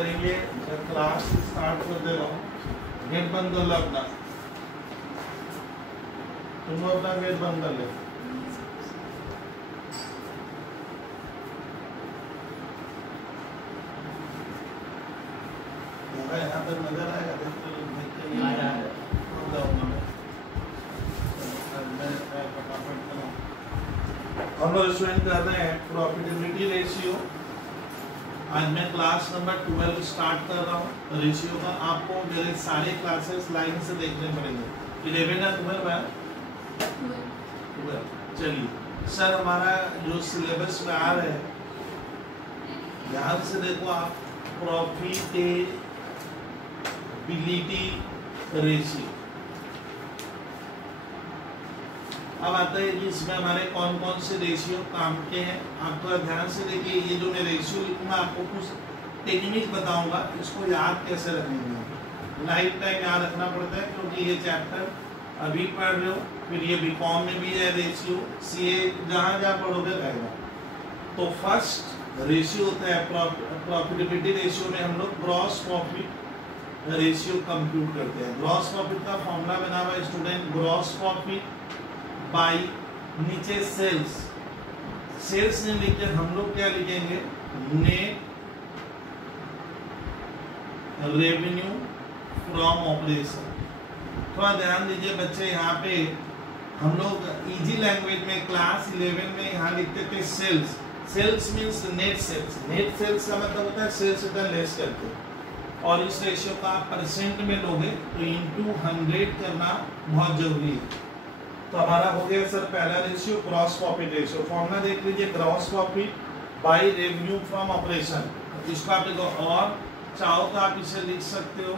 करेंगे, class start कर दे रहा हूँ। गेट बंद कर लो अपना, तुम अपना गेट बंद कर ले। यहाँ पर नजर आएगा, हम लोग स्टूडेंट कर रहे हैं प्रॉफिटेबिलिटी रेशियो। आज मैं क्लास नंबर 12 स्टार्ट कर रहा हूँ। रेशियो का आपको मेरे सारे क्लासेस लाइन से देखने पड़ेंगे। 11 है, 12 है। चलिए सर, हमारा जो सिलेबस में आ रहा है, ध्यान से देखो आप, प्रॉफिटेबिलिटी रेशियो। अब आता है कि इसमें हमारे कौन कौन से रेशियो काम के हैं। आप थोड़ा ध्यान से देखिए, ये जो मैं रेशियो लिखूंगा आपको कुछ टेक्निक बताऊंगा, इसको याद कैसे रखेंगे। लाइफ टाइम याद रखना पड़ता है, क्योंकि ये चैप्टर अभी पढ़ रहे हो, फिर ये बीकॉम में भी है रेशियो, सीए जहाँ जहाँ पढ़ोगे रहेगा। तो फर्स्ट रेशियो होता है प्रॉफिटेबिलिटी रेशियो में हम लोग ग्रॉस प्रॉफिट रेशियो कंप्यूट करते हैं। ग्रॉस प्रॉफिट का फॉर्मूला बना हुआ है स्टूडेंट, ग्रॉस प्रॉफिट बाई नीचे सेल्स। सेल्स ने लिखे, हम लोग क्या लिखेंगे, नेट रेवेन्यू फ्रॉम ऑपरेशन। थोड़ा ध्यान दीजिए बच्चे, यहाँ पे हम लोग इजी लैंग्वेज में क्लास 11 में यहाँ लिखते थे sales. Sales means net sales. Net sales का मतलब होता है सेल्स रिटर्न लेस करके, और इस रेशियो का आप परसेंट में लोगे तो इनटू 100 करना बहुत जरूरी है। तो हमारा हो गया सर पहला ratio gross profit ratio. Formula देख लीजिए, gross profit by revenue from operation. इसको आप देखो, और चाहो तो आप इसे लिख सकते हो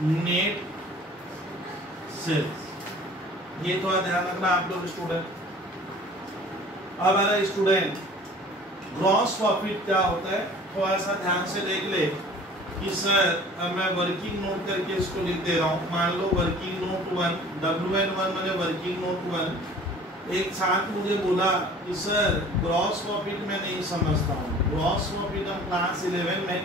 नेट सेल्स। ये थोड़ा ध्यान रखना आप लोग स्टूडेंट। अब हमारा स्टूडेंट ग्रॉस प्रॉफिट क्या होता है, थोड़ा सा ध्यान से देख ले कि सर अब मैं वर्किंग नोट करके इसको लिख दे रहा हूँ। मान लो वर्किंग नोट 1, WN1 मैंने वर्किंग नोट 1। एक छात्र मुझे बोला कि सर ग्रॉस प्रॉफिट मैं नहीं समझता हूँ। ग्रॉस प्रॉफिट हम क्लास 11 में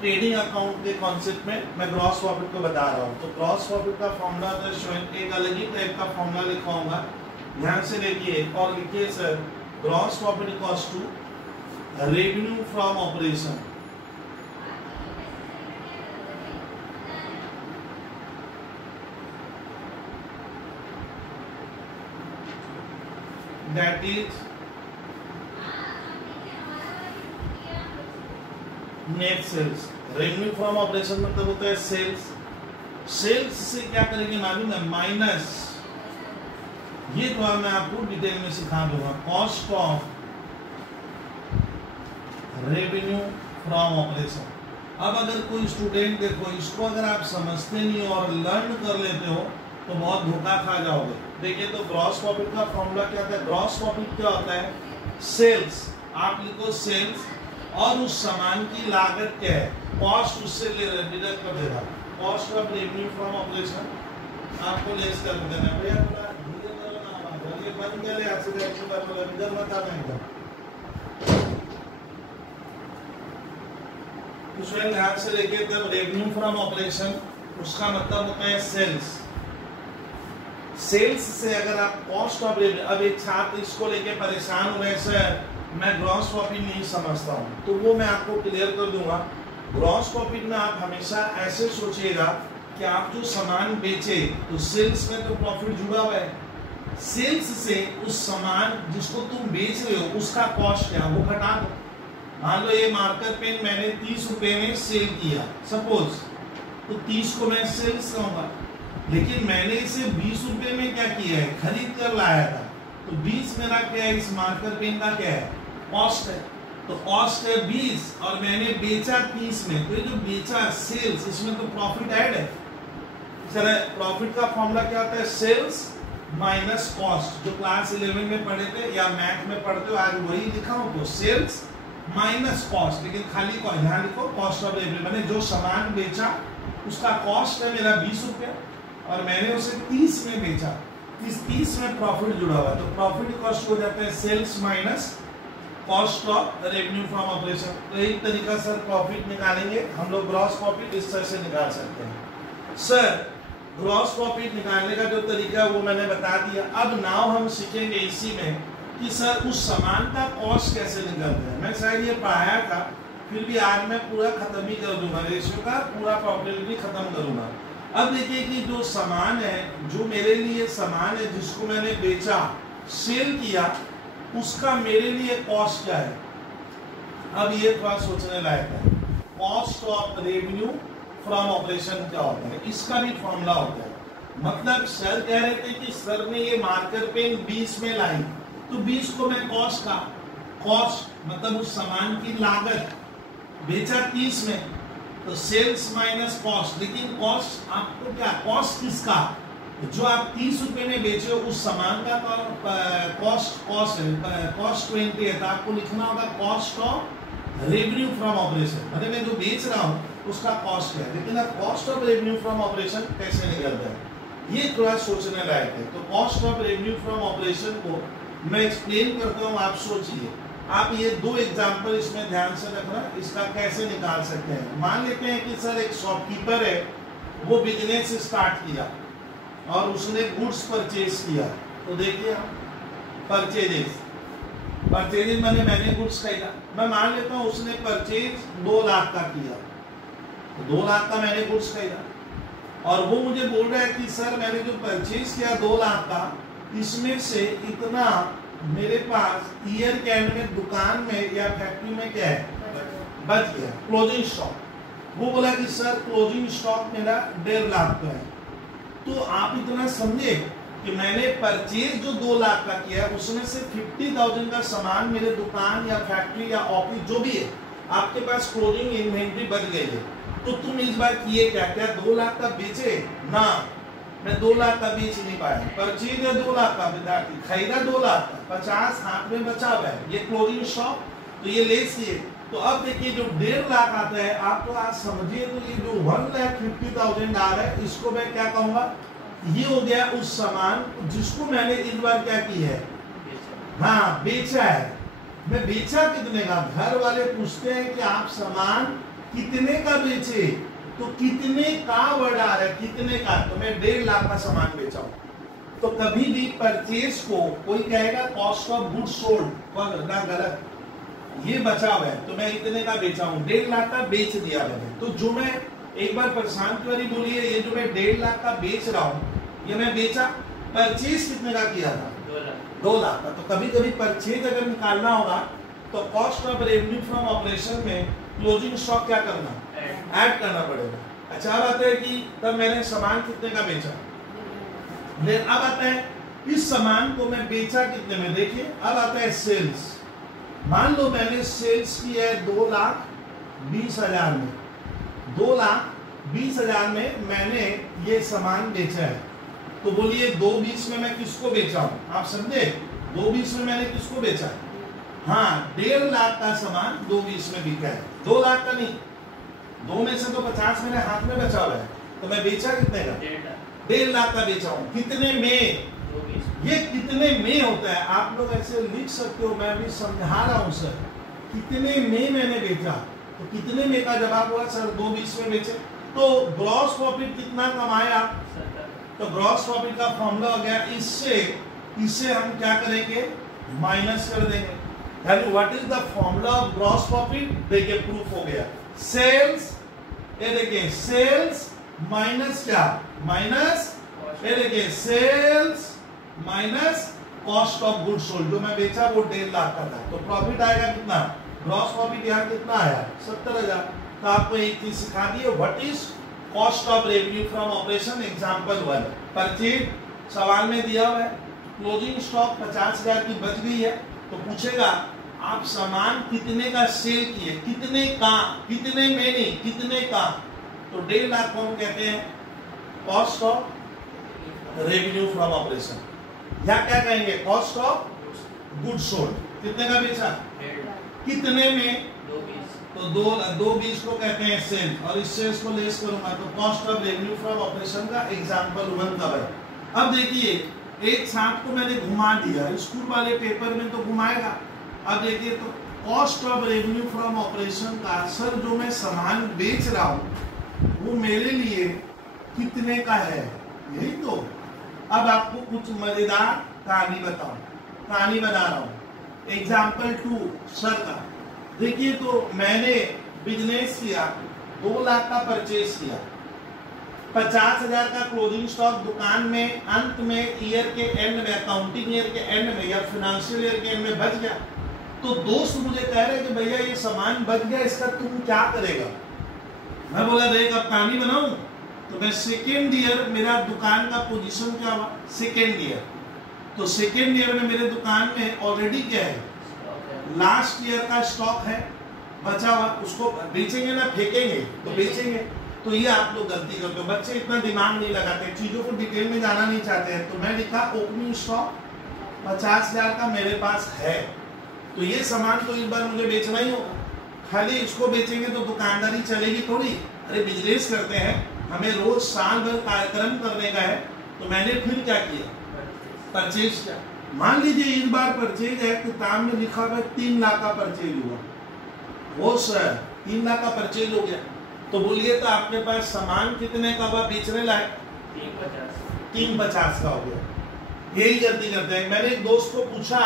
ट्रेडिंग अकाउंट के कॉन्सेप्ट में मैं ग्रॉस प्रॉफिट को बता रहा हूँ। तो ग्रॉस प्रॉफिट का फॉर्मूला था स्टूडेंट, एक अलग ही टाइप का फॉर्मूला लिखवाऊंगा, ध्यान से देखिए। और लिखिए sir gross profit equals to revenue from operation. That is net sales। Revenue from operation मतलब होता है सेल्स। सेल्स से क्या करेंगे मालूम है, माइनस, ये तो मैं आपको डिटेल में सिखा दूंगा, cost of revenue from operation. अब अगर कोई स्टूडेंट देखो, इसको अगर आप समझते नहीं हो और लर्न कर लेते हो तो बहुत धोखा खा जाओगे। देखिए तो ग्रॉस प्रॉफिट का फॉर्मूला क्या होता है, ग्रॉस प्रॉफिट क्या होता है, सेल्स, आप लिखो सेल्स, और उस सामान की लागत क्या है, कॉस्ट, उससे डिडक्ट कर देना, cost of revenue from operation आपको लेस कर देना है। भैया थोड़ा धीरे करो ना, ये बंद कर ले, एक्सीडेंट से बात बोला, इधर मत आना एकदम। इसमें ध्यान से देखिए, तब रेवेन्यू फ्रॉम ऑपरेशन उसका मतलब होता है सेल्स। सेल्स से अगर आप कॉस्ट ऑफ रेवेन्यू, अब एक छात्र इसको लेके परेशान हो गए सर मैं ग्रॉस प्रॉफिट नहीं समझता हूँ, तो वो मैं आपको क्लियर कर दूंगा। ग्रॉस प्रॉफिट में आप हमेशा ऐसे सोचिएगा कि आप जो सामान बेचे तो सेल्स में तो प्रॉफिट जुड़ा हुआ है, सेल्स से उस सामान जिसको तुम बेच रहे हो उसका कॉस्ट क्या वो घटा दो। मान लो ये मार्कर पेन मैंने 30 रुपए में सेल किया सपोज, तो 30 को मैं सेल्स कहूंगा, लेकिन मैंने इसे 20 रुपए में क्या किया है, खरीद कर लाया था, तो 20 मेरा क्या है, इस मार्कर पेन का क्या है, कॉस्ट है। तो कॉस्ट है 20 और मैंने बेचा 30 में, तो ये जो बेचा सेल्स, इसमें तो प्रॉफिट ऐड है। चलो प्रॉफिट का फॉर्मूला क्या होता है, सेल्स माइनस कॉस्ट, जो क्लास 11 में पढ़े थे या मैथ में पढ़ते हो, आज वही लिखा हूं। तो सेल्स माइनस कॉस्ट, लेकिन खाली ध्यान रखो कॉस्ट ऑफ रेवेन्यू, मैंने जो सामान बेचा उसका कॉस्ट है मेरा 20 रुपया और मैंने उसे 30 में बेचा, इस 30 में प्रॉफिट जुड़ा हुआ है, तो प्रॉफिट कॉस्ट हो जाता है sales minus cost of revenue from operation. तो एक तरीका सर प्रॉफिट निकालेंगे हम लोग, ग्रॉस प्रॉफिट इस तरह से निकाल सकते हैं। सर ग्रॉस प्रॉफिट निकालने का जो तरीका है वो मैंने बता दिया। अब नाउ हम सीखेंगे इसी में कि सर उस सामान का कॉस्ट कैसे निकलता है। मैं शायद ये पढ़ाया था, फिर भी आज मैं पूरा खत्म ही कर दूंगा, रेशियो का पूरा प्रॉफिटेबिलिटी खत्म करूंगा। अब देखिए कि जो सामान है, जो मेरे लिए सामान है जिसको मैंने बेचा, सेल किया, उसका मेरे लिए कॉस्ट क्या है। अब ये थोड़ा सोचने लायक है। Cost of revenue from operation क्या होता है, इसका भी फॉर्मूला होता है। मतलब सर कह रहे थे कि सर ने ये मार्कर पेन 20 में लाई, तो 20 को मैं कॉस्ट का, कॉस्ट मतलब उस सामान की लागत, बेचा 30 में, तो सेल्स माइनस कॉस्ट। लेकिन कॉस्ट आपको क्या, कॉस्ट किसका, जो आप 30 रुपए में बेचे हो उस सामान का कॉस्ट, कॉस्ट 20 है, तो आपको लिखना होगा cost of revenue from operation, मतलब मैं जो बेच रहा हूँ उसका कॉस्ट है। लेकिन अब cost of revenue from operation कैसे निकलता है, ये थोड़ा सोचने लायक है। तो cost of revenue from operation को मैं एक्सप्लेन करता हूँ, आप सोचिए। आप ये दो एग्जांपल इसमें ध्यान से रखना, इसका कैसे निकाल सकते हैं। मान लेते हैं कि सर एक शॉपकीपर है, वो बिजनेस स्टार्ट किया और उसने गुड्स परचेज किया। तो देखिए परचेजेज मैंने गुड्स खरीदा, मैं मान लेता हूँ उसने परचेज 2 लाख का किया, तो 2 लाख का मैंने गुड्स खरीदा और वो मुझे बोल रहा है कि सर मैंने जो परचेज किया 2 लाख का, इसमें से इतना मेरे पास ईयर के एंड में दुकान में या फैक्ट्री में क्या है, बच गया, क्लोजिंग स्टॉक। वो बोला कि सर क्लोजिंग स्टॉक मेरा 1.5 लाख का है। तो आप इतना समझे कि मैंने परचेज जो 2 लाख का किया है, उसमें से 50,000 का सामान मेरे दुकान या फैक्ट्री या ऑफिस जो भी है, आपके पास क्लोजिंग इन्वेंट्री बच गई है। तो तुम इस बार किए क्या, 2 लाख का बेचे ना, मैं 2 लाख का बेच नहीं पाया। परचेज है 2 लाख का, विद्यार्थी खरीदा 2 लाख का, 50 हाथ में बचा हुआ है, ये क्लोजिंग स्टॉक, तो ये लेस लिए। तो अब देखिए जो 1.5 लाख आता है, आप तो आज समझिए, तो ये जो 1,50,000 आ रहा है, इसको मैं क्या कहूंगा, ये हो गया उस सामान जिसको मैंने इस बार क्या की है, हाँ बेचा है। मैं बेचा कितने का, घर वाले पूछते हैं कि आप सामान कितने का बेचे, तो कितने का वर्ड आ रहा है, कितने का, तो मैं 1.5 लाख का सामान बेचा हूं। तो कभी भी परचेज को कोई कहेगा कॉस्ट ऑफ गुड्स सोल्ड, ना, गलत, ये बचा हुआ है, तो मैं इतने का बेचा हूं, 1.5 लाख का बेच दिया मैंने। तो जो मैं एक बार प्रशांत तिवारी बोलिए, ये जो मैं 1.5 लाख का बेच रहा हूँ, ये मैं बेचा, परचेज कितने का किया था, 2 लाख का। तो कभी कभी परचेज अगर निकालना होगा तो cost of revenue from operation में क्लोजिंग स्टॉक क्या करना, ऐड करना पड़ेगा। अच्छा अब आता है कि तब मैंने सामान कितने का बेचा, अब आता है इस सामान को मैं बेचा कितने में। देखिए अब आता है सेल्स। मान लो मैंने सेल्स की है 2,20,000 में, 2,20,000 में मैंने ये सामान बेचा है। तो बोलिए 2,20 में मैं किसको बेचा हूं, आप समझे, 2,20 में मैंने किसको बेचा, हाँ 1.5 लाख का सामान 2,20 में बिका है, 2 लाख का नहीं, 2 में से तो 50 मेरे हाथ में बचा हुआ है, तो मैं बेचा कितने का, 1.5 लाख का बेचा हूँ। कितने में, ये कितने में होता है, आप लोग ऐसे लिख सकते हो, मैं भी समझा रहा हूँ सर, कितने में मैंने बेचा। तो कितने में का जवाब हुआ सर 2,20 में बेचे। तो ग्रॉस प्रॉफिट कितना कमाया, तो ग्रॉस प्रॉफिट का फॉर्मूला हो गया, इससे हम क्या करेंगे, माइनस कर देंगे। यानी what is the formula of gross profit, देखिए प्रूफ हो गया, सेल्स, ये देखिए सेल्स माइनस क्या, माइनस, ये देखिए sales minus cost of goods sold, जो मैं बेचा वो 1.5 लाख का था। तो प्रॉफिट आएगा कितना, ग्रॉस प्रॉफिट यहाँ कितना आया, 70,000। तो आपको एक चीज सिखा दी, what is cost of revenue from operation. Example 1, purchase सवाल में दिया हुआ है, क्लोजिंग स्टॉक 50,000 की बच गई है, तो पूछेगा आप सामान कितने का सेल किए, कितने का, कितने में नहीं, कितने का। तो 1.5 लाख को हम कहते हैं cost of revenue from operation, या क्या कहेंगे, कॉस्ट ऑफ गुड्स सोल्ड। कितने का बेचा, कितने में, तो 2,20 को कहते हैं सेल, और इससे इसको लेस करूंगा तो cost of revenue from operation का एग्जांपल 1 का है। अब देखिए एक साथ को मैंने घुमा दिया, स्कूल वाले पेपर में तो घुमाएगा, अब देखिए तो cost of revenue from operation का, सर जो मैं सामान बेच रहा हूँ वो मेरे लिए कितने का है, यही तो। अब आपको कुछ मजेदार कहानी बताऊं, कहानी बता रहा हूं। एग्जाम्पल 2 सर का देखिए, तो मैंने बिजनेस किया, 2 लाख का परचेज किया, 50,000 का क्लोजिंग स्टॉक दुकान में अंत में ईयर के एंड में, अकाउंटिंग ईयर के एंड में या फाइनेंशियल ईयर के एंड में बच गया। तो दोस्त मुझे कह रहे कि भैया ये सामान बच गया, इसका तुम क्या करेगा। मैं बोला देख अब कहानी बनाऊं, तो मैं सेकेंड ईयर, मेरा दुकान का पोजीशन क्या हुआ, सेकेंड ईयर। तो सेकेंड ईयर में मेरे दुकान में ऑलरेडी क्या है, लास्ट ईयर का स्टॉक है बचा हुआ, उसको बेचेंगे ना फेंकेंगे, तो बेचेंगे। तो ये आप लोग गलती करते हो, बच्चे इतना दिमाग नहीं लगाते, चीजों को डिटेल में जाना नहीं चाहते हैं। तो मैं लिखा ओपनिंग स्टॉक 50,000 का मेरे पास है, तो ये सामान तो इस बार मुझे बेचना ही होगा। खाली इसको बेचेंगे तो दुकानदारी चलेगी थोड़ी। अरे बिजनेस करते हैं, हमें रोज साल भर कार्यक्रम करने का है। तो मैंने फिर क्या किया, परचेज किया। मान लीजिए इस बार परचेज है, किताब में लिखा हुआ 3 लाख का परचेज हुआ, वो सर 3 लाख का परचेज हो गया। तो बोलिए तो आपके पास सामान कितने का हुआ बेचने लायक, 350 का हो गया। यही गलती करते हैं। मैंने एक दोस्त को पूछा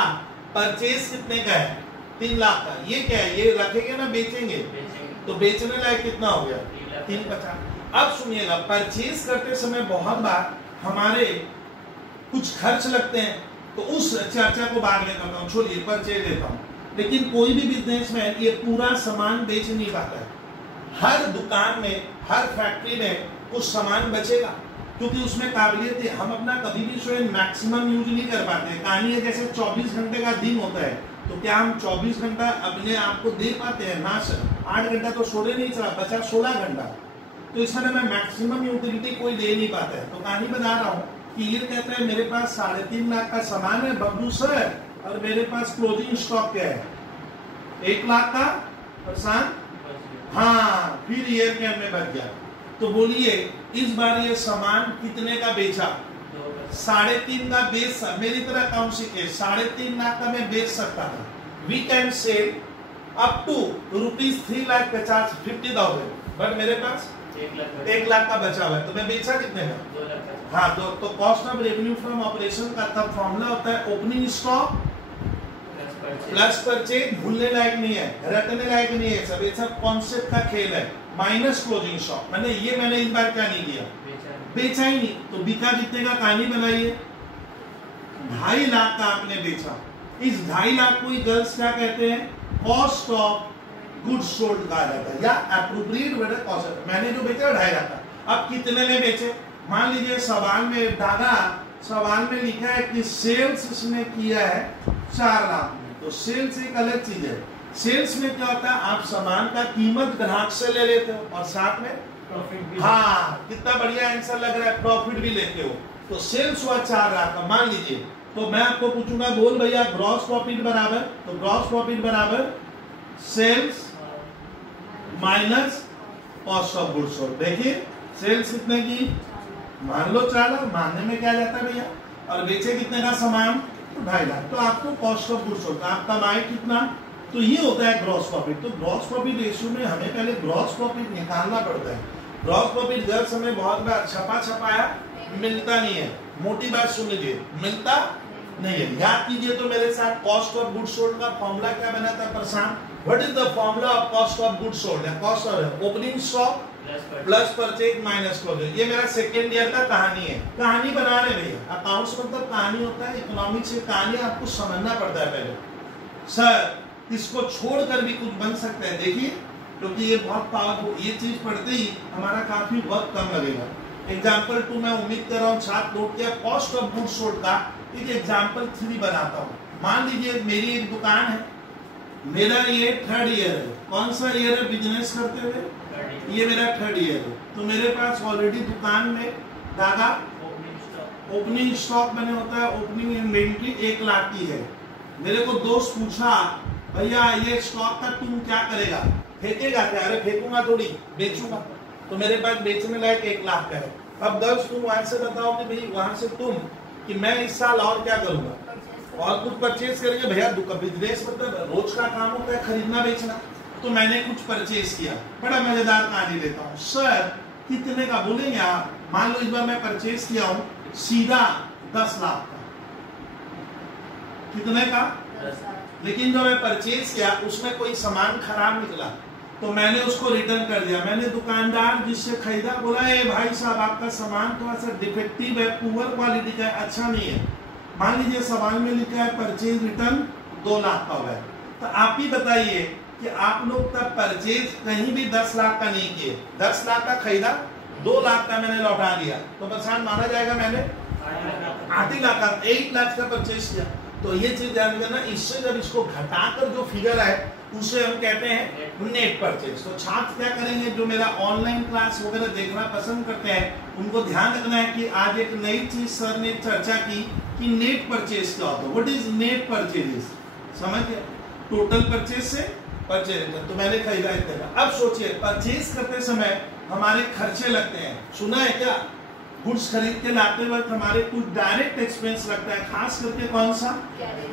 परचेज कितने का है, 3 लाख का, ये क्या है, ये रखेंगे ना बेचेंगे, तो बेचने लायक कितना हो गया, 350। अब सुनिएगा, परचेज करते समय बहुत बार हमारे कुछ खर्च लगते हैं, तो उस चर्चा को बाद में करता हूँ, छोड़िए परचेज लेता हूँ। लेकिन कोई भी बिजनेसमैन ये पूरा सामान बेच नहीं पाता है। हर दुकान में, हर फैक्ट्री में कुछ सामान बचेगा, क्योंकि उसमें काबिलियत है। हम अपना कभी भी स्वयं मैक्सिमम यूज नहीं कर पाते। कहानी है जैसे 24 घंटे का दिन होता है, तो क्या हम 24 घंटा अपने आप को दे पाते हैं, ना सर। 8 घंटा तो सोने नहीं चला, बचा 16 घंटा। तो इस तरह मैं मैक्सिमम यूटिलिटी कोई दे नहीं पाता है। तो कहानी बता रहा हूँ कि ये कहता है मेरे पास 3.5 लाख का सामान है बब्बू सर, और मेरे पास क्लोजिंग स्टॉक क्या है, 1 लाख का। प्रशांत हाँ, फिर ईयर के में बच गया। तो बोलिए इस बार ये सामान कितने का बेचा, 3.5 का बेच। मेरी तरह कौन सी केस, 3.5 लाख का मैं बेच सकता था। We can sell up to ₹3,50,000, but मेरे पास 1 लाख का बचा हुआ है, तो मैं बेचा कितने का, 2 लाख का। हाँ, तो cost of revenue from operation का तब फॉर्मूला होता है ओपनिंग स्टॉक प्लस परचेज। भूलने लायक नहीं है, रटने लायक नहीं है, सब ये सब कॉन्सेप्ट का खेल है, माइनस क्लोजिंग स्टॉक। मैंने इस बार क्या नहीं किया, बेचा ही नहीं। तो बिका कितने का, कहानी बनाइए, 2.5 लाख का आपने बेचा। इस 2.5 लाख को गर्ल्स क्या कहते हैं, कॉस्ट ऑफ गुड्स सोल्ड कहा जाता है, या एप्रोप्रिएट वर्ड कॉस्ट। मैंने जो बेचा 2.5 लाख का। अब कितने में बेचे, मान लीजिए सवाल में दादा, सवाल में लिखा है कि सेल्स इसने किया है 4 लाख में। तो सेल्स एक अलग चीज है। सेल्स में क्या होता है, आप सामान का कीमत ग्राहक से ले लेते हो और साथ में प्रॉफिट भी। हाँ, कितना बढ़िया आंसर लग रहा है, प्रॉफिट भी लेते हो। तो सेल्स हुआ 4 लाख का मान लीजिए। तो मैं आपको पूछूंगा, बोल भैया ग्रॉस प्रॉफिट बराबर, तो ग्रॉस प्रॉफिट बराबर sales minus cost of goods sold. देखिए सेल्स कितने की, मान लो 4 लाख, मानने में क्या जाता है भैया, और बेचे कितने का सामान, तो 2.5 लाख। तो आपको कॉस्ट ऑफ गुड्स सोल्ड, आप कमाए कितना, तो ये होता है ग्रॉस प्रॉफिट। तो ग्रॉस प्रॉफिट रेशियो में हमें पहले ग्रॉस प्रॉफिट निकालना पड़ता है। ग्रॉस प्रॉफिट दर समय बहुत बार छपा छपाया मिलता नहीं है। मोटी बात सुन लीजिए, मिलता नहीं है। याद कीजिए तो मेरे साथ, कॉस्ट ऑफ गुड्स सोल्ड का फॉर्मूला क्या बना था Prashant, what is the formula of cost of goods sold, या cost of opening stock plus purchase minus closing. ये मेरा सेकेंड ईयर का कहानी है, कहानी बना रहे भैया। अकाउंट्स मतलब कहानी होता है, इकोनॉमिक्स से कहानी आपको समझना पड़ता है पहले। सर इसको छोड़कर भी कुछ बन सकता है, देखिए, क्योंकि ये बहुत पावरफुल, ये चीज पढ़ते ही हमारा काफी वक्त कम लगेगा। एग्जाम्पल 2 मैं उम्मीद कर रहा हूँ छात्र नोट किया। कॉस्ट ऑफ गुड्स सोल्ड का एक एग्जाम्पल 3 बनाता हूँ। मान लीजिए मेरी एक दुकान है, मेरा ये 3rd ईयर है। कौन सा ईयर है बिजनेस करते हुए, ये मेरा 3rd ईयर है। तो मेरे पास ऑलरेडी दुकान में दादा ओपनिंग स्टॉक मैंने होता है, ओपनिंग इन्वेंट्री 1 लाख की है। मेरे को दोस्त पूछा, भैया ये स्टॉक का तुम क्या करेगा, फेंकेगा क्या, अरे फेंकूंगा थोड़ी, बेचूंगा। तो मेरे पास बेचने लायक 1 लाख का है। अब गर्ल्स तुम वहां से बताओ कि भाई वहां से तुम, कि मैं इस साल और क्या करूंगा, और कुछ परचेज करेंगे भैया, बिजनेस मतलब रोज का काम होता है खरीदना बेचना। तो मैंने कुछ परचेज किया, बड़ा मजेदार कहानी लेता हूँ। सर कितने का बोलेंगे आप? मान लो इस बार मैं परचेज किया हूँ सीधा 10 लाख का। कितने का? 10 लाख। लेकिन जो मैं परचेज किया उसमें कोई सामान खराब निकला तो मैंने उसको रिटर्न कर दिया। मैंने दुकानदार जिससे खरीदा बोला, ए भाई साहब आपका सामान थोड़ा सा डिफेक्टिव है, पुअर क्वालिटी का है, अच्छा नहीं है। मान लीजिए सामान में लिखा है परचेज रिटर्न 2 लाख का हुआ है। तो आप ही बताइए कि आप लोग तब परचेज कहीं भी 10 लाख का नहीं किए, 10 लाख का खरीदा, 2 लाख का मैंने लौटा दिया, तो परेशान माना जाएगा मैंने 8 लाख का 8 लाख का परचेज किया। तो ये चीज ध्यान देना, इससे जब इसको घटाकर जो फिगर है उसे हम कहते हैं नेट परचेज। तो छात्र क्या करेंगे, जो मेरा ऑनलाइन क्लास वगैरह देखना पसंद करते हैं उनको ध्यान रखना है कि आज एक नई चीज सर ने चर्चा की कि नेट परचेज क्या होता है। What is net purchase? समझ गए? टोटल परचेज से परचेज, तो मैंने खरीदा इतने का। अब सोचिए परचेज करते समय हमारे खर्चे लगते हैं, सुना है क्या? गुड्स खरीद के लाते वक्त हमारे कुछ डायरेक्ट एक्सपेंस लगता है, खास करके कौन सा?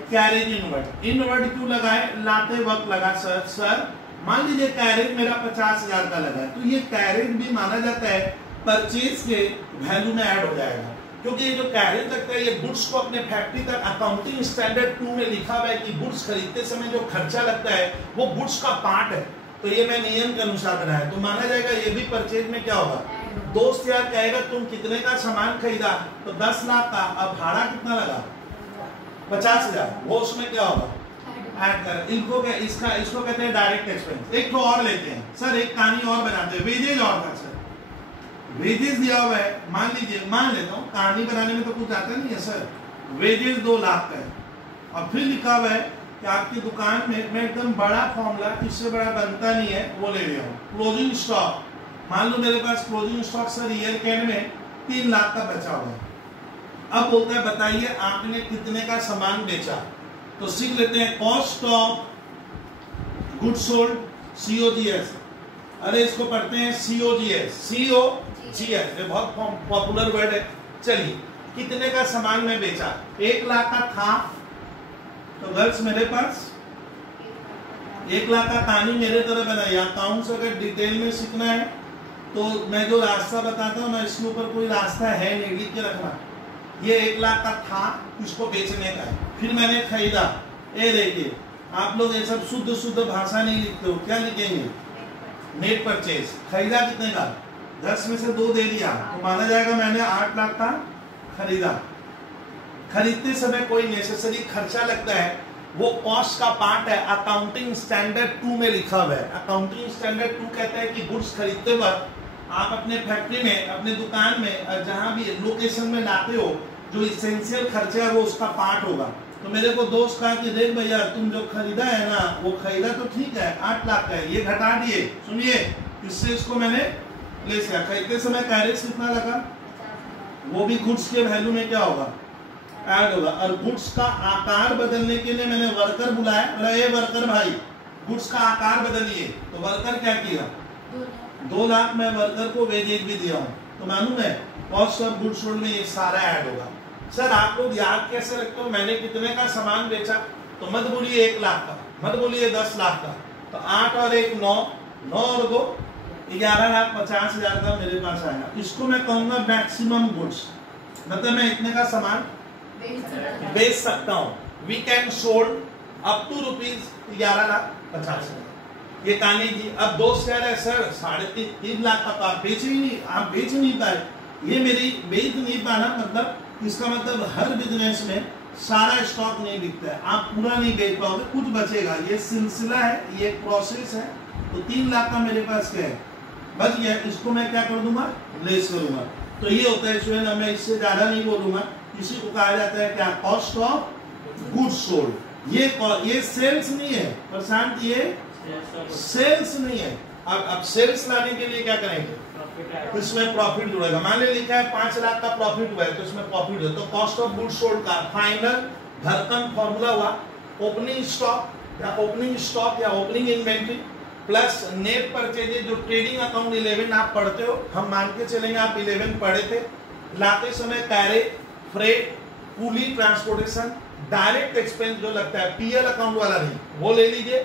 Carriage inward. इनवर्ड क्यों लगाए? लाते वक्त लगा सर मान लीजिए कैरेज मेरा 50,000 का लगा है, तो ये कैरेज भी माना जाता है परचेज के वैल्यू में ऐड हो जाएगा, क्योंकि ये जो कैरेज लगता है ये गुड्स को अपने फैक्ट्री तक अकाउंटिंग स्टैंडर्ड 2 में लिखा हुआ है कि गुड्स खरीदते समय जो खर्चा लगता है वो गुड्स का पार्ट है। तो ये मैं नियम के अनुसार बनाया, तो माना जाएगा ये भी परचेज में क्या होगा? दोस्त यार कहेगा तुम कितने का सामान खरीदा, तो 10 लाख का, अब भाड़ा कितना लगा? 50,000, वो उसमें क्या होगा? ऐड कर। इनको क्या, इसको कहते हैं डायरेक्ट एक्सपेंस। एक तो और लेते हैं सर, एक कहानी और बनाते हैं, वेजेज और था सर, वेजेज दिया हुआ है, मान लीजिए, मान लेता हूँ, कहानी बनाने में तो कुछ आता नहीं है सर, वेजेज 2 लाख का है, और फिर लिखा हुआ है कि आपकी दुकान में मैं एकदम बड़ा फॉर्मूला, इससे बड़ा बनता नहीं है, वो ले लिया हूँ। क्लोजिंग स्टॉक, मान लो मेरे पास क्लोजिंग स्टॉक सर ईयर के एंड में 3 लाख का बचा हुआ है। अब बोलता है बताइए आपने कितने का सामान बेचा, तो सीख लेते हैं cost of good sold, COGS। अरे इसको पढ़ते हैं COGS, COGS, ये बहुत पॉपुलर वर्ड है। चलिए कितने का सामान में बेचा? 1 लाख का था, तो गर्ल्स मेरे पास 1 लाख का कहानी मेरे तरह बनाई। अकाउंट्स अगर डिटेल में सीखना है तो मैं जो रास्ता बताता हूँ ना, इसके ऊपर कोई रास्ता है नहीं, लिख के रखना। ये 1 लाख का था, इसको बेचने का है, फिर मैंने खरीदा। ये देखिए आप लोग ये सब शुद्ध भाषा नहीं लिखते हो, क्या लिखेंगे? Net purchase. खरीदा कितने का? 10 में से 2 दे दिया, तो माना जाएगा मैंने 8 लाख का खरीदा। खरीदते समय कोई नेसेसरी खर्चा लगता है, वो कॉस्ट का पार्ट है, अकाउंटिंग स्टैंडर्ड 2 में लिखा हुआ है। अकाउंटिंग स्टैंडर्ड 2 कहता है कि गुड्स खरीदते वक्त आप अपने फैक्ट्री में, अपने दुकान में, जहां भी लोकेशन में लाते हो, जो इसेंशियल खर्चा है वो उसका पार्ट होगा। तो मेरे को दोस्त कहा कि देख भैया तुम जो खरीदा है ना, वो खरीदा तो ठीक है 8 लाख का है, ये घटा दिए, सुनिए, इससे इसको मैंने ले लिया। खरीदते समय कैरेज कितना लगा? वो भी गुड्स के वैल्यू में क्या होगा? ऐड होगा। और गुड्स का आकार बदलने के लिए मैंने वर्कर बुलाया, बोला ये वर्कर भाई गुड्स का आकार बदलिए, तो वर्कर क्या किया? 2 लाख में वर्कर को वेजेज भी दिया हूँ, तो मालूम है कॉस्ट ऑफ गुड्स सोल्ड में ये सारा ऐड होगा। सर आप लोग याद कैसे रखते हो मैंने कितने का सामान बेचा? तो मत बोलिए 1 लाख का, मत बोलिए 10 लाख का, तो 8 और 1 9, 9 और 2 11,50,000 का मेरे पास आएगा। इसको मैं कहूंगा मैक्सिमम गुड्स, मतलब मैं इतने का सामान बेच सकता हूँ। We can sold up to ₹11,50,000। ये कहानी जी। अब दोस्त कह रहे हैं सर 3.5 लाख का तो आप बेच ही नहीं, आप बेच नहीं पाए। ये मेरी बेच नहीं पाना मतलब, इसका मतलब हर बिजनेस में सारा स्टॉक नहीं बिकता है, आप पूरा नहीं बेच पाओगे, कुछ बचेगा। ये सिलसिला है, ये प्रोसेस है। तो 3 लाख का मेरे पास क्या है? बच गया, इसको मैं क्या कर दूंगा? लेस करूंगा। तो ये होता है स्टूडेंट, मैं इससे ज्यादा नहीं बोलूंगा। इसी को कहा जाता है क्या? Cost of goods sold. ये सेल्स नहीं है प्रशांत, ये सेल्स नहीं है। अब सेल्स लाने के लिए क्या करेंगे? तो इसमें प्रॉफिट जुड़ेगा। मान लीजिए लिखा है 5 लाख का प्रॉफिट हुआ है, तो इसमें प्रॉफिट है, तो कॉस्ट ऑफ गुड्स सोल्ड का फाइनल भरकम फॉर्मूला हुआ ओपनिंग स्टॉक या opening inventory plus net purchases. जो ट्रेडिंग अकाउंट 11 आप पढ़ते हो, हम मान के चलेंगे आप 11 पढ़े थे। लाते समय carriage, freight, coolie, transportation, direct expense जो लगता है पीएल अकाउंट वाला नहीं, वो ले लीजिए।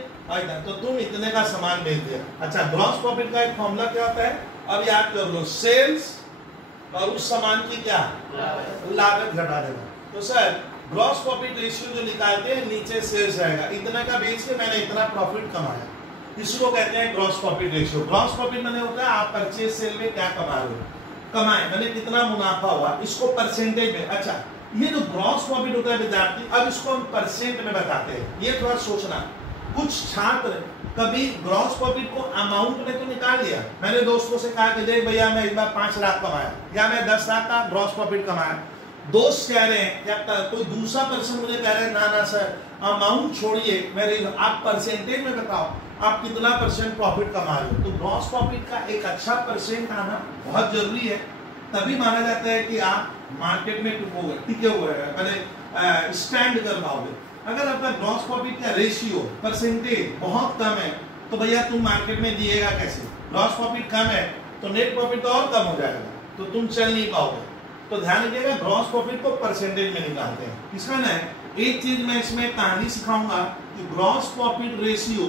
तो तुम इतने का सामान बेच दिया। अच्छा, ग्रॉस प्रॉफिट का एक फॉर्मूला क्या होता है, अब याद कर लो, सेल्स और उस सामान की क्या लागत घटा देना। तो सर ग्रॉस प्रॉफिट रेशियो जो निकालते हैं नीचे सेल्स आएगा, इतना का बेच के मैंने इतना प्रॉफिट कमाया, इसको कहते हैं gross profit ratio. Gross profit मैंने होता है आप परचेज सेल में क्या कमा रहे हो, कमाए मैंने कितना मुनाफा हुआ, इसको परसेंटेज में। अच्छा, ये जो ग्रॉस प्रॉफिट होता है विद्यार्थी, अब इसको हम परसेंट में बताते हैं, ये थोड़ा सोचना। कुछ छात्र कभी ग्रॉस प्रॉफिट को अमाउंट में तो निकाल लिया, मैंने दोस्तों से कहा कि देख भैया मैं इस बार 5 लाख कमाया या मैं 10 लाख का ग्रॉस प्रॉफिट कमाया, दोस्त कह रहे हैं या कोई दूसरा पर्सन मुझे कह रहे हैं ना ना सर अमाउंट छोड़िए, मेरे आप परसेंटेज में बताओ आप कितना परसेंट प्रॉफिट कमा रहे हो। तो ग्रॉस प्रॉफिट का एक अच्छा परसेंट आना बहुत जरूरी है, तभी माना जाता है कि आप मार्केट में टिके हुए हैं, मैंने स्टैंड कर पाओगे। अगर आपका ग्रॉस प्रॉफिट का रेशियो परसेंटेज बहुत कम है तो भैया तुम मार्केट में दिएगा कैसे, ग्रॉस प्रॉफिट कम है तो नेट प्रॉफिट तो और कम हो जाएगा, तो तुम चल नहीं पाओगे। तो ध्यान रखिएगा ग्रॉस प्रॉफिट को परसेंटेज में निकालते हैं। इसमें ना एक चीज मैं इसमें कहानी सिखाऊंगा कि ग्रॉस प्रॉफिट रेशियो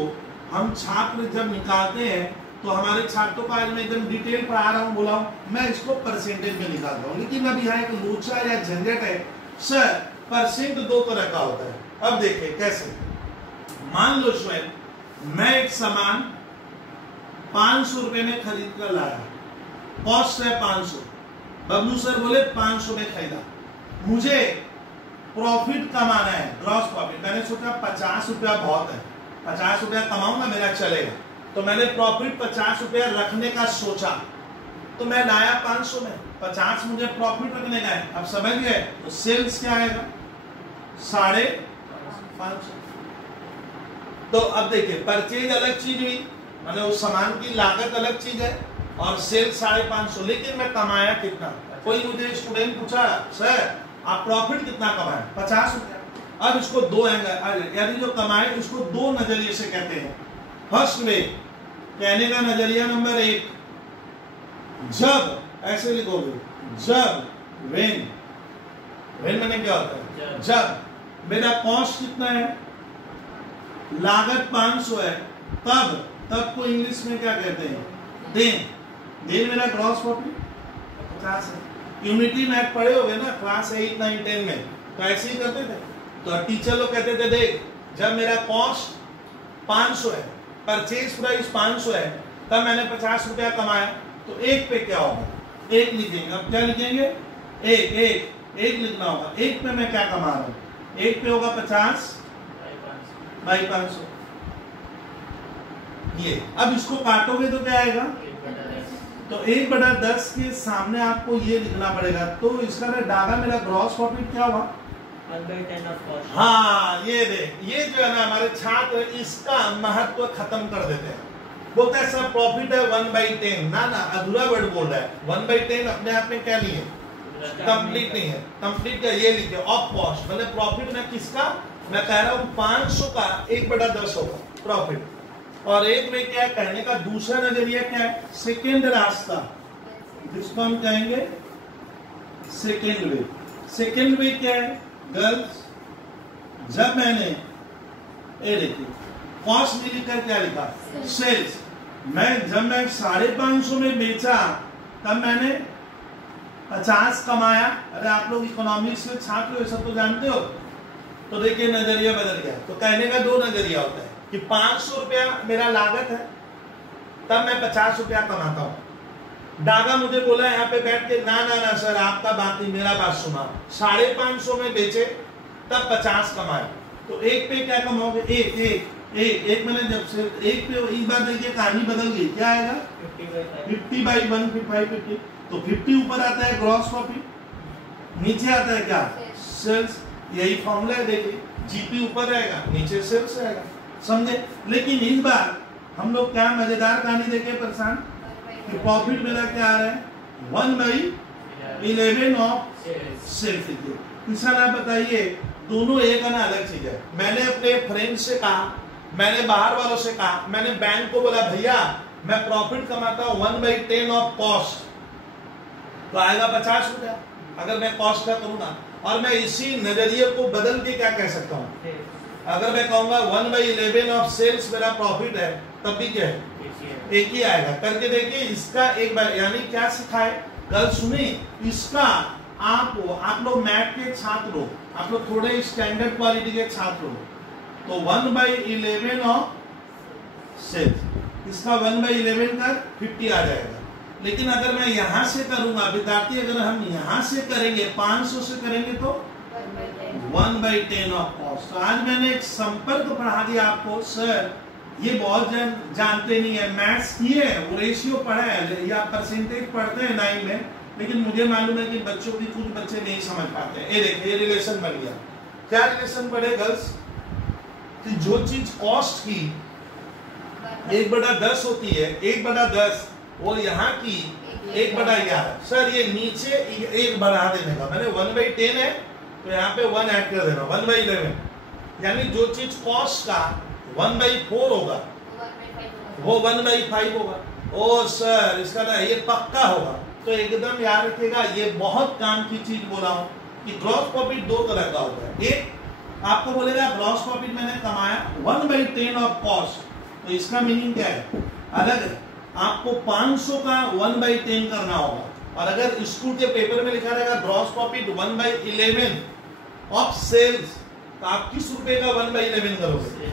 हम छात्र जब निकालते हैं तो हमारे छात्रों को आज मैं एकदम डिटेल पढ़ा रहा हूँ, बोला मैं इसको परसेंटेज में निकालता हूँ। लेकिन अब यहाँ एक लोचा या झंझट है, सर परसेंट 2 तरह का होता है। अब देखिए कैसे, मान लो स्वयं मैं एक सामान 500 रुपए में खरीद कर लाया, कॉस्ट है 500, बबलू सर बोले 500 में खरीदा, मुझे प्रॉफिट कमाना है ग्रॉस प्रॉफिट, मैंने सोचा 50 रुपया बहुत है, 50 रुपया कमाऊंगा मेरा चलेगा, तो मैंने प्रॉफिट 50 रुपया रखने का सोचा, तो मैं लाया 500 में, 50 मुझे प्रॉफिट रखने का है। अब समझ गए, तो सेल्स क्या आएगा 550। तो अब देखिए परचेज अलग चीज हुई, मैंने उस सामान की लागत अलग चीज है, और सेल्स 550, लेकिन मैं कमाया कितना। कोई मुझे स्टूडेंट पूछा सर आप प्रॉफिट कितना कमाए, 50 रुपया। अब इसको 2 एंगल, यानी जो कमाए उसको 2 नजरिए से कहते हैं। फर्स्ट में कहने का नजरिया नंबर 1, जब ऐसे लिखोगे, जब व्हेन मैंने क्या होता है, जब मेरा कॉस्ट कितना है, लागत 500 है, तब को इंग्लिश में क्या कहते हैं, देन मेरा ग्रॉस प्रॉफिट 50 है। यूनिटी मैथ पढ़े होगे ना क्लास 8, 9, 10 में, तो ऐसे ही करते थे। तो टीचर लोग कहते थे देख जब मेरा कॉस्ट 500 है, परचेज प्राइस 500 है, तब मैंने 50 रुपया कमाया, तो 1 पे क्या होगा, 1 लिखेंगे। अब क्या लिखेंगे, एक लिखना होगा। 1 पे मैं क्या कमा रहा हूँ, 1 पे होगा 50 बाई 500 ये। अब इसको काटोगे तो क्या आएगा, तो 1/10 के सामने आपको ये लिखना पड़ेगा। तो इसका डागा मेरा ग्रॉस प्रॉफिट क्या हुआ, 1/10 ऑफ कॉस्ट। हाँ ये देख, ये जो है ना हमारे छात्र इसका महत्व खत्म कर देते हैं, बोलते हैं सर प्रॉफिट है 1/10, ना अधूरा वर्ड बोल रहा है। 1/10 अपने आप में क्या नहीं है, कंप्लीट नहीं है। कंप्लीट का ये लिखे ऑफ कॉस्ट, मतलब प्रॉफिट में किसका, मैं कह रहा हूँ 500 का 1/10 होगा प्रॉफिट। और एक में क्या कहने का दूसरा नजरिया क्या है, सेकेंड रास्ता, जिसको हम कहेंगे सेकेंड वे। सेकेंड वे क्या है गर्ल्स, जब मैंने ये देखिए कॉस्ट नहीं लिखकर क्या लिखा, सेल्स, जब मैं 550 में बेचा तब मैंने 50 कमाया। अरे आप लोग इकोनॉमिक्स में छात्र हो, सब तो जानते हो। तो देखिए नजरिया बदल गया। तो कहने का 2 नजरिया होता है कि 500 रुपया मेरा लागत है, तब मैं 50 रुपया कमाता हूं। डागा मुझे बोला यहाँ पे बैठ के ना सर आपका बात नहीं, मेरा बात सुना, 550 में बेचे तब 50 कमाए, तो 1 पे क्या कमाओगे, एक मैंने जब से 1 पे, एक बार देखिए कहानी बदल गई, क्या आएगा 50/1, तो 50 ऊपर आता है ग्रॉस प्रॉफिट, नीचे आता है क्या सेल्स। यही फॉर्मूला है, देखिए जीपी ऊपर रहेगा नीचे सेल्स रहेगा, समझे। लेकिन इस बार हम लोग क्या मजेदार कहानी देखे परेशान कि प्रॉफिट मेरा क्या आ रहा है 1/11 ऑफ सेल्स। किसान आप बताइए, दोनों एक ना अलग चीज है। मैंने अपने फ्रेंड से कहा, मैंने बाहर वालों से कहा, मैंने बैंक को बोला भैया मैं प्रॉफिट कमाता हूं 1/10 ऑफ कॉस्ट, तो आएगा 50 रुपया अगर मैं कॉस्ट का करूंगा। और मैं इसी नजरिए को बदल के क्या कह सकता हूँ, अगर मैं कहूंगा 1/11 ऑफ सेल्स मेरा प्रॉफिट है, तब भी क्या है, एक ही आएगा। करके देखिए इसका एक बार, यानी क्या सिखाए कल सुनी इसका। आप लोग मैथ के छात्र हो, आप लोग थोड़े स्टैंडर्ड क्वालिटी के छात्र हो, तो 1/11 ऑफ सेल्स, इसका 1/11 का 50 आ जाएगा। लेकिन अगर मैं यहां से करूंगा विद्यार्थी, अगर हम यहां से करेंगे 500 से करेंगे तो 1/10 ऑफ कॉस्ट। तो आज मैंने एक संपर्क पढ़ा दिया आपको। सर ये बहुत जन जानते नहीं है, मैथ्स किए है, वो रेशियो पढ़ा है या परसेंटेज पढ़ते हैं 9 में, लेकिन मुझे मालूम है कि बच्चों की कुछ बच्चे नहीं समझ पाते हैं। ये देखिए ये रिलेशन बन गया। क्या रिलेशन पढ़े गर्ल्स, कि जो चीज कॉस्ट की 1/10 होती है, 1/10 और यहाँ की 1/11। सर ये नीचे 1 बढ़ा देने का, मैंने 1/10 है तो यहाँ पे 1 ऐड कर देना, 1/11, यानी जो चीज कॉस्ट का 1/4 होगा वो 1/5 होगा। ओ सर इसका ना ये पक्का होगा, तो एकदम याद रखिएगा। ये बहुत काम की चीज बोला हूँ कि ग्रॉस प्रॉफिट 2 तरह का होता है। एक आपको बोलेगा ग्रॉस प्रॉफिट मैंने कमाया 1/10 ऑफ कॉस्ट, तो इसका मीनिंग क्या है, अलग है। आपको 500 का 1/10 करना होगा, और अगर स्कूल के पेपर में लिखा रहेगा ग्रॉस प्रॉफिट 1/11 ऑफ सेल्स, तो आप किस रुपए का 1/11 करोगे,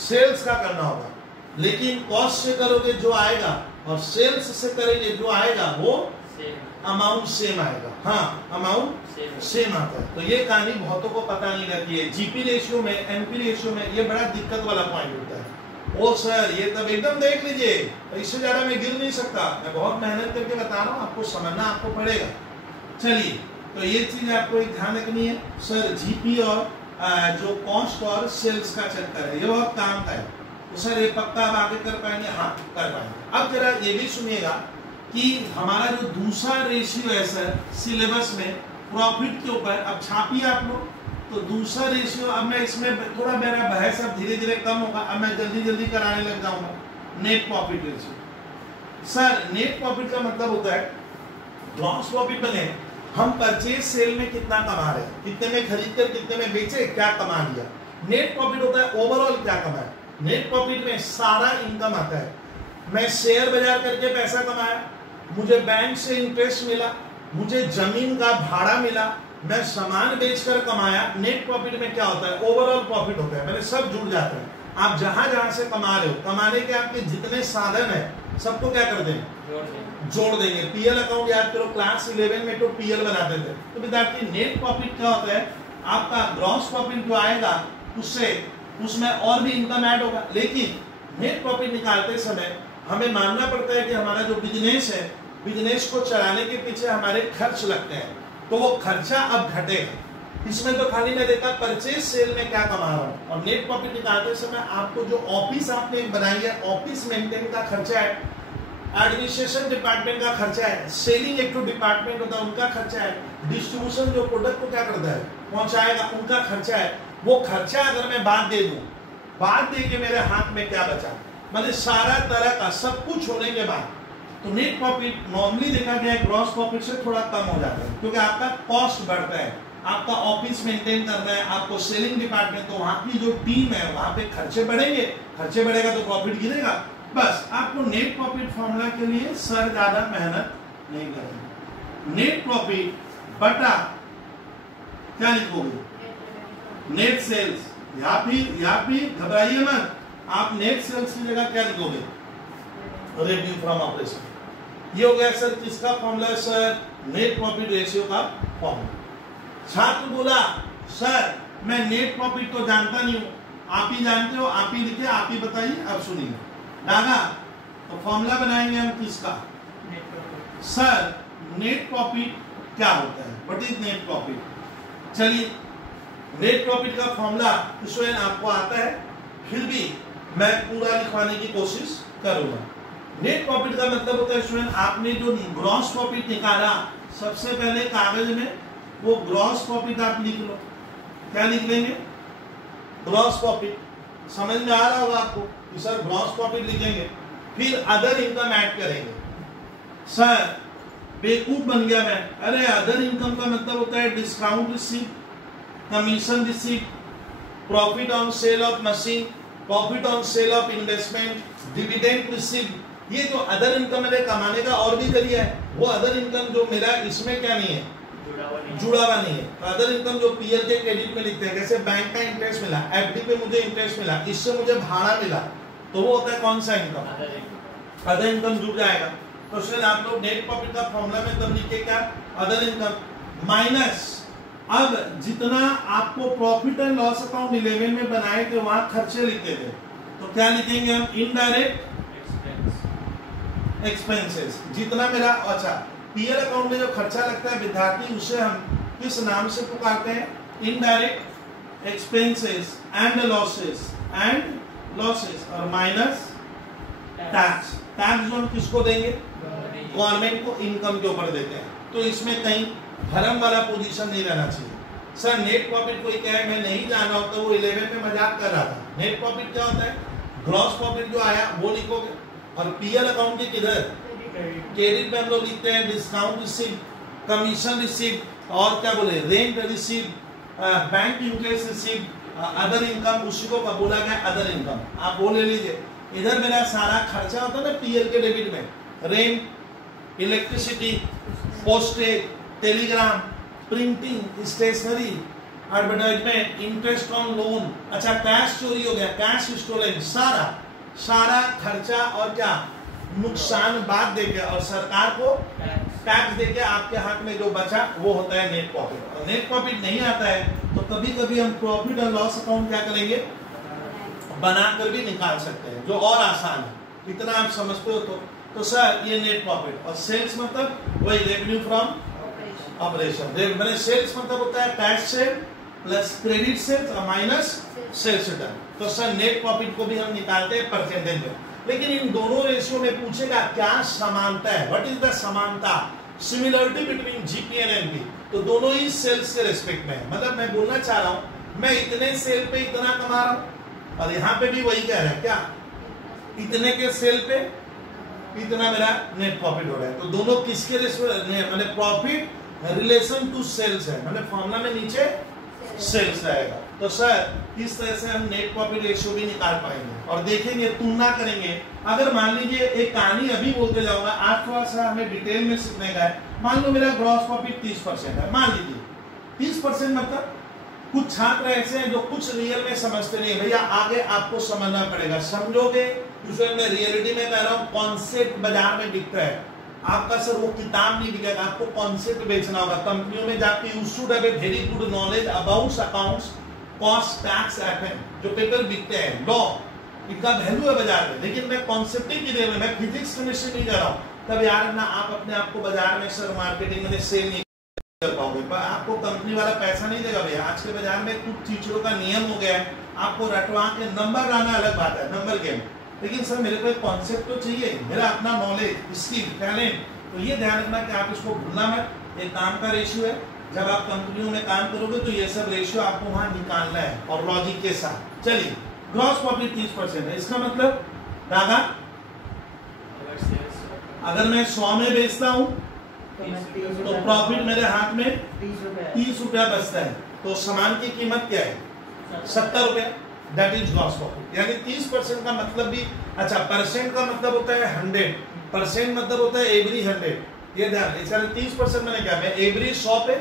सेल्स का करना होगा। लेकिन कॉस्ट से करोगे जो आएगा, और सेल्स से करेंगे जो आएगा वो अमाउंट सेम आएगा। हाँ अमाउंट सेम आता है। तो ये कहानी बहुतों को पता नहीं रहती है। जीपी रेशियो में, एनपी रेशियो में ये बड़ा दिक्कत वाला पॉइंट होता है। ओ सर ये तब एकदम देख लीजिए, इससे ज्यादा मैं गिर नहीं सकता, मैं बहुत मेहनत करके बता रहा हूँ, आपको समझना आपको पड़ेगा। चलिए तो ये चीज आपको एक ध्यान रखनी है। सर जीपी और जो कॉस्ट और सेल्स का चक्कर है, ये बहुत काम का है। तो सर ये पक्का आप आगे कर पाएंगे, हाँ कर पाएंगे। अब जरा ये भी सुनिएगा कि हमारा जो दूसरा रेशियो है सर सिलेबस में प्रॉफिट के ऊपर, अब छापिए आप लोग। तो दूसरा रेशियो, अब मैं इसमें थोड़ा मेरा बहस अब धीरे धीरे कम होगा, अब मैं जल्दी जल्दी कराने लग जाऊंगा। Net profit ratio. Sir net profit का मतलब होता है ग्रॉस प्रॉफिट बने, हम परचेज सेल में कितना कमा रहे हैं, कितने में खरीद कर कितने में बेचे, क्या कमा लिया। नेट प्रॉफिट होता है ओवरऑल क्या कमाया। नेट प्रॉफिट में सारा इनकम आता है। मैं शेयर बाजार करके पैसा कमाया, मुझे बैंक से इंटरेस्ट मिला, मुझे जमीन का भाड़ा मिला, मैं सामान बेचकर कमाया। नेट प्रॉफिट में क्या होता है, ओवरऑल प्रॉफिट होता है, मैंने सब जुड़ जाते हैं। आप जहां जहां से कमा रहे हो, कमाने के आपके जितने साधन है सबको क्या कर देंगे, जोड़ देंगे। पीएल अकाउंट याद करो, क्लास 11 में तो पीएल बनाते थे। तो विद्यार्थी नेट प्रॉफिट क्या होता है, आपका ग्रॉस प्रॉफिट जो आएगा उससे उसमें और भी इनकम ऐड होगा। लेकिन नेट प्रॉफिट निकालते समय हमें मानना पड़ता है कि हमारा जो बिजनेस है, बिजनेस को चलाने के पीछे हमारे खर्च लगते हैं, तो वो खर्चा अब घटेगा। इसमें तो खाली मैं देखा परचेज सेल में क्या कमा रहा हूँ। और नेट प्रॉफिट निकालते समय आपको जो ऑफिस आपने बनाई है, ऑफिस मेंटेन का खर्चा है, एडमिनिस्ट्रेशन डिपार्टमेंट का खर्चा है, सेलिंग एक तो डिपार्टमेंट होता है उनका खर्चा है, डिस्ट्रीब्यूशन जो प्रोडक्ट को क्या करता है पहुंचाएगा उनका खर्चा है। वो खर्चा अगर मैं बाद दे दूं, बाद दे के मेरे हाथ में क्या बचा, मतलब सारा तरह का सब कुछ होने के बाद, तो नेट प्रॉफिट नॉर्मली देखा गया है ग्रॉस प्रॉफिट से थोड़ा कम हो जाता है, क्योंकि आपका कॉस्ट बढ़ता है, आपका ऑफिस मेंटेन करना है, आपको सेलिंग डिपार्टमेंट, तो वहां की जो टीम है वहां पे खर्चे बढ़ेंगे, खर्चे बढ़ेगा तो प्रॉफिट गिरेगा। बस आपको नेट प्रॉफिट फॉर्मूला के लिए सर ज्यादा मेहनत नहीं करेंगे। नेट प्रॉफिट बटा क्या लिखोगे, नेट सेल्स, या फिर घबराइए मत, आप नेट सेल्स की जगह क्या लिखोगे, रेवेन्यू फ्रॉम ऑपरेशन। ये हो गया सर किसका फॉर्मूला है, सर नेट प्रॉफिट रेशियो का फॉर्मूला। छात्र बोला सर मैं नेट प्रॉफिट तो जानता नहीं हूं, आप ही जानते हो, आप ही लिखे, आप ही बताइए। अब सुनिए दादा, तो फॉर्मूला बनाएंगे हम किसका, सर नेट प्रॉफिट क्या होता है, व्हाट इज नेट प्रॉफिट। चलिए नेट प्रॉफिट का फॉर्मूला स्टूडेंट आपको आता है, फिर भी मैं पूरा लिखवाने की कोशिश करूंगा। नेट प्रॉफिट का मतलब होता है स्टूडेंट, आपने जो ग्रॉस प्रॉफिट निकाला, सबसे पहले कागज में वो ग्रॉस प्रॉफिट आप लिख लो। क्या लिख लेंगे, ग्रॉस प्रॉफिट। समझ में आ रहा होगा आपको कि सर ग्रॉस प्रॉफिट लिखेंगे, फिर अदर इनकम ऐड करेंगे। सर बेवकूफ बन गया मैं। अरे अदर इनकम का मतलब होता है discount receive, commission receive, profit on sale of machine, profit on sale of investment, dividend receive. ये जो अदर इनकम मेरे कमाने का और भी जरिया है, वो अदर इनकम जो मेरा इसमें क्या नहीं है, जुड़ा हुआ नहीं है। अदर इनकम जो पीएल के क्रेडिट में लिखते हैं, जैसे बैंक का इंटरेस्ट मिला, एफडी पे मुझे इंटरेस्ट मिला, इससे मुझे भाड़ा मिला, तो वो होता है कौन सा इनकम, अदर इनकम जुड़ जाएगा। तो फिर आप लोग नेट प्रॉफिट का फॉर्मूला में तब लिखे क्या, अदर इनकम माइनस, अब जितना आपको प्रॉफिट एंड लॉस अकाउंट 11 में बनाए थे वहां खर्चे लिखते थे, तो क्या लिखेंगे हम, इनडायरेक्ट एक्सपेंसेस। जितना मेरा, अच्छा पीएल अकाउंट में जो खर्चा लगता है विद्यार्थी, उसे हम किस नाम से पुकारते हैं, इनडायरेक्ट एक्सपेंसेस एंड लॉसेस, और माइनस टैक्स। टैक्स जो हम किसको देंगे, गवर्नमेंट को इनकम के ऊपर देते हैं। तो इसमें कहीं भरम वाला पोजीशन नहीं रहना चाहिए। सर नेट प्रॉफिट कोई कहे मैं नहीं जाना होता, वो 11 में मजाक कर रहा था। नेट प्रॉफिट क्या होता है, ग्रॉस प्रॉफिट जो आया वो लिखोगे, और पीएल अकाउंट के किधर, क्रेडिट में हम लोग लिखते हैं डिस्काउंट रिसीव, कमीशन रिसीव, और क्या बोले, rent receive, bank interest receive, other income, उसी को बोला गया अदर इनकम। आप वो ले लीजिए। इधर मेरा सारा खर्चा होता है ना पीएल के डेबिट में, rent, electricity, postage, telegram, printing, stationery, advertisement, interest on loan. अच्छा कैश चोरी हो गया, कैश स्टोलन, सारा खर्चा और क्या नुकसान बाद देके और सरकार को टैक्स देके आपके हाथ में जो बचा वो होता है नेट प्रॉफिट। और नेट प्रॉफिट नहीं आता है तो कभी कभी हम प्रॉफिट और लॉस अकाउंट क्या करेंगे, बनाकर भी निकाल सकते हैं, जो और आसान है। इतना आप समझते हो तो सर ये नेट प्रॉफिट। और सेल्स मतलब वही रेवेन्यू फ्रॉम ऑपरेशन। मैंने सेल्स मतलब होता है cash sale plus credit sales और माइनस सेल्स रिटर्न। तो सर नेट प्रॉफिट को भी हम निकालते हैं परसेंटेज में। लेकिन इन दोनों रेशियो में पूछेगा क्या समानता है, व्हाट इज द समानता, similarity between GP and NP. तो दोनों ही सेल्स के रेस्पेक्ट में है। मतलब मैं बोलना चाह रहा हूं मैं इतने सेल पे इतना कमा रहा हूं, और यहाँ पे भी वही कह रहा है क्या, इतने के सेल पे इतना मेरा नेट प्रॉफिट हो रहा है। तो दोनों किसके रेस्पेक्ट, मतलब प्रॉफिट रिलेशन टू सेल्स है, मतलब फॉर्मूला में नीचे सेल्स रहेगा। तो सर इस तरह से हम नेट प्रॉफिट रेशियो भी निकाल पाएंगे और देखेंगे, तुलना करेंगे। अगर मान लीजिए एक कहानी अभी बोलते जाऊंगा, आज थोड़ा सा हमें डिटेल में सीखने का है। मान लो मेरा ग्रॉस प्रॉफिट 30% है, मान लीजिए 30%, मतलब कुछ छात्र ऐसे हैं जो कुछ रियल में समझते नहीं है। भैया आगे आपको समझना पड़ेगा, समझोगे तो मैं रियलिटी में कह रहा हूँ, कॉन्सेप्ट बाजार में बिकता है। आपका सर वो किताब नहीं बिकेगा, आपको कॉन्सेप्ट बेचना होगा। कंपनियों में जाके you should have a very good knowledge about accounts, cost, tax, FM, जो पेपर बिकते हैं, लॉ, इनका वैल्यू है बाजार में। लेकिन मैं कॉन्सेप्ट ही की मैं फिजिक्स केमिस्ट्री नहीं कर रहा हूँ, तब यार ना आप अपने आप को बाजार में सर मार्केटिंग में सेल नहीं कर पाओगे, आपको कंपनी वाला पैसा नहीं देगा। भैया आज के बाजार में कुछ टीचरों का नियम हो गया है, आपको रटवा के नंबर लाना अलग बात है, नंबर गेम। लेकिन सर मेरे को एक कॉन्सेप्ट तो चाहिए, मेरा अपना नॉलेज, स्किल, टैलेंट। तो ये ध्यान रखना कि आप इसको भूलना मत। एक काम का रेशियो है, जब आप कंपनियों में काम करोगे तो ये सब रेशियो आपको वहां निकालना है और लॉजिक के साथ। चलिए ग्रॉस प्रॉफिट 30% है, इसका मतलब दादा अगर मैं 100 में बेचता हूँ तो प्रॉफिट मेरे हाथ में 30 रुपया बचता है। तो सामान की कीमत क्या है, 70 रुपया। That is gross profit. यानी 30% का मतलब भी, अच्छा परसेंट का मतलब होता है 100%, मतलब होता है एवरी 100। ये ध्यान, इसका 30% मैंने क्या, मैं एवरी 100 पे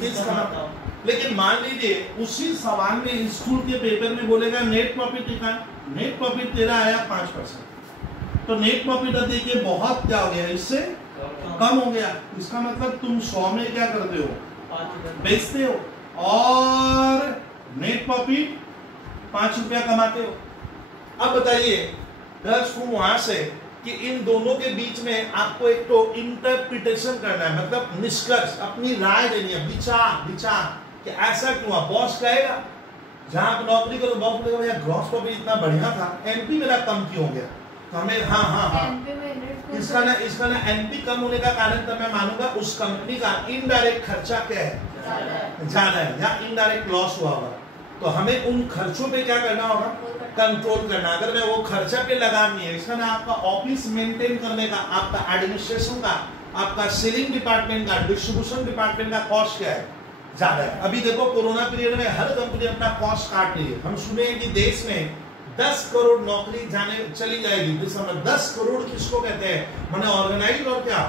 30 कमाता हूँ। लेकिन मान लीजिए उसी सवाल में स्कूल के पेपर में बोलेगा नेट प्रॉफिट लिखा, नेट प्रॉफिट तेरा आया 5%। तो नेट प्रॉफिट अब देखिए बहुत क्या हो गया, इससे कम हो गया। इसका मतलब तुम 100 में क्या करते हो, बेचते हो, और नेट प्रॉफिट 5 रुपया कमाते हो। अब बताइए दस वहां से कि इन दोनों के बीच में आपको एक तो इंटरप्रिटेशन करना है, मतलब निष्कर्ष, अपनी राय देनी है, विचार कि ऐसा क्यों हुआ। बॉस कहेगा, जहां आप नौकरी करो, बॉस बोलेगा भैया ग्रॉस प्रॉफिट इतना बढ़िया था, एनपी मेरा कम क्यों हो गया। तो हमें हाँ इसका ना एनपी कम होने का कारण तो मैं मानूंगा उस कंपनी का इनडायरेक्ट खर्चा क्या है, ज्यादा है, या इनडायरेक्ट लॉस हुआ होगा। तो हमें उन खर्चों पे क्या करना होगा, कंट्रोल करना। अगर मैं वो खर्चा पे लगाम नहीं है, इसका ना आपका ऑफिस मेंटेन करने का, आपका एडमिनिस्ट्रेशन का आपका सेलिंग डिपार्टमेंट का, डिस्ट्रीब्यूशन डिपार्टमेंट का कॉस्ट क्या है, ज्यादा है। अभी देखो कोरोना पीरियड में हर कंपनी अपना कॉस्ट काट रही है। हम सुने हैं कि देश में 10 करोड़ नौकरी जाने चली जाएगी दिसंबर। 10 करोड़ किसको कहते हैं, माने ऑर्गेनाइज और क्या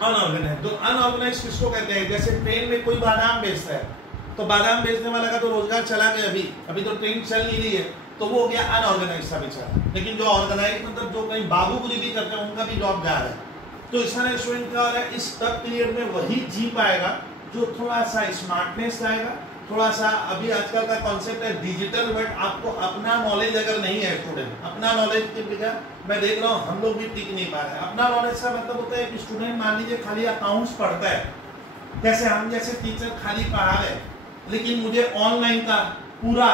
अनऑर्गेनाइज। तो अनऑर्गेनाइज किसको कहते हैं, जैसे ट्रेन में कोई बादाम बेचता है तो बादाम बेचने वाला का तो रोजगार चला गया, अभी तो ट्रेन चल नहीं रही है, तो वो हो गया अनऑर्गेनाइज सा बेचारा। लेकिन जो ऑर्गेनाइज मतलब जो कहीं बाबूगिरी भी करते हैं उनका भी जॉब जा रहा है। तो इस तरह स्टूडेंट क्या हो रहा है, इस टफ पीरियड में वही जी पाएगा जो थोड़ा सा स्मार्टनेस लाएगा, थोड़ा सा अभी आजकल का कॉन्सेप्ट है डिजिटल वर्ल्ड। आपको अपना नॉलेज अगर नहीं है स्टूडेंट, अपना नॉलेज के बजाय मैं देख रहा हूँ हम लोग भी टिक नहीं पा रहे हैं। अपना नॉलेज का मतलब होता है कि स्टूडेंट मान लीजिए खाली अकाउंट्स पढ़ता है, जैसे हम जैसे टीचर खाली पढ़ा रहे हैं, लेकिन मुझे ऑनलाइन का पूरा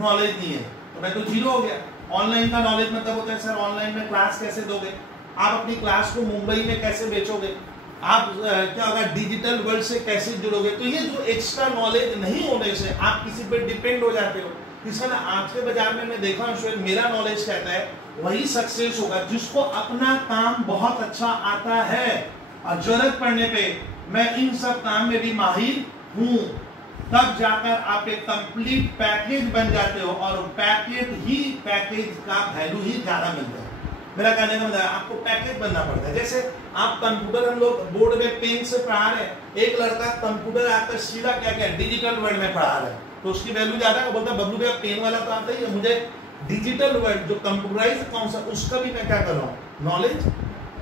नॉलेज नहीं है तो मैं तो जीरो हो गया। ऑनलाइन का नॉलेज मतलब होता है सर ऑनलाइन में क्लास कैसे दोगे, आप अपनी क्लास को मुंबई में कैसे बेचोगे, आप क्या होगा डिजिटल वर्ल्ड से कैसे जुड़ोगे। तो ये जो एक्स्ट्रा नॉलेज नहीं होने से आप किसी पर डिपेंड हो जाते हो। इसमें आज के बाजार में मैं देखा हूँ मेरा नॉलेज कहता है वही सक्सेस होगा जिसको अपना काम बहुत अच्छा आता है और जरूरत पड़ने पे मैं इन सब काम में भी माहिर हूँ, तब जाकर आप एक कंप्लीट पैकेज बन जाते हो और पैकेज का वैल्यू ही ज्यादा मिलता है। मेरा कहने का मतलब आपको पैकेज बनना पड़ता है। जैसे आप कंप्यूटर, हम लोग बोर्ड में पेन से पढ़ा रहे हैं, एक लड़का कंप्यूटर आकर सीधा क्या क्या डिजिटल वर्ल्ड में पढ़ा रहे हैं तो उसकी वैल्यू ज्यादा है। बोलता बबलू भैया पेन वाला तो आता ही है, मुझे डिजिटल वर्ल्ड जो कंप्यूटराइज अकाउंट है उसका भी मैं क्या कर रहा हूँ नॉलेज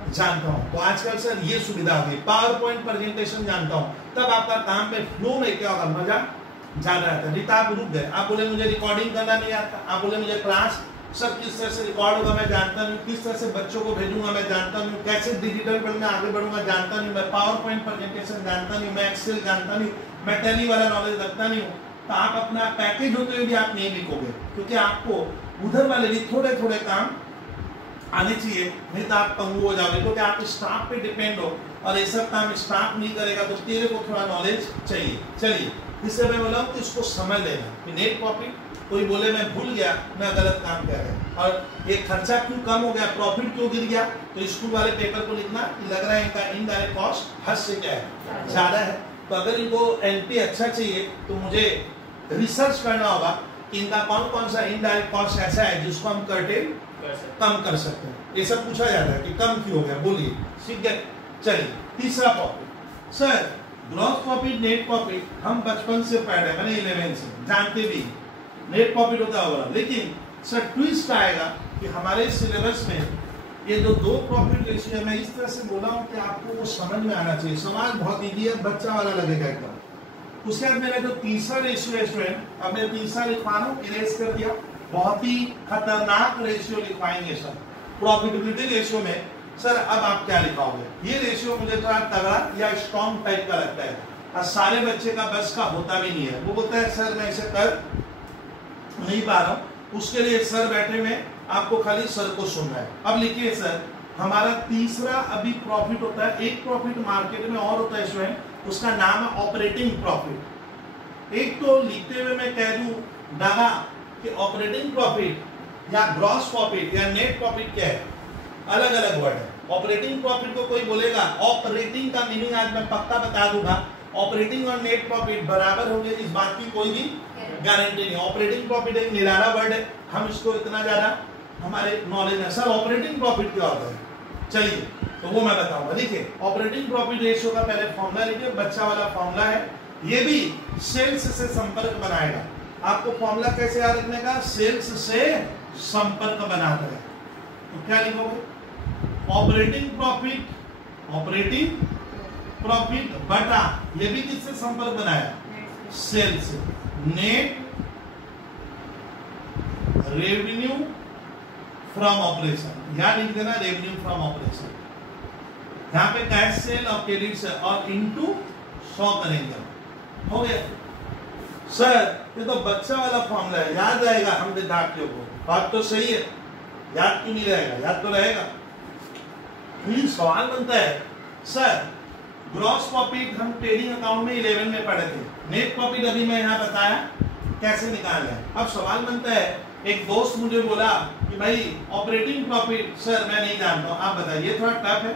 जानता हूँ। तो आजकल सर ये सुविधा होगी, पावर पॉइंट प्रेजेंटेशन जानता हूँ, तब आपका काम में फ्लो में क्या होगा मजा ज्यादा आता है। नहीं तो आप रुक गए, आप बोले मुझे रिकॉर्डिंग करना नहीं आता, आप बोले मुझे क्लास सब किस तरह से रिकॉर्ड होगा मैं जानता नहीं, किस तरह से बच्चों को भेजूंगा मैं जानता नहीं, कैसे डिजिटल वर्ल्ड में आगे बढ़ूंगा जानता नहीं, मैं पावर पॉइंट प्रेजेंटेशन जानता नहीं, मैं एक्सेल जानता नहीं, मैं टैली वाला नॉलेज रखता नहीं हूँ, तो आप अपना पैकेज होते हुए भी आप नहीं लिखोगे क्योंकि आपको उधर वाले भी थोड़े थोड़े काम आने चाहिए, नहीं तो आप पंगु हो जाओगे क्योंकि आप स्टाफ पे डिपेंड हो और ये सब काम स्टाफ नहीं करेगा तो तेरे को थोड़ा नॉलेज चाहिए। चलिए इससे मैं बोला हूँ कि इसको समझ लेना कि नेट प्रॉफिट, कोई बोले मैं भूल गया मैं गलत काम कर रहा हूँ और ये खर्चा क्यों कम हो गया, प्रॉफिट क्यों गिर गया, तो स्कूल वाले पेपर को लिखना कि लग रहा है इनका इनडायरेक्ट कॉस्ट हद से क्या है ज्यादा है। तो अगर इनको एनपी अच्छा चाहिए तो मुझे रिसर्च करना होगा कि इनका कौन कौन सा इनडायरेक्ट कॉस्ट ऐसा है जिसको हम कर्टेल कम कर सकते हैं। ये सब पूछा जाता है कि कम क्यों हो गया, बोलिए ठीक है। चलिए तीसरा topic sir gross profit net profit हम बचपन से पढ़ रहे हैं, मैंने 11 से जानते भी नेट प्रॉफिट होता होगा, लेकिन सर ट्विस्ट आएगा कि हमारे सिलेबस में ये जो दो प्रॉफिट रेशियो है मैं इस तरह से बोला हूँ कि आपको वो समझ में आना चाहिए। समाज बहुत इजी है, बच्चा वाला लगेगा एकदम। उसके बाद मेरा जो तीसरा रेशियो है स्टूडेंट, अब मैं तीसरा लिखवा रहा हूँ, इरेज कर दिया, बहुत ही खतरनाक रेशियो लिखवाएंगे सर प्रॉफिटेबिलिटी रेशियो में। सर अब आप क्या लिखाओगे, ये रेशियो मुझे थोड़ा तगड़ा या स्ट्रॉन्ग टाइप का लगता है और सारे बच्चे का बस का होता भी नहीं है। वो बोलता है सर मैं इसे कर नहीं पा रहा हूँ, उसके लिए सर बैठे में आपको खाली सर को सुनना है। अब लिखिए सर हमारा तीसरा अभी प्रॉफिट होता है, एक प्रॉफिट मार्केट में और होता है स्टूडेंट, उसका नाम है ऑपरेटिंग प्रॉफिट। एक तो लिखते हुए मैं कह दूं दादा कि ऑपरेटिंग प्रॉफिट या ग्रॉस प्रॉफिट या नेट प्रॉफिट क्या है, अलग अलग वर्ड है। ऑपरेटिंग प्रॉफिट को कोई बोलेगा, ऑपरेटिंग का मीनिंग आज मैं पक्का बता दूंगा, ऑपरेटिंग और नेट प्रॉफिट बराबर होंगे इस बात की कोई भी गारंटी नहीं। ऑपरेटिंग प्रॉफिट एक निराला वर्ड है, हम इसको इतना ज्यादा हमारे नॉलेज है। सर ऑपरेटिंग प्रॉफिट क्या होता है, चलिए तो वो मैं बताऊंगा। देखिए ऑपरेटिंग प्रॉफिट रेशियो का पहले फॉर्मूला लिखिए, बच्चा वाला फॉर्मूला है, ये भी सेल्स से संपर्क बनाएगा। आपको फॉर्मूला कैसे याद रखने का, सेल्स से संपर्क बनाता है। तो क्या लिखोगे, ऑपरेटिंग प्रॉफिट बटा, ये भी किससे संपर्क बनाया, sales, net revenue from operation, या लिख देना रेवेन्यू फ्रॉम ऑपरेशन। यहाँ पे कैश सेल और क्रेडिट से और इनटू 100 करेंगे, हो गया। सर ये तो बच्चा वाला फॉर्मूला है, याद रहेगा हम विद्यार्थियों को, बात तो सही है, याद क्यों नहीं रहेगा, याद तो रहेगा। सवाल बनता है सर ग्रॉस प्रॉफिट हम ट्रेडिंग अकाउंट में 11 में पढ़े थे, नेट प्रॉफिट अभी मैं यहाँ बताया कैसे निकालना है। अब सवाल बनता है, एक दोस्त मुझे बोला कि भाई ऑपरेटिंग प्रॉफिट सर मैं नहीं जानता हूँ, आप बताइए, थोड़ा टफ है,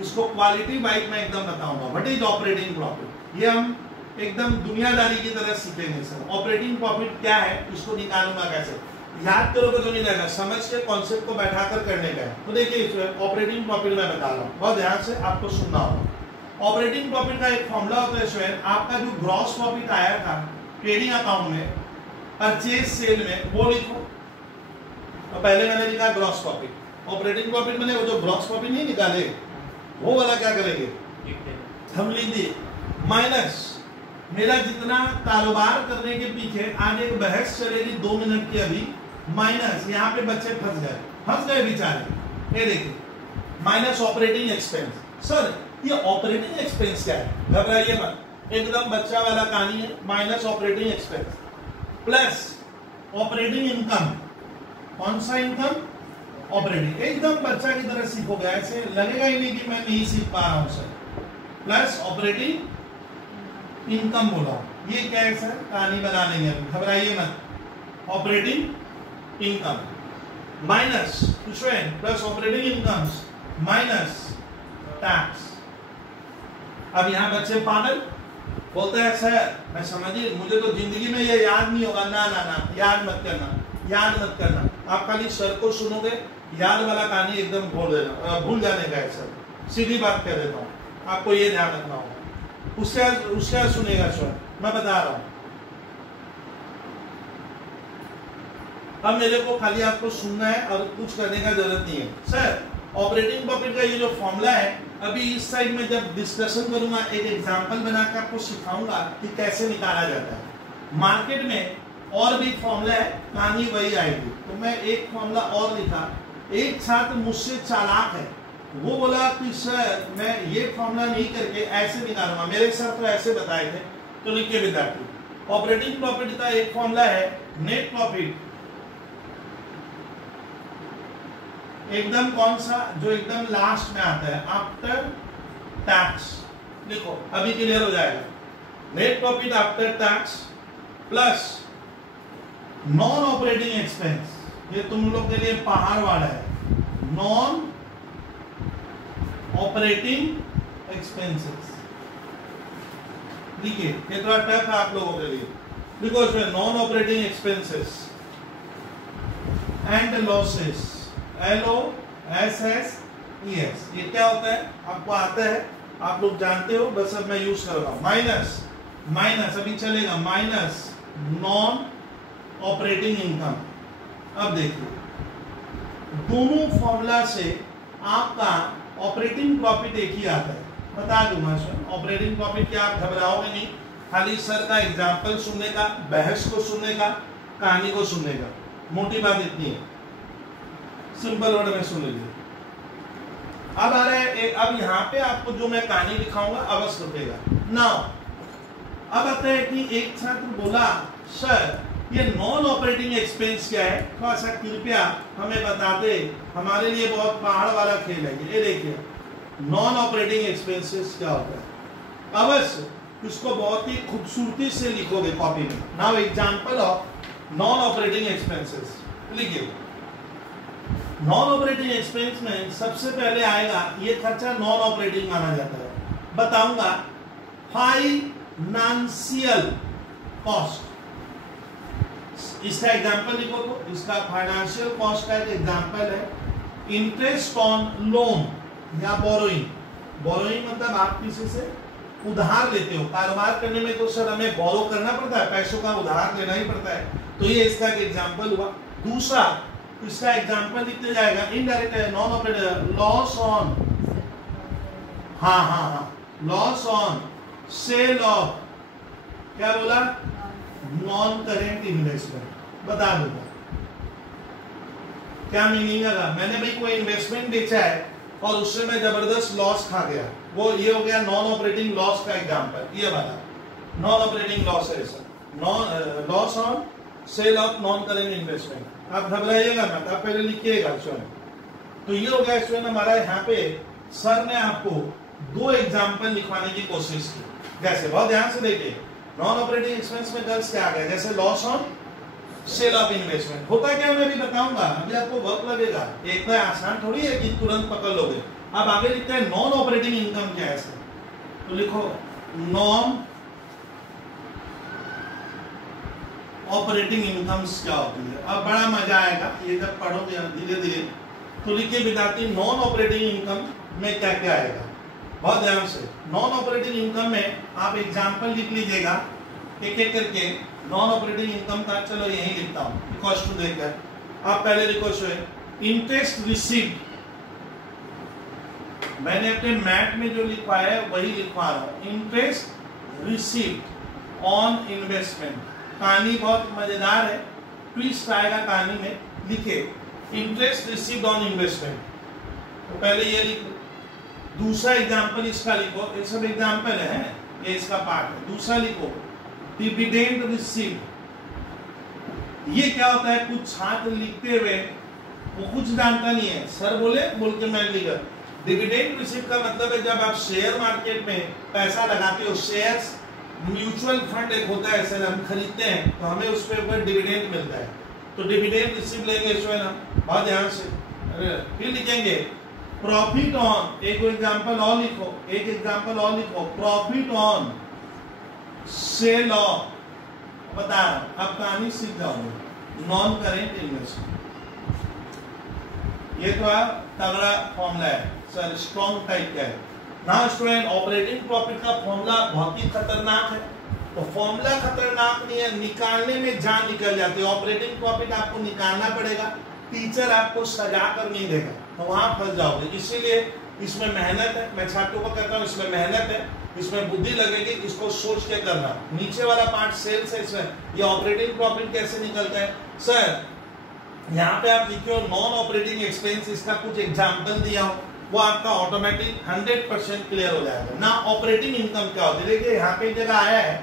इसको क्वालिटी वाइज मैं एकदम बताऊंगा। व्हाट इज ऑपरेटिंग प्रॉफिट, ये हम एकदम दुनियादारी की तरह सीखेंगे सर। ऑपरेटिंग प्रॉफिट क्या है, इसको निकालूंगा कैसे, याद करोगे तो नहीं रहेगा, समझ के कॉन्सेप्ट को बैठाकर करने का है। तो देखिए ऑपरेटिंग प्रॉफिट मैं बता रहा हूँ, बहुत ध्यान से आपको सुनना होगा। ऑपरेटिंग प्रॉफिट का एक फॉर्मूला होता है स्टूडेंट, आपका जो ग्रॉस प्रॉफिट आया था ट्रेडिंग अकाउंट में, परचेज सेल में, वो लिखो। तो पहले मैंने लिखा ग्रॉस प्रॉफिट, ऑपरेटिंग प्रॉफिट मैंने वो जो ग्रॉस प्रॉफिट नहीं निकाले वो वाला क्या करेंगे हम लिख दिए, माइनस मेरा जितना कारोबार करने के पीछे आज एक बहस चलेगी 2 मिनट की अभी, माइनस यहाँ पे बच्चे फंस गए बेचारे, ये देखिए माइनस ऑपरेटिंग एक्सपेंस। सर ये ऑपरेटिंग एक्सपेंस क्या है, घबराइए मत, एकदम बच्चा वाला कहानी है। Minus operating expense plus operating income, कौन सा इनकम, ऑपरेटिंग, एकदम बच्चा की तरह सीखोगे, ऐसे लगेगा ही नहीं कि मैं नहीं सीख पा रहा हूं सर। प्लस ऑपरेटिंग इनकम बोला, ये क्या है सर, कहानी बना लेंगे, घबराइए मत। Operating income minus plus operating incomes minus tax. अब यहां बच्चे पागल बोलते हैं सर मैं समझिए मुझे तो जिंदगी में ये याद नहीं होगा, ना ना ना याद मत करना, आप खाली सर को सुनोगे, याद वाला कहानी एकदम भूल जाने का है सर, सीधी बात कह देता हूँ, आपको ये ध्यान रखना होगा। उसका सुनेगा सर, मैं बता रहा हूँ। अब मेरे को खाली आपको सुनना है और कुछ करने का जरूरत नहीं है सर। ऑपरेटिंग प्रॉफिट का ये जो फॉर्मूला है, अभी इस साइड में जब डिस्कशन करूंगा एक एग्जांपल बनाकर आपको सिखाऊंगा कि कैसे निकाला जाता है। मार्केट में और भी फॉर्मूला है, कहानी वही आएगी। तो मैं एक फॉर्मूला और लिखा, एक छात्र मुझसे चालाक है, वो बोला कि सर मैं ये फॉर्मूला नहीं करके ऐसे निकालूंगा, मेरे सर तो ऐसे बताए थे। तो लिखिए विद्यार्थी, ऑपरेटिंग प्रॉफिट का एक फॉर्मूला है नेट प्रॉफिट, एकदम कौन सा, जो एकदम लास्ट में आता है आफ्टर टैक्स, लिखो अभी क्लियर हो जाएगा। Net profit after tax plus non operating expense, ये तुम लोग के लिए पहाड़ वाला है, नॉन ऑपरेटिंग एक्सपेंसेस। देखिए ये थोड़ा टफ है आप लोगों के लिए, लिखो इसमें non operating expenses and losses, LOSSES, ये क्या होता है आपको आता है, आप लोग जानते हो, बस अब मैं यूज कर रहा हूं। माइनस अभी चलेगा, माइनस नॉन ऑपरेटिंग इनकम। अब देखिए दोनों फॉर्मूला से आपका ऑपरेटिंग प्रॉफिट एक ही आता है, बता दूंगा सर। ऑपरेटिंग प्रॉफिट क्या, आप घबराओगे नहीं, खाली सर का एग्जाम्पल सुनने का, बहस को सुनने का, कहानी को सुनने का, मोटी बात इतनी है, सिंपल वर्ड में सुन लीजिए। अब आ रहा है, अब यहाँ पे आपको जो मैं कहानी दिखाऊंगा अवश्य रुकेगा ना। अब आता है कि एक छात्र बोला सर ये नॉन ऑपरेटिंग एक्सपेंस क्या है, थोड़ा सा कृपया हमें बताते, हमारे लिए बहुत पहाड़ वाला खेल है ये। देखिए नॉन ऑपरेटिंग एक्सपेंसेस क्या होता है, अवश्य इसको बहुत ही खूबसूरती से लिखोगे कॉपी में। Now example of non operating expenses, लिखिए नॉन ऑपरेटिंग एक्सपेंस में सबसे पहले आएगा, ये खर्चा नॉन ऑपरेटिंग माना जाता है, बताऊंगा फाइनेंशियल कॉस्ट। इसका एग्जांपल लिखो, तो इसका फाइनेंशियल कॉस्ट का एक एग्जांपल है इंटरेस्ट ऑन लोन या बोरोइंग मतलब आप किसी से उधार लेते हो, कारोबार करने में तो सर हमें बोरो करना पड़ता है, पैसों का उधार लेना ही पड़ता है, तो ये इसका एक एग्जांपल हुआ। दूसरा इसका एग्जांपल लिखते जाएगा indirect non operating loss on, loss on sale of, क्या बोला, नॉन करेंट इन्वेस्टमेंट। बता दूंगा क्या मीनिंग है, मैंने भाई कोई इन्वेस्टमेंट बेचा है और उससे मैं जबरदस्त लॉस खा गया, वो ये हो गया नॉन ऑपरेटिंग लॉस का एग्जांपल, ये वाला नॉन ऑपरेटिंग लॉस है sir, non loss on sale of non current investment. आप घबराइएगा मत, आप पहले लिखिएगा स्वयं। तो ये हो गया स्वयं हमारा, यहाँ पे सर ने आपको 2 एग्जांपल लिखवाने की कोशिश की, जैसे बहुत ध्यान से देखिए नॉन ऑपरेटिंग एक्सपेंस में गर्ल्स क्या आ गया, जैसे loss on sale of investment होता क्या मैं भी बताऊंगा, अभी आपको वक्त लगेगा, इतना आसान थोड़ी है कि तुरंत पकड़ लोगे। अब आगे लिखते हैं नॉन ऑपरेटिंग इनकम क्या है सर, तो लिखो नॉन ऑपरेटिंग इनकम्स क्या होती है। अब बड़ा मजा आएगा ये जब पढ़ोगे धीरे धीरे। तो लिखिए विद्यार्थी नॉन ऑपरेटिंग इनकम में क्या क्या आएगा, बहुत ध्यान से। नॉन ऑपरेटिंग इनकम में आप एग्जांपल लिख लीजिएगा एक एक करके नॉन ऑपरेटिंग इनकम का। चलो यही लिखता हूँ इक्वल्स टू देकर। आप पहले लिखो सो इंटरेस्ट रिसीव्ड, मैंने अपने मैथ में जो लिखवाया है वही लिखवा रहा हूँ। इंटरेस्ट रिसीव्ड ऑन इन्वेस्टमेंट, कहानी बहुत मजेदार है, ट्विस्ट आएगा कहानी में। लिखे इंटरेस्ट रिसीव्ड ऑन इन्वेस्टमेंट, तो पहले ये लिखो। दूसरा एग्जांपल इसका लिखो, ये सब एग्जांपल है, ये इसका पार्ट है। दूसरा लिखो डिविडेंड रिसीव्ड। ये क्या होता है, कुछ छात्र लिखते हुए वो कुछ जानता नहीं है, सर बोले बोल के मैं लिखा। डिविडेंड रिसीव का मतलब है जब आप शेयर मार्केट में पैसा लगाते हो, शेयर्स म्यूचुअल फंड एक होता है, सर हम खरीदते हैं तो हमें उस पर ऊपर डिविडेंड मिलता है, तो डिविडेंड रिसीव लेंगे इसमें ना, बहुत ध्यान से। फिर लिखेंगे प्रॉफिट ऑन, एक एग्जांपल और लिखो, एक एग्जांपल और लिखो, प्रॉफिट ऑन सेल ऑफ, बता रहा हूं अब कहानी सीख जाओगे। नॉन करेंट इन्वेस्टमेंट, ये तो तगड़ा फॉर्मूला है सर, स्ट्रॉन्ग टाइप का है ना स्टूडेंट। ऑपरेटिंग प्रॉफिट का फॉर्मूला बहुत ही खतरनाक है, तो फॉर्मूला खतरनाक नहीं है, निकालने में जान निकल जाती है। ऑपरेटिंग प्रॉफिट आपको निकालना पड़ेगा, टीचर आपको सजा कर नहीं देगा, तो वहां फंस जाओगे। इसीलिए इसमें मेहनत है, मैं छात्रों को कहता हूँ इसमें मेहनत है, इसमें बुद्धि लगेगी, इसको सोच के करना। नीचे वाला पार्ट सेल्स है, इसमें ये ऑपरेटिंग प्रॉफिट कैसे निकलता है सर, यहाँ पे आप लिखे हो नॉन ऑपरेटिंग एक्सपेंस, इसका कुछ एग्जांपल दिया हो, वो आपका ऑटोमेटिक 100% क्लियर हो जाएगा। ना ऑपरेटिंग इनकम क्या होती है, देखिए यहाँ पे जगह आया है,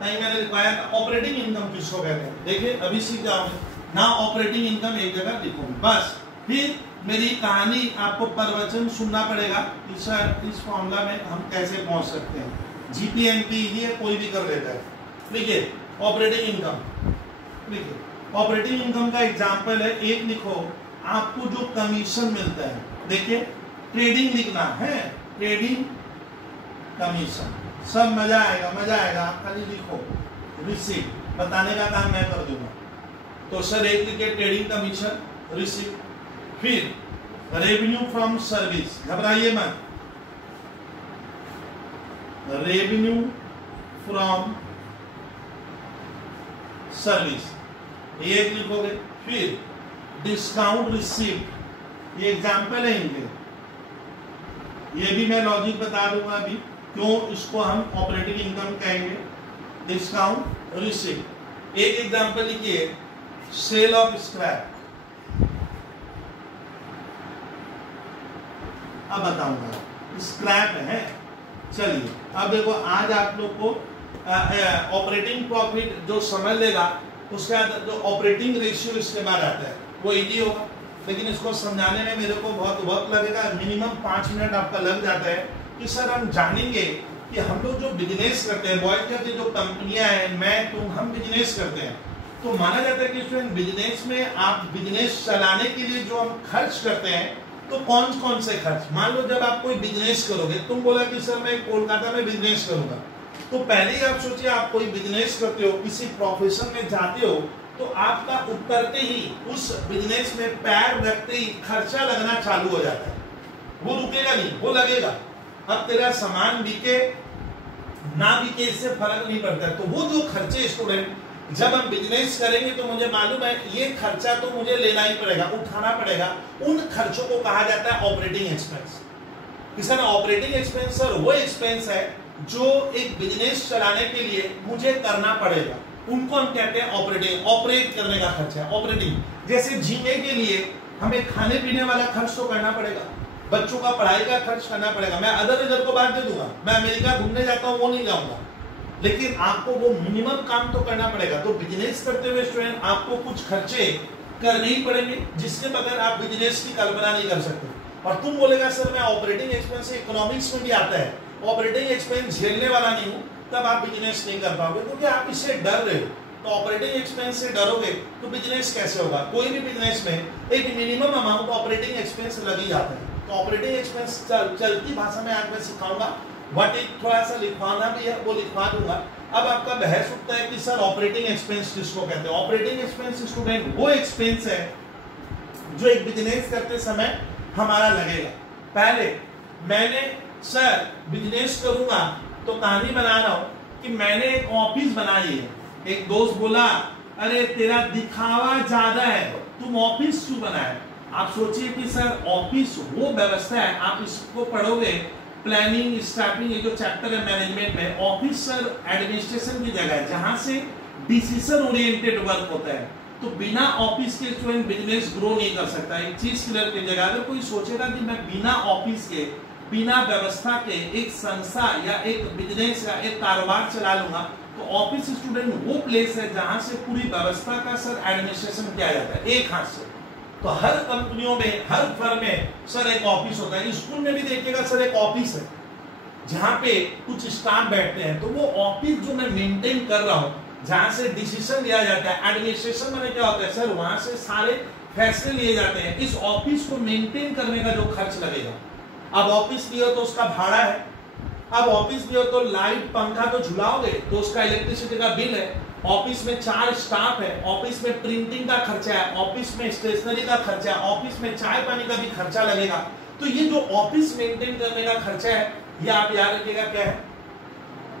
नहीं मैंने लिखवाया था ऑपरेटिंग इनकम किसको कहते हैं, देखिए अभी सीख जाओगे। ना ऑपरेटिंग इनकम एक जगह लिखूंगा बस। फिर मेरी कहानी आपको प्रवचन सुनना पड़ेगा कि सर इस फॉर्मूला में हम कैसे पहुंच सकते हैं। जीपीएनपी ये कोई भी कर लेता है। देखिए ऑपरेटिंग इनकम, देखिए ऑपरेटिंग इनकम का एग्जांपल है, एक लिखो आपको जो कमीशन मिलता है, देखिए ट्रेडिंग लिखना है, ट्रेडिंग कमीशन, सब मजा आएगा मजा आएगा। आप खाली लिखो रिसीव, बताने का काम मैं कर दूंगा। तो सर एक लिखे ट्रेडिंग कमीशन रिसीव। फिर रेवेन्यू फ्रॉम सर्विस, घबराइए मत, रेवेन्यू फ्रॉम सर्विस ये लिखोगे। फिर डिस्काउंट रिसीव, ये एग्जांपल है इनके, ये भी मैं लॉजिक बता दूंगा अभी क्यों इसको हम ऑपरेटिंग इनकम कहेंगे। डिस्काउंट रिसीव, एक एग्जांपल लिखिए सेल ऑफ स्क्रैप, अब बताऊंगा स्क्रैप है। चलिए अब देखो आज आप लोग को ऑपरेटिंग प्रॉफिट जो समझ लेगा, उसके बाद जो ऑपरेटिंग रेशियो इसके बाद आता है वो इजी होगा, लेकिन इसको समझाने में मेरे को बहुत वक्त लगेगा, मिनिमम 5 मिनट आपका लग जाता है कि सर हम जानेंगे कि हम लोग जो बिजनेस करते हैं, बॉयज करते जो कंपनियां हैं, मैं तुम हम बिजनेस करते हैं, तो माना जाता है कि स्टूडेंट बिजनेस में आप बिजनेस चलाने के लिए जो हम खर्च करते हैं, तो कौन कौन से खर्च, मान लो जब आप कोई बिजनेस करोगे, तुम बोला कि सर मैं कोलकाता में बिजनेस करूंगा, तो पहले ही आप सोचिए आप कोई बिजनेस करते हो, किसी प्रोफेशन में जाते हो, तो आपका उतरते ही उस बिजनेस में पैर रखते ही खर्चा लगना चालू हो जाता है, वो रुकेगा नहीं, वो लगेगा। अब तेरा सामान बिके ना बिके इससे फर्क नहीं पड़ता है, तो वो जो खर्चे स्टूडेंट जब हम बिजनेस करेंगे तो मुझे मालूम है ये खर्चा तो मुझे लेना ही पड़ेगा, उठाना पड़ेगा, उन खर्चों को कहा जाता है ऑपरेटिंग एक्सपेंस। किसान ऑपरेटिंग एक्सपेंस सर वो एक्सपेंस है जो एक बिजनेस चलाने के लिए मुझे करना पड़ेगा, उनको हम कहते हैं ऑपरेटिंग, ऑपरेट करने का खर्चा ऑपरेटिंग। जैसे जीने के लिए हमें खाने पीने वाला खर्च तो करना पड़ेगा, बच्चों का पढ़ाई का खर्च करना पड़ेगा, मैं अदर इधर को बात दे दूंगा, मैं अमेरिका घूमने जाता हूँ वो नहीं जाऊंगा, लेकिन आपको वो मिनिमम काम तो करना पड़ेगा। तो बिजनेस करते हुए स्टूडेंट आपको कुछ खर्चे करने ही पड़ेंगे, जिसके बगैर आप बिजनेस की कल्पना नहीं कर सकते। और तुम बोलेगा सर मैं ऑपरेटिंग एक्सपेंस इकोनॉमिक्स में भी आता है, ऑपरेटिंग एक्सपेंस झेलने वाला नहीं हूं, तब आप बिजनेस नहीं कर पाओगे, क्योंकि आप इससे डर रहे हो। तो ऑपरेटिंग एक्सपेंस से डरोगे तो बिजनेस कैसे होगा। कोई भी बिजनेस में एक मिनिमम अमाउंट ऑपरेटिंग एक्सपेंस लग ही जाता है, तो ऑपरेटिंग एक्सपेंस चलती भाषा में आज मैं सिखाऊंगा, बट एक थोड़ा सा लिखवाना भी है, वो लिखवा दूंगा। अब आपका बहस उठता है कि सर ऑपरेटिंग एक्सपेंस किसको कहते हैं? ऑपरेटिंग एक्सपेंस स्टूडेंट वो एक्सपेंस है जो एक बिजनेस करते समय हमारा लगेगा। पहले मैंने सर बिजनेस करूंगा तो कहानी बना रहा हूं कि मैंने एक ऑफिस बनाई है, एक दोस्त बोला अरे तेरा दिखावा ज्यादा है, तुम ऑफिस क्यों बनाए? आप सोचिए कि सर ऑफिस वो व्यवस्था है, आप इसको पढ़ोगे प्लानिंग स्टाफिंग, ये जो चैप्टर है मैनेजमेंट में, ऑफिस सर एडमिनिस्ट्रेशन की जगह है जहां से डिसीजन ओरिएंटेड वर्क होता है। तो बिना ऑफिस के स्टूडेंट बिजनेस ग्रो नहीं कर सकता। एक चीज क्लियर की जगह अगर कोई सोचेगा कि मैं बिना ऑफिस के, बिना व्यवस्था के एक संस्था या एक बिजनेस या एक कारोबार चला लूंगा, तो ऑफिस स्टूडेंट वो प्लेस है जहां से पूरी व्यवस्था का सर एडमिनिस्ट्रेशन किया जाता है एक हाथ से। तो हर कंपनियों में, हर फर्म में सर एक ऑफिस होता है। स्कूल में भी देखिएगा सर एक ऑफिस है जहां पे कुछ स्टाफ बैठते हैं। तो वो ऑफिस जो मैं मेंटेन कर रहा हूं, जहां से डिसीजन लिया जाता है, एडमिनिस्ट्रेशन में क्या होता है सर, वहां से सारे फैसले लिए जाते हैं। इस ऑफिस को मेंटेन करने का जो खर्च लगेगा, अब ऑफिस लियो तो उसका भाड़ा है, अब ऑफिस लियो तो लाइट पंखा तो झुलाओगे तो उसका इलेक्ट्रिसिटी का बिल है, ऑफिस में 4 स्टाफ है, ऑफिस में प्रिंटिंग का खर्चा है, ऑफिस में स्टेशनरी का खर्चा है, ऑफिस में चाय पानी का भी खर्चा लगेगा। तो ये जो ऑफिस मेंटेन करने का खर्चा है, ये आप याद रखिएगा क्या है?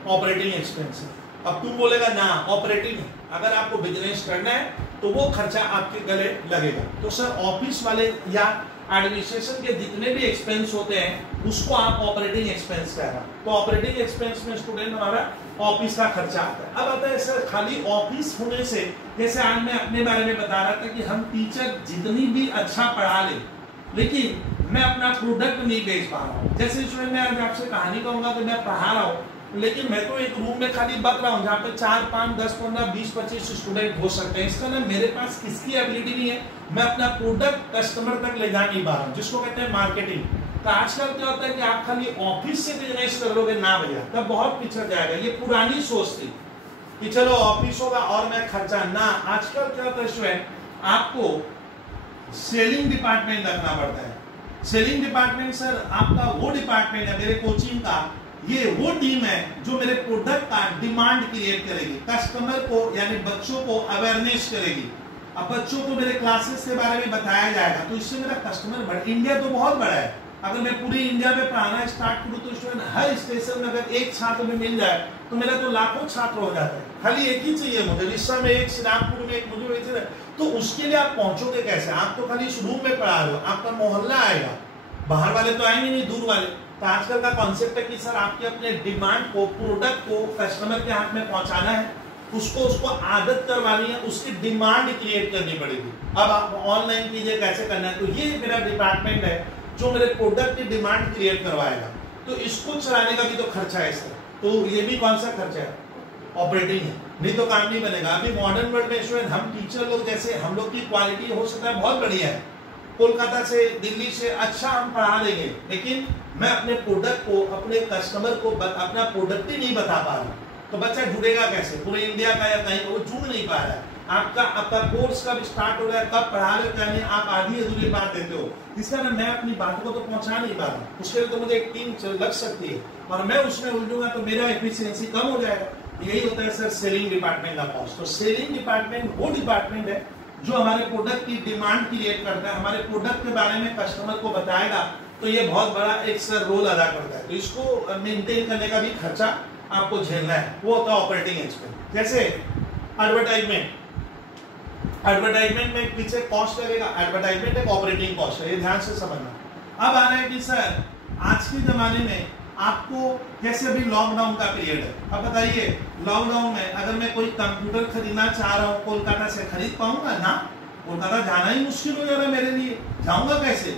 ऑपरेटिंग एक्सपेंस है। अब तुम बोलेगा ना ऑपरेटिंग है, अगर आपको बिजनेस करना है तो वो खर्चा आपके गले लगेगा। तो सर ऑफिस वाले या एडमिनिस्ट्रेशन के जितने भी एक्सपेंस होते हैं उसको आप ऑपरेटिंग एक्सपेंस कह रहा। तो ऑपरेटिंग एक्सपेंस में स्टूडेंट हमारा ऑफिस का खर्चा आता है। अब आता है सर खाली ऑफिस होने से, जैसे आज मैं अपने बारे में बता रहा था कि हम टीचर जितनी भी अच्छा पढ़ा ले, लेकिन मैं अपना प्रोडक्ट नहीं बेच पा रहा हूँ। जैसे स्टूडेंट मैं आज आपसे कहानी कहूंगा कि मैं पढ़ा रहा हूँ, लेकिन मैं तो एक रूम में खाली बक रहा हूँ जहाँ पे 4, 5, 10, 15, 20, 25 स्टूडेंट हो सकते हैं। इसका ना मेरे पास किसकी एबिलिटी नहीं है, मैं अपना प्रोडक्ट कस्टमर तक ले जा नहीं पा रहा हूँ, जिसको कहते हैं मार्केटिंग। तो आजकल क्या होता है कि आप खाली ऑफिस से बिजनेस कर लोगे ना भैया, तब बहुत पिछड़ जाएगा। ये पुरानी सोच थी कि चलो ऑफिस होगा और मैं खर्चा ना। आजकल क्या होता है स्टूडेंट, आपको सेलिंग डिपार्टमेंट रखना पड़ता है। सेलिंग डिपार्टमेंट सर आपका वो डिपार्टमेंट है मेरे कोचिंग का, ये वो टीम है जो मेरे प्रोडक्ट का डिमांड क्रिएट करेगी, कस्टमर को यानी बच्चों को अवेयरनेस करेगी। अब बच्चों को मेरे क्लासेस के बारे में बताया जाएगा, तो इससे मेरा कस्टमर बढ़। इंडिया तो बहुत बड़ा है, अगर मैं पूरी इंडिया में पढ़ाना स्टार्ट करूं तो स्टूडेंट हर स्टेशन में अगर एक छात्र में मिल जाए तो मेरा तो लाखों छात्र हो जाता है। खाली एक ही चाहिए मुझे, रिश्ता में एक, श्रीरामपुर में एक, मुझे वैसे। तो उसके लिए आप पहुंचोगे कैसे? आप तो खाली इस रूम में पढ़ा रहे हो, आपका मोहल्ला आएगा, बाहर वाले तो आएंगे नहीं, दूर वाले। तो आजकल का कॉन्सेप्ट है कि सर आपके अपने डिमांड को, प्रोडक्ट को कस्टमर के हाथ में पहुंचाना है, उसको आदत करवानी है, उसकी डिमांड क्रिएट करनी पड़ेगी। अब आप ऑनलाइन कीजिए कैसे करना है, तो ये मेरा डिपार्टमेंट है जो मेरे प्रोडक्ट की डिमांड क्रिएट करवाएगा। तो इसको चलाने का भी तो खर्चा है सर, तो ये भी कौन सा खर्चा है? ऑपरेटिंग है, नहीं तो काम नहीं बनेगा। अभी मॉडर्न वर्ल्ड में स्टूडेंट हम टीचर लोग, जैसे हम लोग की क्वालिटी हो सकता है बहुत बढ़िया है, कोलकाता से, दिल्ली से अच्छा हम पढ़ा देंगे, लेकिन मैं अपने प्रोडक्ट को, अपने कस्टमर को अपना प्रोडक्ट ही नहीं बता पा रहा, तो बच्चा जुड़ेगा कैसे? पूरे इंडिया का या कहीं वो जुड़ नहीं पा रहा है। आपका कोर्स कब स्टार्ट हो रहा है, कब पढ़ा रहे हो, क्या नहीं, आप आधी अधूरी बात देते हो। इसका ना मैं अपनी बात को तो पहुंचा नहीं पा रहा, उसके लिए तो मुझे एक टीम लग सकती है और मैं उसमें उलझूंगा तो मेरा एफिशिएंसी कम हो जाएगा। यही होता है सर सेलिंग डिपार्टमेंट का कॉस्ट। तो सेलिंग डिपार्टमेंट वो डिपार्टमेंट है जो हमारे प्रोडक्ट की डिमांड क्रिएट करता है, हमारे प्रोडक्ट के बारे में कस्टमर को बताएगा। तो ये बहुत बड़ा एक सर रोल अदा करता है। तो इसको मेंटेन करने का भी खर्चा आपको झेलना है, वो होता है ऑपरेटिंग एक्सपेंस। जैसे एडवर्टाइजमेंट में पीछे कॉस्ट लगेगा, एडवर्टाइजमेंट एक ऑपरेटिंग कॉस्ट है, ये ध्यान से समझना। अब आ रहा है कि सर आज के जमाने में आपको, जैसे अभी लॉकडाउन का पीरियड है, अब बताइए लॉकडाउन में अगर मैं कोई कंप्यूटर खरीदना चाह रहा हूँ, कोलकाता से खरीद पाऊंगा ना? कोलकाता जाना ही मुश्किल हो जा रहा है मेरे लिए, जाऊंगा कैसे?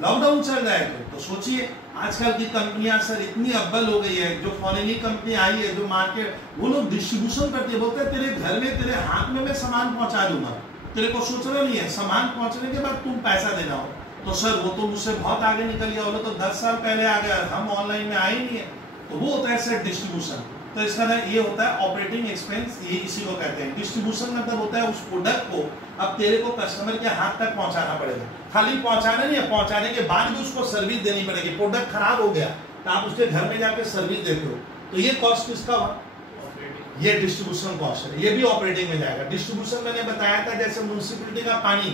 लॉकडाउन चल रहा है। तो सोचिए आजकल की कंपनियां सर इतनी अव्वल हो गई है, जो फॉरेनी कंपनी आई है, जो मार्केट, वो लोग डिस्ट्रीब्यूशन करती है, बोलते हैं तेरे घर में, तेरे हाथ में मैं सामान पहुंचा दूंगा, तेरे को सोचना नहीं है, सामान पहुंचने के बाद तुम पैसा देना हो। तो सर वो तो मुझसे बहुत आगे निकल गया, वो तो 10 साल पहले आ गया, हम ऑनलाइन में आए नहीं है। तो वो होता है सर डिस्ट्रीब्यूशन। तो इसका ना ये होता है ऑपरेटिंग एक्सपेंस, ये इसी को कहते हैं। डिस्ट्रीब्यूशन मतलब होता है उस प्रोडक्ट को अब तेरे को कस्टमर के हाथ तक पहुंचाना पड़ेगा। खाली पहुंचाना नहीं है, पहुंचाने के बाद भी उसको सर्विस देनी पड़ेगी। प्रोडक्ट खराब हो गया तो आप उसके घर में जाकर सर्विस देते हो, तो ये कॉस्ट किसका हुआ? ये डिस्ट्रीब्यूशन कॉस्ट है, ये भी ऑपरेटिंग में जाएगा। डिस्ट्रीब्यूशन मैंने बताया था जैसे म्युनिसिपैलिटी का पानी,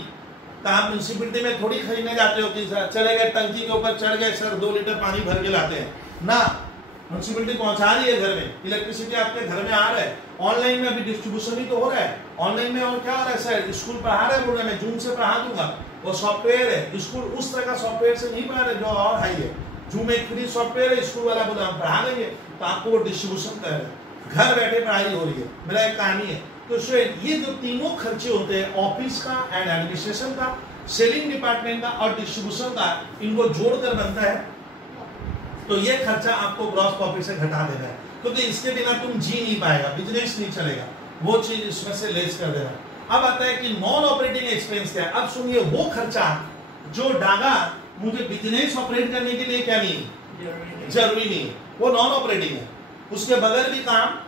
तो आप म्युनिसिपैलिटी में थोड़ी खरीदने जाते हो कि चले गए टंकी के ऊपर चढ़ गए, सर 2 लीटर पानी भर के लाते हैं ना। म्युनिसिपैलिटी पहुंचा रही है घर में, इलेक्ट्रिसिटी आपके घर में आ रहा है। ऑनलाइन में अभी डिस्ट्रीब्यूशन ही तो हो रहा है। ऑनलाइन में और क्या हो रहा है सर, स्कूल पढ़ा रहे बोल रहे हैं जूम से पढ़ा दूंगा, वो सॉफ्टवेयर है। स्कूल उस तरह का सॉफ्टवेयर से नहीं पढ़ा रहे जो और हाई है। जूम एक फ्री सॉफ्टवेयर है, स्कूल वाला बोला हम पढ़ा देंगे, तो आपको वो डिस्ट्रीब्यूशन कर रहे हैं, घर बैठे पढ़ाई हो रही है। मेरा एक कहानी है। तो ये जो तीनों खर्चे होते हैं, ऑफिस का एंड एडमिनिस्ट्रेशन का, सेलिंग डिपार्टमेंट का और डिस्ट्रीब्यूशन का, इनको जोड़कर बनता है। तो ये खर्चा आपको ग्रॉस प्रॉफिट से घटा देना है, क्योंकि इसके बिना तुम जी नहीं पाएगा, बिजनेस नहीं चलेगा। वो चीज इसमें से लेस कर देना। अब आता है कि नॉन ऑपरेटिंग एक्सपेंस क्या है। अब सुनिए, वो खर्चा जो डागा मुझे बिजनेस ऑपरेट करने के लिए क्या नहीं जरूरी नहीं है, वो नॉन ऑपरेटिंग है। उसके बगैर भी काम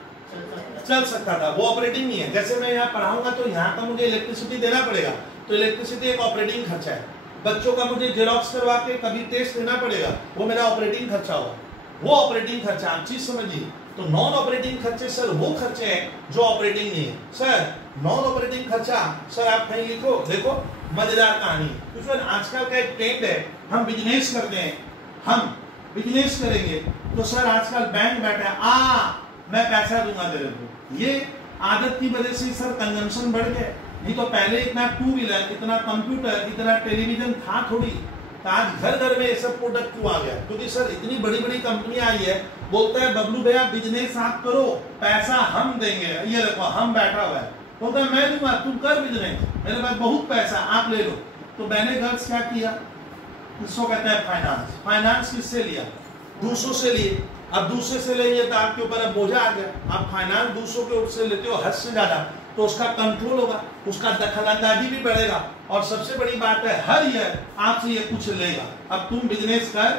चल सकता था, वो ऑपरेटिंग नहीं है। जैसे मैं यहाँ पढ़ाऊंगा तो यहाँ का मुझे इलेक्ट्रिसिटी देना पड़ेगा, तो इलेक्ट्रिसिटी एक ऑपरेटिंग खर्चा है। बच्चों का मुझे जेरॉक्स करवा के कभी टेस्ट देना पड़ेगा, वो मेरा ऑपरेटिंग खर्चा होगा, वो ऑपरेटिंग खर्चा। आप चीज समझिए। तो नॉन ऑपरेटिंग खर्चे सर वो खर्चे हैं जो ऑपरेटिंग नहीं है। सर नॉन ऑपरेटिंग खर्चा, सर आप कहीं लिखो, देखो मजेदार कहानी। क्योंकि आजकल का एक ट्रेंड है, हम बिजनेस करते हैं, हम बिजनेस करेंगे तो सर आजकल बैंक बैठा है, मैं पैसा दूंगा तेरे को। ये आदत की वजह से सर कंजम्पशन बढ़ गया। नहीं तो पहले इतना 2 व्हीलर, इतना कंप्यूटर, इतना टेलीविजन था थोड़ी, तो आज घर घर में ये सब प्रोडक्ट क्यों आ गया? क्योंकि सर इतनी बड़ी बड़ी कंपनी आई है, बोलता है बबलू भैया बिजनेस आप करो, पैसा हम देंगे, ये देखो हम बैठा हुआ है, बोलता है मैं दूंगा, तुम कर बिजनेस, मेरे पास बहुत पैसा, आप ले लो। तो मैंने गर्ल्स क्या किया, इसको कहते हैं फाइनेंस। फाइनेंस किससे लिया? दूसरों से लिए। अब दूसरे से लेंगे तो आपके ऊपर अब बोझा आ गया। आप फाइनेंस दूसरों के ऊपर से लेते हो हद से ज्यादा, तो उसका कंट्रोल होगा, उसका दखलंदाजी भी बढ़ेगा। और सबसे बड़ी बात है, हर ईयर आपसे ये कुछ लेगा। अब तुम बिजनेस कर,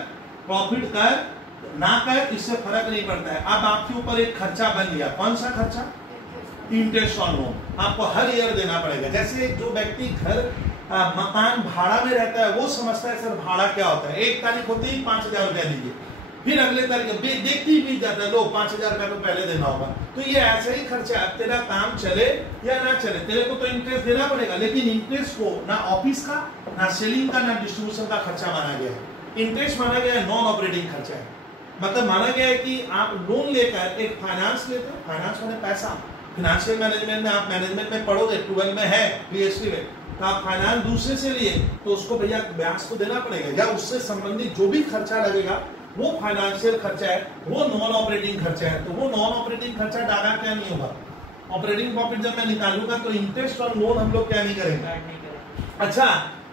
प्रॉफिट कर ना कर, इससे फर्क नहीं पड़ता है। अब आपके ऊपर एक खर्चा बन गया। कौन सा खर्चा? इंटरेस्ट ऑन लोन आपको हर ईयर देना पड़ेगा। जैसे जो व्यक्ति घर मकान भाड़ा में रहता है, वो समझता है सर भाड़ा क्या होता है। 1 तारीख होती ही 5,000 रुपया दीजिए, फिर अगले तारीख देखती ही बीत जाता है, लो 5,000 का तो पहले देना होगा। तो ये ऐसा ही खर्चा है। अब तेरा काम चले या ना चले, तेरे को तो इंटरेस्ट देना पड़ेगा, लेकिन इंटरेस्ट को ना ऑफिस का, ना सेलिंग का, ना डिस्ट्रीब्यूशन का खर्चा माना गया है। इंटरेस्ट माना गया है नॉन ऑपरेटिंग खर्चा है। मतलब माना गया है कि आप लोन लेकर एक फाइनेंस लेते हो, फाइनेंस माने पैसा। फाइनेंशियल मैनेजमेंट में आप मैनेजमेंट में पढ़ोगे, 12 में है, PhD में, तो आप फाइनेंस दूसरे से लिए तो उसको भैया ब्याज को देना पड़ेगा, या उससे संबंधित जो भी खर्चा लगेगा वो फाइनेंशियल खर्चा है, वो नॉन ऑपरेटिंग खर्चा है। तो वो नॉन ऑपरेटिंग खर्चा डाला क्या नहीं होगा। ऑपरेटिंग प्रॉफिट जब मैं निकालूंगा तो इंटरेस्ट और लोन हम लोग क्या नहीं करेंगे। अच्छा,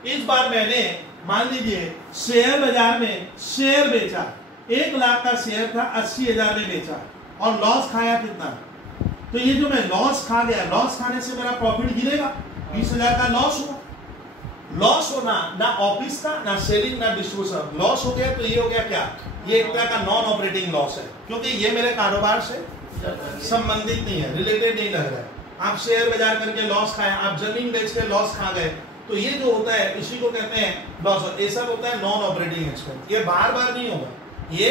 इस बार मैंने मान लीजिए शेयर बाजार में शेयर बेचा, 1 लाख का शेयर था, 80,000 में बेचा और लॉस खाया कितना। तो ये जो मैं लॉस खा गया, लॉस खाने से मेरा प्रॉफिट गिरेगा, 20,000 का लॉस हुआ। लॉस होना ना ऑफिस का, ना सेलिंग, ना डिस्ट्रीब्यूशन, लॉस हो गया। तो ये हो गया क्या, ये एक तरह का नॉन ऑपरेटिंग लॉस है, क्योंकि ये मेरे कारोबार से संबंधित नहीं है, रिलेटेड नहीं लग रहा है। आप शेयर बाजार करके लॉस खाए, आप जमीन बेच के लॉस खा गए, तो ये जो होता है इसी को कहते हैं लॉस। ये सब होता है नॉन ऑपरेटिंग एक्सपेंस। ये बार बार नहीं होगा। ये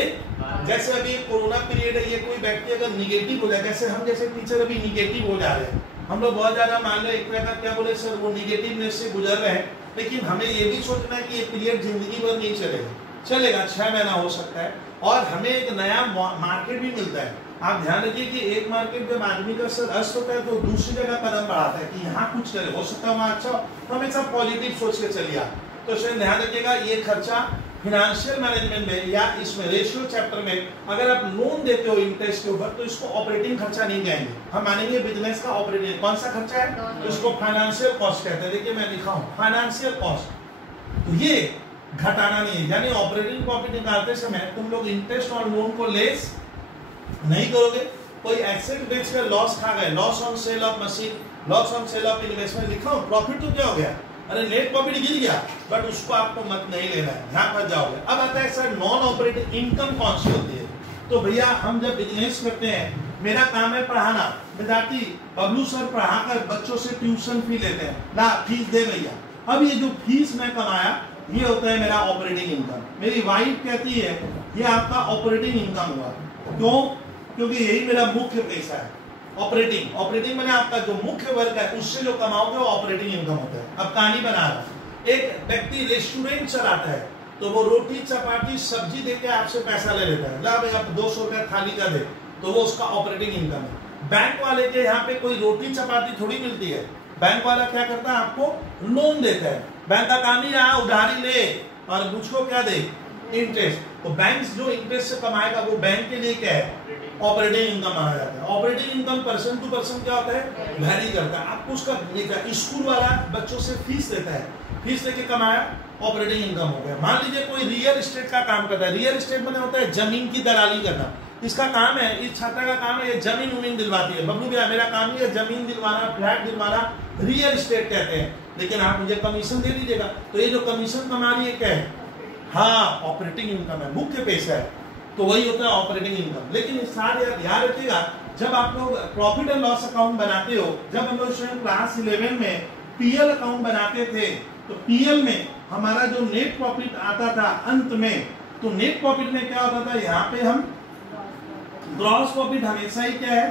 जैसे अभी कोरोना पीरियड है, ये कोई व्यक्ति अगर निगेटिव हो जाए, जैसे हम जैसे टीचर अभी निगेटिव हो जा रहे हैं, हम लोग बहुत ज्यादा मान लो एक तरह का क्या बोले सर, वो निगेटिवनेस से गुजर रहे हैं, लेकिन हमें ये भी सोचना है कि ये पीरियड जिंदगी भर नहीं चलेगा, चलेगा 6 महीना हो सकता है, और हमें एक नया मार्केट भी मिलता है। आप ध्यान रखिए कि एक मार्केट जब आदमी का सर अस्त होता है तो दूसरी जगह कदम बढ़ाता है कि यहाँ कुछ करे, हो सकता है वहाँ अच्छा हो, तो हमेशा पॉजिटिव सोच के चलिए। तो इसमें ध्यान रखिएगा, ये खर्चा फाइनेंशियल मैनेजमेंट में या इसमें रेशियो चैप्टर में अगर आप लोन देते हो इंटरेस्ट के ऊपर, तो इसको ऑपरेटिंग खर्चा नहीं कहेंगे, हम मानेंगे बिजनेस का ऑपरेटिंग। कौन सा खर्चा है? तो इसको फाइनेंशियल कॉस्ट कहते हैं। देखिए मैं लिखा हूँ फाइनेंशियल कॉस्ट, तो ये घटाना नहीं है। यानी ऑपरेटिंग प्रॉफिट निकालते समय तुम लोग इंटरेस्ट और लोन को लेस नहीं करोगे। कोई एसेट बेचकर लॉस खा गए, loss on sale of machine, loss on sale of investment लिखा हूँ, प्रॉफिट तो क्या हो गया, अरे नेट प्रॉफिट गिर गया, बट उसको आपको मत नहीं लेना है, ध्यान फंस जाओगे। अब आता है सर नॉन ऑपरेटिंग इनकम कौन सी होती है। तो भैया हम जब बिजनेस करते हैं मेरा काम है पढ़ाना। विद्यार्थी बबलू सर पढ़ाकर बच्चों से ट्यूशन फी लेते हैं, ला फीस दे भैया। अब ये जो फीस मैं कमाया ये होता है मेरा ऑपरेटिंग इनकम। मेरी वाइफ कहती है ये आपका ऑपरेटिंग इनकम हुआ। क्यों? क्योंकि यही मेरा मुख्य पैसा है। ऑपरेटिंग मैंने आपका जो मुख्य वर्ग है उससे जो कमाओगे वो ऑपरेटिंग इनकम होता है। अब कहानी बना रहा, एक व्यक्ति रेस्टोरेंट चलाता है तो वो रोटी चपाती सब्जी देके आपसे पैसा ले लेता है, ला भाई आप 200 रुपया थाली का दे, तो वो उसका ऑपरेटिंग इनकम है। बैंक वाले के यहाँ पे कोई रोटी चपाती थोड़ी मिलती है। बैंक वाला क्या करता है, आपको लोन देता है। बैंक का काम ही रहा उधारी ले और मुझको क्या दे, इंटरेस्ट। तो बैंक जो इंटरेस्ट से कमाएगा वो बैंक के लिए क्या है, ऑपरेटिंग इनकम माना जाता है। Operating income person to person क्या होता है, वैरी करता है। आपको उसका स्कूल वाला बच्चों से फीस लेता है, फीस लेके कमाया, ऑपरेटिंग इनकम हो गया। मान लीजिए कोई रियल एस्टेट का काम करता है। रियल एस्टेट में होता है जमीन की दलाली करना। इसका काम है, इस छात्रा का काम है ये जमीन उमीन दिलवाती है। बबलू भैया मेरा काम ही है जमीन दिलवाना, फ्लैट दिलवाना, रियल एस्टेट कहते हैं। लेकिन आप मुझे कमीशन दे दीजिएगा। तो ये जो कमीशन कमा रही है क्या है, हाँ ऑपरेटिंग इनकम है, मुख्य पैसा है। तो वही होता है ऑपरेटिंग इनकम। लेकिन इस साथ याद रखिएगा जब आप लोग प्रॉफिट एंड लॉस अकाउंट बनाते हो, जब हम लोग क्लास 11 में पीएल अकाउंट बनाते थे तो पीएल में हमारा जो नेट प्रॉफिट आता था अंत में, तो नेट प्रॉफिट में क्या होता था, यहाँ पे हम ग्रॉस प्रॉफिट हमेशा ही क्या है,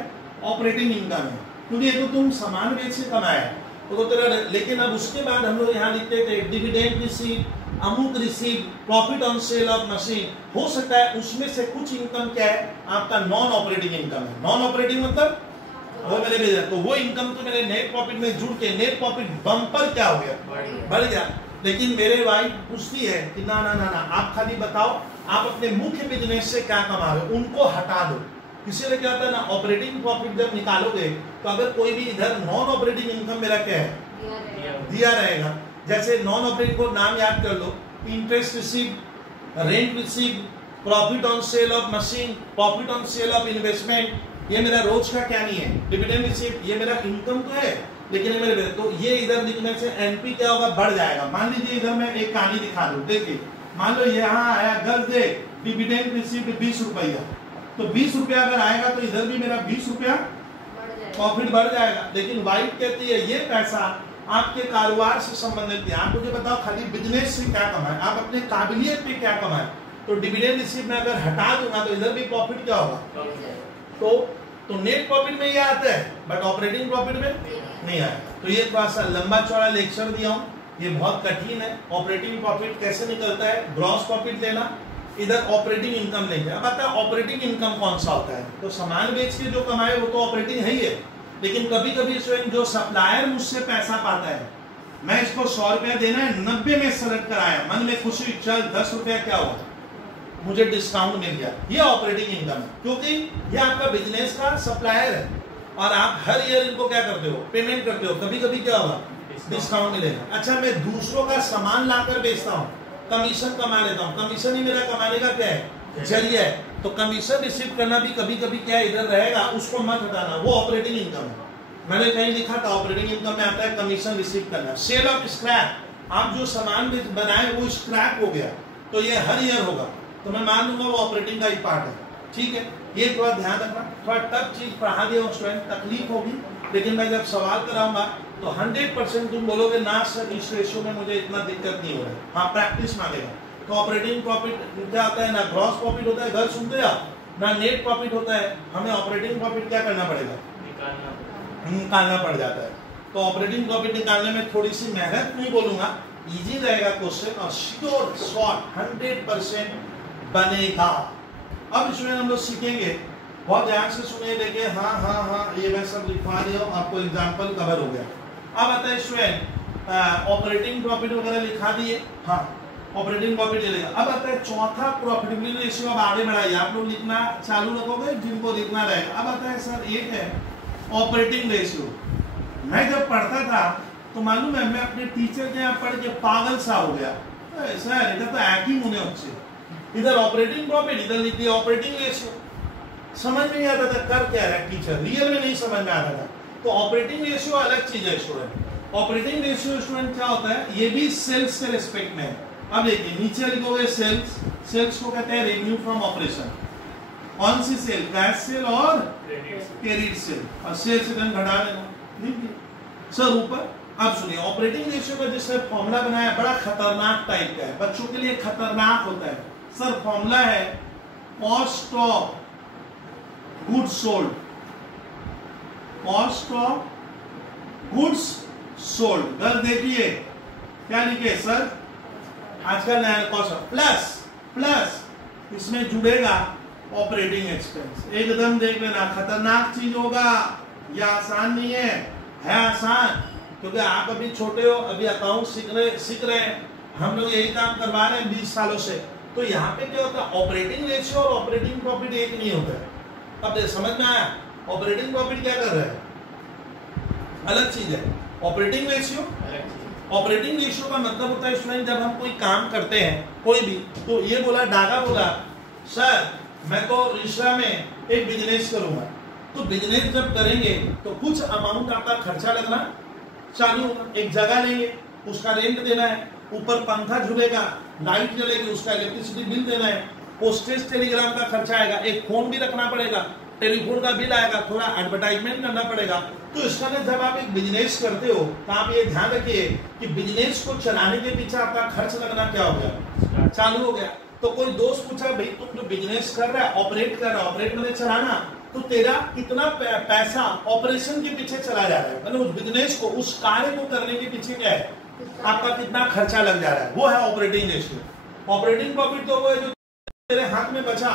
ऑपरेटिंग इनकम है, क्योंकि ये तो तुम सामान बेच के कमाया तो तेरा। लेकिन अब उसके बाद हम लोग यहाँ लिखते थे डिविडेंड रिसीव, अमुक receive, profit on sale of machine. हो सकता है उसमें से कुछ इनकम क्या है, आपका नॉन ऑपरेटिंग इनकम है। नॉन ऑपरेटिंग मतलब वो मैंने भेजा, तो वो इनकम तो मेरे नेट प्रॉफिट में जुड़ के नेट प्रॉफिट बम्पर क्या हो गया, बढ़ गया। लेकिन मेरे वाइफ पूछती है कि ना ना ना ना, आप खाली बताओ आप अपने मुख्य बिजनेस से क्या कमा रहे हो, उनको हटा दो। इसीलिए क्या होता है ना, ऑपरेटिंग प्रॉफिट जब निकालोगे तो अगर कोई भी इधर नॉन ऑपरेटिंग इनकम मेरा क्या है, दिया रहेगा। जैसे नॉन ऑपरेटिंग को नाम याद कर लो, interest receive, rent receive, profit on sale of machine, profit on sale of investment, ये मेरा रोज का क्या नहीं है, डिविडेंड रिसीव, ये मेरा इनकम तो है लेकिन ये मेरे, तो ये इधर लिखने से एनपी क्या होगा, बढ़ जाएगा। मान लीजिए इधर मैं एक कहानी दिखा दूं, देखिए मान लो यहाँ आया गर्ल्स डे, डिविडेंड रिसीव 20 रुपया, तो 20 रुपया अगर आएगा तो इधर भी मेरा 20 रुपया प्रॉफिट बढ़ जाएगा। लेकिन वाइफ कहती है ये पैसा आपके कारोबार से संबंधित है, आप मुझे बताओ खाली बिजनेस से क्या कमाए, आप अपने काबिलियत पे क्या कमाए। तो डिविडेंड रिसीव में अगर हटा दूंगा तो इधर भी प्रॉफिट क्या होगा, तो नेट प्रॉफिट में ये आता है बट ऑपरेटिंग प्रॉफिट में नहीं आया। तो ये थोड़ा सा लंबा चौड़ा लेक्चर दिया हूँ, ये बहुत कठिन है। ऑपरेटिंग प्रॉफिट कैसे निकलता है, ग्रॉस प्रॉफिट लेना, इधर ऑपरेटिंग इनकम लेंगे। अब आता है ऑपरेटिंग इनकम कौन सा होता है, तो सामान बेच के जो कमाए वो तो ऑपरेटिंग है ही है। लेकिन कभी कभी जो सप्लायर मुझसे पैसा पाता है, मैं इसको 100 रुपया देना है, 90 में सेलेक्ट कराया, मन में खुशी, चल 10 रुपया क्या हुआ, मुझे डिस्काउंट मिल गया, ये ऑपरेटिंग इनकम है। क्योंकि ये आपका बिजनेस का सप्लायर है और आप हर ईयर इनको क्या करते हो, पेमेंट करते हो, कभी कभी क्या होगा, डिस्काउंट मिलेगा। अच्छा मैं दूसरों का सामान लाकर बेचता हूँ, कमीशन कमा लेता हूँ, कमीशन ही मेरा कमाने का क्या है, जरिया है। तो कमीशन रिसीव करना भी कभी कभी क्या इधर रहेगा, उसको मत हटाना, वो ऑपरेटिंग इनकम है। मैंने कहीं लिखा था ऑपरेटिंग इनकम में आता है कमीशन रिसीव करना। सेल ऑफ स्क्रैप, आप जो सामान बनाए वो स्क्रैप हो गया तो ये हर ईयर होगा, तो मैं मान लूंगा वो ऑपरेटिंग का ही पार्ट है। ठीक है, ये थोड़ा ध्यान रखना, थोड़ा टफ चीज पढ़ा दिया स्टूडेंट, तकलीफ होगी, लेकिन मैं जब सवाल कराऊंगा तो 100% तुम बोलोगे ना सर इस रेशियो में मुझे इतना दिक्कत नहीं हो रहा है। हाँ प्रैक्टिस मांगेगा। तो ऑपरेटिंग प्रॉफिट क्या होता है, ना ग्रॉस प्रॉफिट होता है, घर सुनते आप, ना नेट प्रॉफिट होता है। हमें ऑपरेटिंग प्रॉफिट क्या करना पड़ेगा, निकालना पड़ जाता है। तो ऑपरेटिंग प्रॉफिट निकालने में थोड़ी सी मेहनत नहीं बोलूंगा, इजी रहेगा क्वेश्चन और श्योर शॉर्ट 100% बनेगा। अब इसमें हम लोग सीखेंगे, बहुत ध्यान से सुनिए, देखिए हाँ हाँ हाँ ये मैं सब लिखवा दिया हूँ, आपको एग्जाम्पल कवर हो गया। अब आता है स्टूडेंट ऑपरेटिंग प्रॉफिट वगैरह लिखा दिए, हाँ ऑपरेटिंग प्रॉफिट ले लेगा। अब आता है चौथा प्रॉफिटेबिलिटी रेशियो, अब आगे बढ़ाइए, आप लोग लिखना चालू रखोगे जिनको लिखना रहेगा। अब आता है सर एक है ऑपरेटिंग रेशियो। मैं जब पढ़ता था तो मालूम है मैं अपने टीचर के यहाँ पढ़ के पागल सा हो गया, सर इधर तो एक्टिंग होने अच्छे, इधर ऑपरेटिंग प्रॉफिट, इधर लिख दिया ऑपरेटिंग रेशियो। समझ में नहीं आता था कर क्या रहा है टीचर, रियल में नहीं समझ में आता था। तो ऑपरेटिंग रेशियो अलग चीज है स्टूडेंट। ऑपरेटिंग रेशियो स्टूडेंट क्या होता है, ये भी सेल्स के रिस्पेक्ट में है। अब देखिए नीचे लिखोगे सेल्स, सेल्स को कहते हैं रेवेन्यू फ्रॉम ऑपरेशन। कौन सी सेल? कैश सेल और क्रेडिट सेल, और सेल से धन घटा देना। सर ऊपर अब सुनिए, ऑपरेटिंग रेशियो का जिसने फॉर्मूला बनाया बड़ा खतरनाक टाइप का है, बच्चों के लिए खतरनाक होता है। सर फॉर्मूला है cost of goods sold, cost of goods sold. घर देखिए क्या लिखे सर, आज का नया कॉस्ट प्लस प्लस इसमें जुड़ेगा ऑपरेटिंग एक्सपेंस। एकदम देख लेना, खतरनाक चीज होगा, यह आसान नहीं है आसान, क्योंकि आप अभी छोटे हो, अभी अकाउंट सीख रहे हैं, हम लोग यही काम करवा रहे हैं 20 सालों से। तो यहाँ पे क्या होता है, ऑपरेटिंग रेशियो और ऑपरेटिंग प्रॉफिट एक नहीं होता है। अब समझ में आया, ऑपरेटिंग प्रॉफिट क्या कर रहा है, अलग चीज है। ऑपरेटिंग रेशियो, ऑपरेटिंग रेशियो का मतलब होता है स्टूडेंट, जब हम कोई काम करते हैं कोई भी, तो ये बोला डागा बोला सर मैं तो रिश्ता में एक बिजनेस करूंगा, तो बिजनेस जब करेंगे तो कुछ अमाउंट आपका खर्चा लगना चालू होगा। एक जगह लेंगे, उसका रेंट देना है, ऊपर पंखा झूलेगा, लाइट जलेगी, उसका इलेक्ट्रिसिटी बिल देना है, पोस्टेज टेलीग्राम का खर्चा आएगा, एक फोन भी रखना पड़ेगा, टेलीफोन का बिल आएगा, थोड़ा एडवर्टाइजमेंट करना पड़ेगा। तो इसका जब आप एक बिजनेस करते हो तो आप ये ध्यान रखिए कि बिजनेस को चलाने के पीछे आपका खर्च लगना क्या हो गया, चालू हो गया। तो कोई दोस्त पूछा भाई तुम जो बिजनेस कर रहा है, ऑपरेट कर रहा है, ऑपरेट मैंने चलाना, तो तेरा कितना पैसा ऑपरेशन के पीछे चला जा रहा है, मतलब उस बिजनेस को, उस कार्य को करने के पीछे क्या है, आपका कितना खर्चा लग जा रहा है, वो है ऑपरेटिंग रेशियो। ऑपरेटिंग प्रॉफिट तो वो है जो तेरे हाथ में बचा,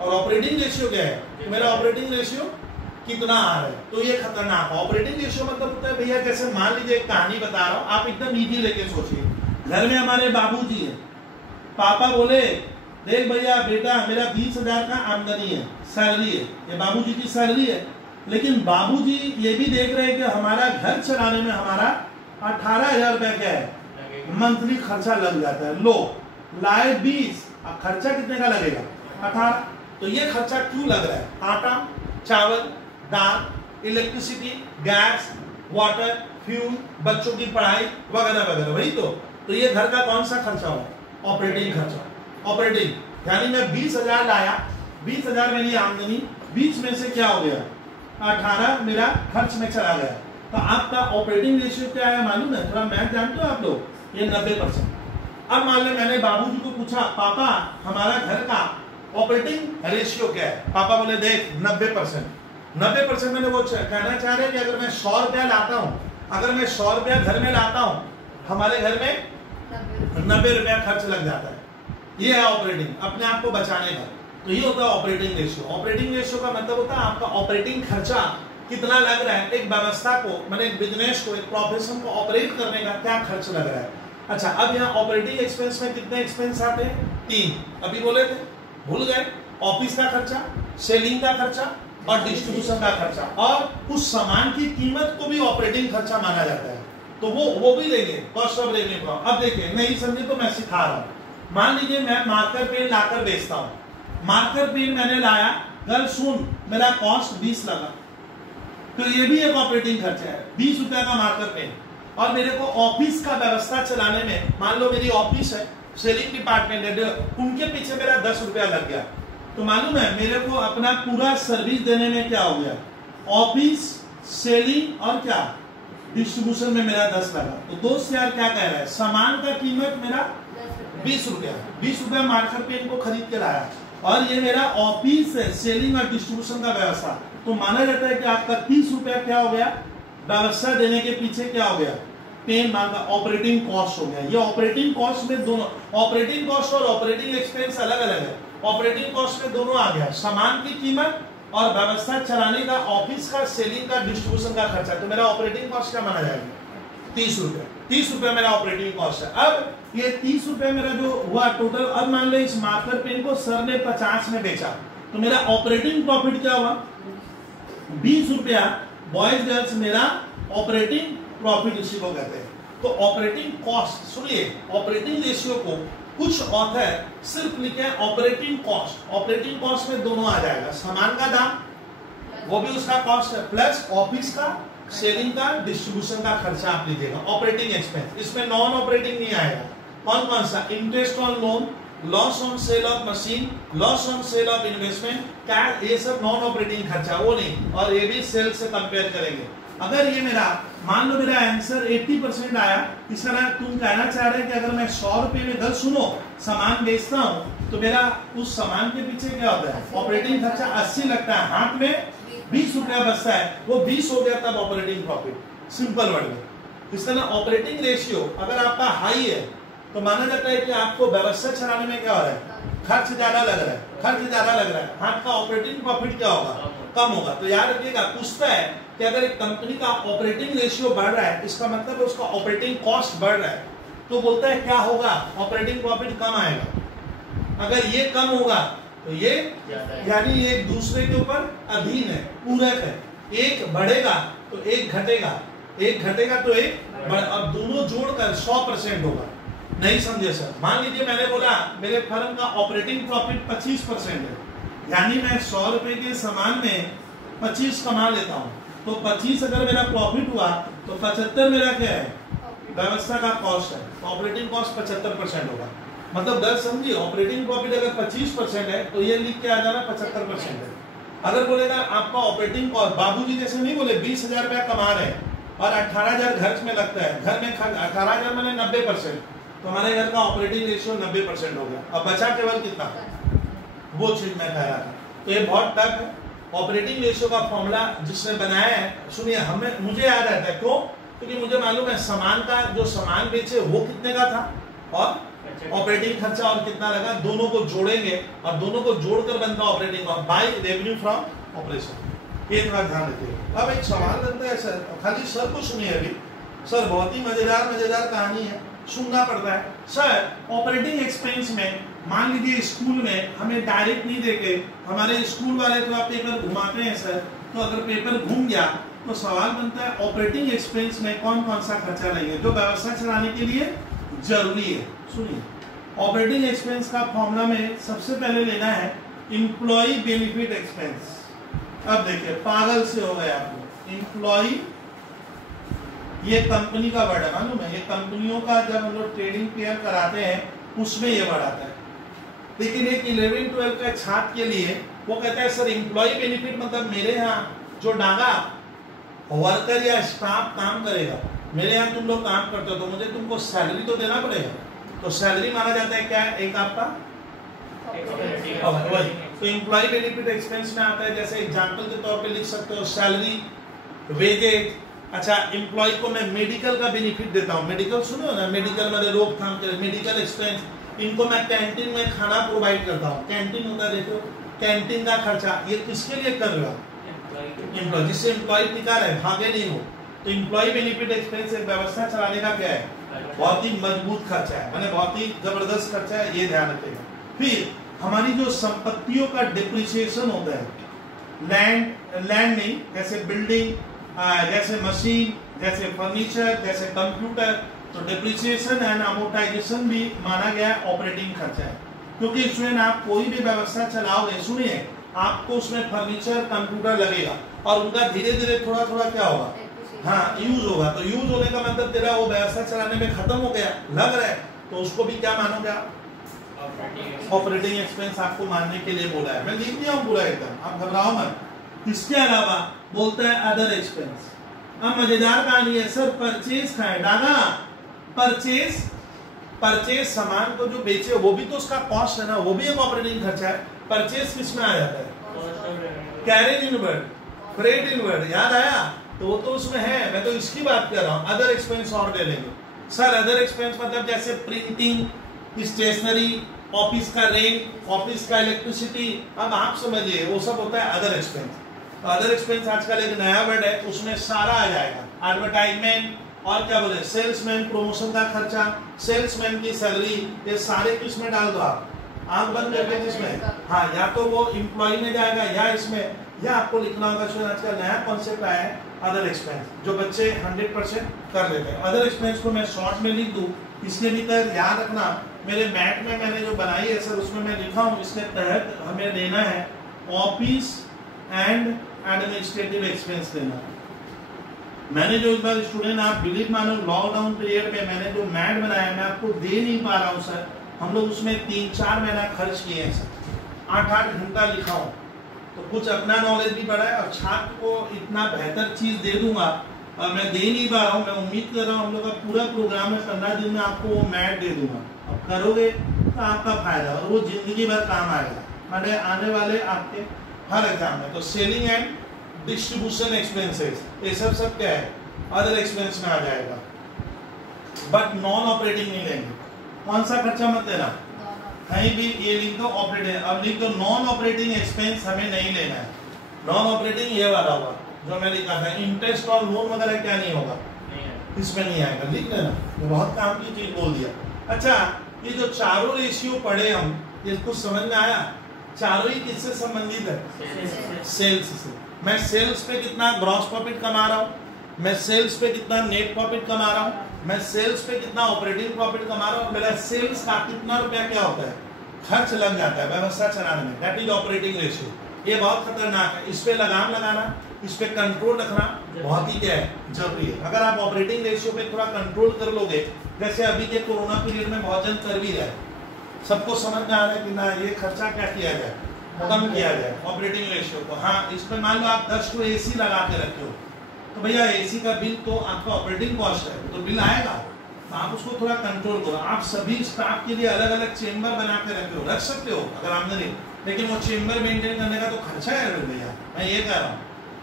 और ऑपरेटिंग रेशियो क्या है, मेरा ऑपरेटिंग रेशियो कितना आ रहा है। तो ये खतरनाक ऑपरेटिंग रेशियो मतलब होता है भैया, जैसे मान लीजिए एक कहानी बता रहा हूं, आप एकदम इजी लेके सोचिए। घर में हमारे बाबूजी है, पापा बोले देख भैया बेटा मेरा 20,000 का आमदनी है, सैलरी है, ये बाबूजी की सैलरी है, लेकिन बाबूजी ये भी देख रहे हैं कि हमारा घर चलाने में हमारा 18,000 रुपया क्या है मंथली खर्चा लग जाता है। लो लाए 20, अब खर्चा कितने का लगेगा 18। तो ये खर्चा क्यों लग रहा है, आटा चावल दाल इलेक्ट्रिसिटी गैस वाटर फ्यूल बच्चों की पढ़ाई वगैरह वगैरह, वही तो ये घर का कौन सा खर्चा हुआ, ऑपरेटिंग खर्चा। ऑपरेटिंग यानी मैं 20,000 लाया, 20,000 मेरी आमदनी, 20 में से क्या हो गया 18 मेरा खर्च में चला गया। तो आपका ऑपरेटिंग रेशियो क्या है मालूम है, थोड़ा मैथ जानते हो आप लोग, ये 90%। अब मान ले मैंने बाबूजी को पूछा पापा हमारा घर का ऑपरेटिंग रेशियो क्या है, पापा बोले देख 90%। 90% मैंने वो कहना चाह रहे हैं कि अगर मैं 100 रुपया लाता हूँ, अगर मैं 100 रुपया घर में लाता हूँ, हमारे घर में 90 रुपया खर्च लग जाता है। ये है ऑपरेटिंग, अपने आप को बचाने का। तो ये होता है ऑपरेटिंग रेशियो। ऑपरेटिंग रेशियो का मतलब होता है आपका ऑपरेटिंग खर्चा कितना लग रहा है, एक व्यवस्था को, मैंने एक बिजनेस को, एक प्रोफेशन को ऑपरेट करने का क्या खर्च लग रहा है। अच्छा अब यहाँ ऑपरेटिंग एक्सपेंस में कितने एक्सपेंस आते हैं, 3 अभी बोले थे, भूल गए। ऑफिस का खर्चा, सेलिंग का खर्चा और डिस्ट्रीब्यूशन का खर्चा, और उस सामान की कीमत को भी ऑपरेटिंग खर्चा माना जाता है। तो वो भी लेंगे कॉस्ट ऑफ रेवेन्यू का। अब देखिए नहीं समझे तो मैं सिखा रहा हूँ। मान लीजिए मैं मार्कर पेन लाकर बेचता हूँ, मार्कर पेन मैंने लाया, कल सुन मेरा कॉस्ट 20 लगा, तो ये भी एक ऑपरेटिंग खर्चा है, 20 रुपया का मार्कर पेन। और मेरे को ऑफिस का व्यवस्था चलाने में, मान लो मेरी ऑफिस है, सेलिंग डिपार्टमेंट है, उनके पीछे मेरा 10 रुपया लग गया, तो मालूम है मेरे को अपना पूरा सर्विस देने में क्या हो गया, ऑफिस सेलिंग और क्या डिस्ट्रीब्यूशन में मेरा 10 लगा। तो दोस्त यार क्या कह रहा है, सामान का कीमत मेरा 20 रुपया, 20 रुपया मार्कर पेन को खरीद के लाया, और ये मेरा ऑफिस है, सेलिंग और डिस्ट्रीब्यूशन का व्यवस्था। तो माना जाता है कि आपका 30 रुपया क्या हो गया, व्यवस्था देने के पीछे क्या हो गया, पेन मांगा, ऑपरेटिंग कॉस्ट हो गया। ये ऑपरेटिंग कॉस्ट में दोनों, ऑपरेटिंग कॉस्ट और ऑपरेटिंग एक्सपेंस अलग अलग है। ऑपरेटिंग कॉस्ट में दोनों आ गया, सामान की कीमत और व्यवस्था चलाने का, ऑफिस का, सेलिंग का, डिस्ट्रीब्यूशन का खर्चा। तो मेरा ऑपरेटिंग कॉस्ट क्या माना जाएगा, 30 रुपया। 30 रुपया मेरा ऑपरेटिंग कॉस्ट है। अब ये 30 रुपया मेरा जो हुआ टोटल, अब मान लो इस मार्कर पेन को सर ने 50 में बेचा, तो मेरा ऑपरेटिंग प्रॉफिट क्या हुआ, 20 रुपया। बॉयज गर्ल्स मेरा ऑपरेटिंग प्रॉफिट इसी को कहते हैं। तो ऑपरेटिंग कॉस्ट, सुनिए ऑपरेटिंग रेशियो को कुछ ऑथर सिर्फ लिखे ऑपरेटिंग कॉस्ट। ऑपरेटिंग कॉस्ट में दोनों आ जाएगा, सामान का दाम वो भी उसका कॉस्ट है, प्लस ऑफिस का, सेलिंग का, डिस्ट्रीब्यूशन का खर्चा आप लीजिएगा, ऑपरेटिंग एक्सपेंस। इसमें नॉन ऑपरेटिंग नहीं आएगा, कौन कौन सा? Interest on loan, loss on sale of machine, loss on sale of investment, क्या ये सब नॉन ऑपरेटिंग खर्चा, वो नहीं, और ये भी सेल से कंपेयर करेंगे। अगर ये मेरा मान लो मेरा आंसर 80% आया, इस तरह तुम कहना चाह रहे हैं कि अगर मैं 100 रुपए में गल सुनो सामान बेचता हूँ तो मेरा उस सामान के पीछे क्या होता है? ऑपरेटिंग खर्चा 80 लगता है, हाथ में 20 रुपया बचता है, वो 20 हो गया तब ऑपरेटिंग प्रॉफिट। सिंपल वर्ड में इस तरह ऑपरेटिंग रेशियो अगर आपका हाई है तो माना जाता है कि आपको व्यवस्था चलाने में क्या हो रहा है? खर्च ज्यादा लग रहा है, खर्च ज्यादा लग रहा है, हाथ का ऑपरेटिंग प्रॉफिट क्या होगा? कम होगा। तो याद रखिएगा, पूछता है कि अगर एक कंपनी का ऑपरेटिंग रेशियो बढ़ रहा है, इसका मतलब है उसका ऑपरेटिंग कॉस्ट बढ़ रहा है, तो बोलता है क्या होगा? ऑपरेटिंग प्रॉफिट कम आएगा। अगर ये कम होगा तो ये यानी एक दूसरे के ऊपर अधीन है, पूरक है। एक बढ़ेगा तो एक घटेगा, एक घटेगा तो एक अब दोनों जोड़कर 100% होगा। नहीं समझे सर? मान लीजिए मैंने बोला मेरे फर्म का ऑपरेटिंग प्रॉफिट 25% है, यानी मैं 100 रुपए के सामान में 25 कमा लेता हूँ, तो 25 अगर मेरा प्रॉफिट हुआ तो 75 मेरा क्या है? व्यवस्था का कॉस्ट है, तो ऑपरेटिंग कॉस्ट 75% होगा। मतलब 10 समझिए, ऑपरेटिंग प्रॉफिट अगर 25% है तो ये लिख के आ जाना 75% है। अगर बोलेगा आपका ऑपरेटिंग कॉस्ट, बाबूजी जैसे नहीं बोले 20,000 रुपया कमा रहे हैं और 18,000 खर्च में लगता है, घर में 18,000 मैंने 90%, तो हमारे घर का ऑपरेटिंग रेशियो 90% हो गया। अब बचा केवल कितना? वो चीज मैं कह रहा था। तो ये बहुत टफ है। ऑपरेटिंग रेशियो का फॉर्मूला जिसने बनाया है, सुनिए, हमें मुझे याद रहता है, क्यों? क्योंकि मुझे मालूम है सामान का जो सामान बेचे वो कितने का था और ऑपरेटिंग खर्चा और कितना लगा, दोनों को जोड़ेंगे और दोनों को जोड़कर बनता operating by revenue from operation. ये थोड़ा ध्यान रखिए। अब एक सवाल बनता है सर, खाली सर को सुनिए अभी, सर बहुत ही मजेदार कहानी है, सुनना पड़ता है। सर ऑपरेटिंग एक्सपेंस में मान लीजिए स्कूल में हमें डायरेक्ट नहीं देके, हमारे स्कूल वाले तो आप पेपर घुमाते हैं सर, तो अगर पेपर घूम गया तो सवाल बनता है ऑपरेटिंग एक्सपेंस में कौन कौन सा खर्चा लेंगे जो व्यवस्था चलाने के लिए जरूरी है। सुनिए, ऑपरेटिंग एक्सपेंस का फॉर्मूला में सबसे पहले लेना है इंप्लॉई बेनिफिट एक्सपेंस। अब देखिए, पागल से हो गए आप लोग। इंप्लॉई, ये कंपनी का वर्ड है, मालूम है? ये कंपनियों का जब हम लोग ट्रेडिंग पेयर कराते हैं उसमें ये वर्ड आता है। लेकिन एक 11-12 का छात्र के लिए वो कहता है सर इंप्लॉई बेनिफिट मतलब मेरे यहाँ जो डागा वर्कर या स्टाफ काम करेगा, मेरे यहाँ तुम लोग काम करते हो तो मुझे तुमको सैलरी तो देना पड़ेगा। तो सैलरी माना जाता है क्या? एक आपका तो इंप्लॉई बेनिफिट एक्सपेंस में आता है। जैसे एग्जांपल के तौर पे लिख सकते हो सैलरी, वेजेज। अच्छा, एम्प्लॉय को मैं मेडिकल का बेनिफिट देता हूँ, मेडिकल सुने हो ना, मेडिकल में रोकथाम के मेडिकल एक्सपेंस। इनको मैं कैंटीन में खाना प्रोवाइड करता हूँ, कैंटीन होता है देखो, कैंटीन का खर्चा ये किसके लिए कर रहा हूँ? एम्प्लॉय, जिससे एम्प्लॉय टिका रहे, भागे नहीं हो। तो एम्प्लॉय बेनिफिट एक्सपेंस एक व्यवस्था चलाने का क्या है? बहुत ही मजबूत खर्चा है, मैंने बहुत ही जबरदस्त खर्चा है, ये ध्यान रखेगा। फिर हमारी जो संपत्तियों का डिप्रिसिएशन होता है, लैंड नहीं, जैसे बिल्डिंग, जैसे मशीन, जैसे फर्नीचर, जैसे कंप्यूटर, तो डिप्रिसिएशन एंड अमोर्टाइजेशन भी माना गया ऑपरेटिंग खर्चा है। क्योंकि इसमें आप कोई भी व्यवस्था चलाओगे, सुनिए, आपको उसमें फर्नीचर, कंप्यूटर लगेगा और उनका धीरे धीरे थोड़ा थोड़ा क्या होगा? हाँ, यूज होगा। तो यूज होने का मतलब तेरा वो व्यवस्था चलाने में खत्म हो गया, लग रहा है, तो उसको भी क्या मानोगे आप? ऑपरेटिंग एक्सपेंस आपको मानने के लिए बोला है। मैं लिख दिया हूँ पूरा एकदम, आप घबराओ मत। इसके अलावा बोलता है अदर एक्सपेंस। अब मजेदार कहानी है सर, परचेज का है डागा, परचेज सामान को जो बेचे वो भी तो उसका कॉस्ट है ना, वो भी एक ऑपरेटिंग खर्चा है। परचेज किस में आ जाता है? कैरेज इनवर्ड, फ्रेट इनवर्ड, याद आया? तो वो तो उसमें है, मैं तो इसकी बात कर रहा हूँ। अदर एक्सपेंस और ले लेंगे सर। अदर एक्सपेंस मतलब जैसे प्रिंटिंग, स्टेशनरी, ऑफिस का रेंट, ऑफिस का इलेक्ट्रिसिटी, अब आप समझिए वो सब होता है अदर एक्सपेंस। तो अदर एक्सपेंस आजकल एक नया वर्ड है, उसमें सारा आ जाएगा। एडवर्टाइजमेंट और क्या बोले, सेल्समैन, प्रमोशन का खर्चा, सेल्समैन की सैलरी, ये सारे किसमें डाल दो आप? आंख बंद करके जिसमें, हाँ, या तो वो एम्प्लॉय में जाएगा या इसमें, या आपको लिखना होगा। सो आजकल नया कॉन्सेप्ट आया है अदर एक्सपेंस, जो बच्चे 100% कर लेते हैं। अदर एक्सपेंस को मैं शॉर्ट में लिख दूं, इसके भीतर याद रखना, मेरे मैट में मैंने जो बनाई है सर, उसमें मैं लिखा हूँ, इसके तहत हमें लेना है ऑफिस एंड एडमिनिस्ट्रेटिव एक्सपेंस लेना है। मैंने जो इस बार स्टूडेंट, आप बिलीव मानो लॉकडाउन पीरियड में मैंने जो मैट बनाया मैं आपको दे नहीं पा रहा हूँ सर। हम लोग उसमें 3-4 महीना खर्च किए हैं सर, 8-8 घंटा लिखा हूँ, तो कुछ अपना नॉलेज भी बढ़ा है और छात्र को इतना बेहतर चीज दे दूंगा और मैं दे नहीं पा रहा हूँ। मैं उम्मीद कर रहा हूँ हम लोग का पूरा प्रोग्राम है 15 दिन में आपको वो मैट दे दूंगा। अब करोगे तो आपका फायदा और वो जिंदगी भर काम आएगा मैंने आने वाले आपके हर एग्जाम में। तो सेलिंग एंड डिस्ट्रीब्यूशन एक्सपेंसेस ये सब क्या है, अदर एक्सपेंस में आ जाएगा, बट नॉन ऑपरेटिंग नहीं लेंगे। कौन सा खर्चा मत लेना, कहीं भी ये लिख दो ऑपरेटिंग, अब लिख दो नॉन ऑपरेटिंग एक्सपेंस हमें नहीं लेना है। नॉन ऑपरेटिंग ये वाला होगा जो मैं लिखा था, इंटरेस्ट और लोन वगैरह क्या नहीं होगा, इसमें नहीं आएगा, लिख लेना, ये बहुत काम की चीज बोल दिया। अच्छा, ये जो चारों रेशियो पढ़े हम, ये कुछ समझ में आया? चारों ही किससे संबंधित है? सेल्स से। मैं सेल्स पे कितना ग्रॉस प्रॉफिट कमा रहा हूँ, मैं सेल्स पे कितना नेट प्रॉफिट कमा रहा हूँ, मैं सेल्स पे कितना ऑपरेटिंग प्रॉफिट कमा रहा हूँ, मेरा सेल्स का कितना रुपया क्या होता है, खर्च लग जाता है व्यवस्था चलाने में, दैट इज ऑपरेटिंग रेशियो। ये बहुत खतरनाक है, इस पे लगाम लगाना, इस पे कंट्रोल रखना बहुत ही क्या है, जरूरी है। अगर आप ऑपरेटिंग रेशियो पे थोड़ा कंट्रोल कर लोगे, जैसे अभी के कोरोना पीरियड में बहुत जन कर भी रहे, सबको समझ में आ रहा है कि ना ये खर्चा क्या किया जाए, कम किया जाए ऑपरेटिंग रेशियो को। हाँ, इस पे मान लो आप 10 टू एसी लगा के रखे हो, तो भैया एसी का बिल तो आपका ऑपरेटिंग कॉस्ट है, तो बिल आएगा, तो आप उसको थोड़ा कंट्रोल करो। आप सभी स्टाफ के लिए अलग अलग चेम्बर बना के रखे हो, रख सकते हो अगर आमदनी, लेकिन वो चेम्बर मेंटेन करने का तो खर्चा है भैया, मैं ये कह रहा हूँ।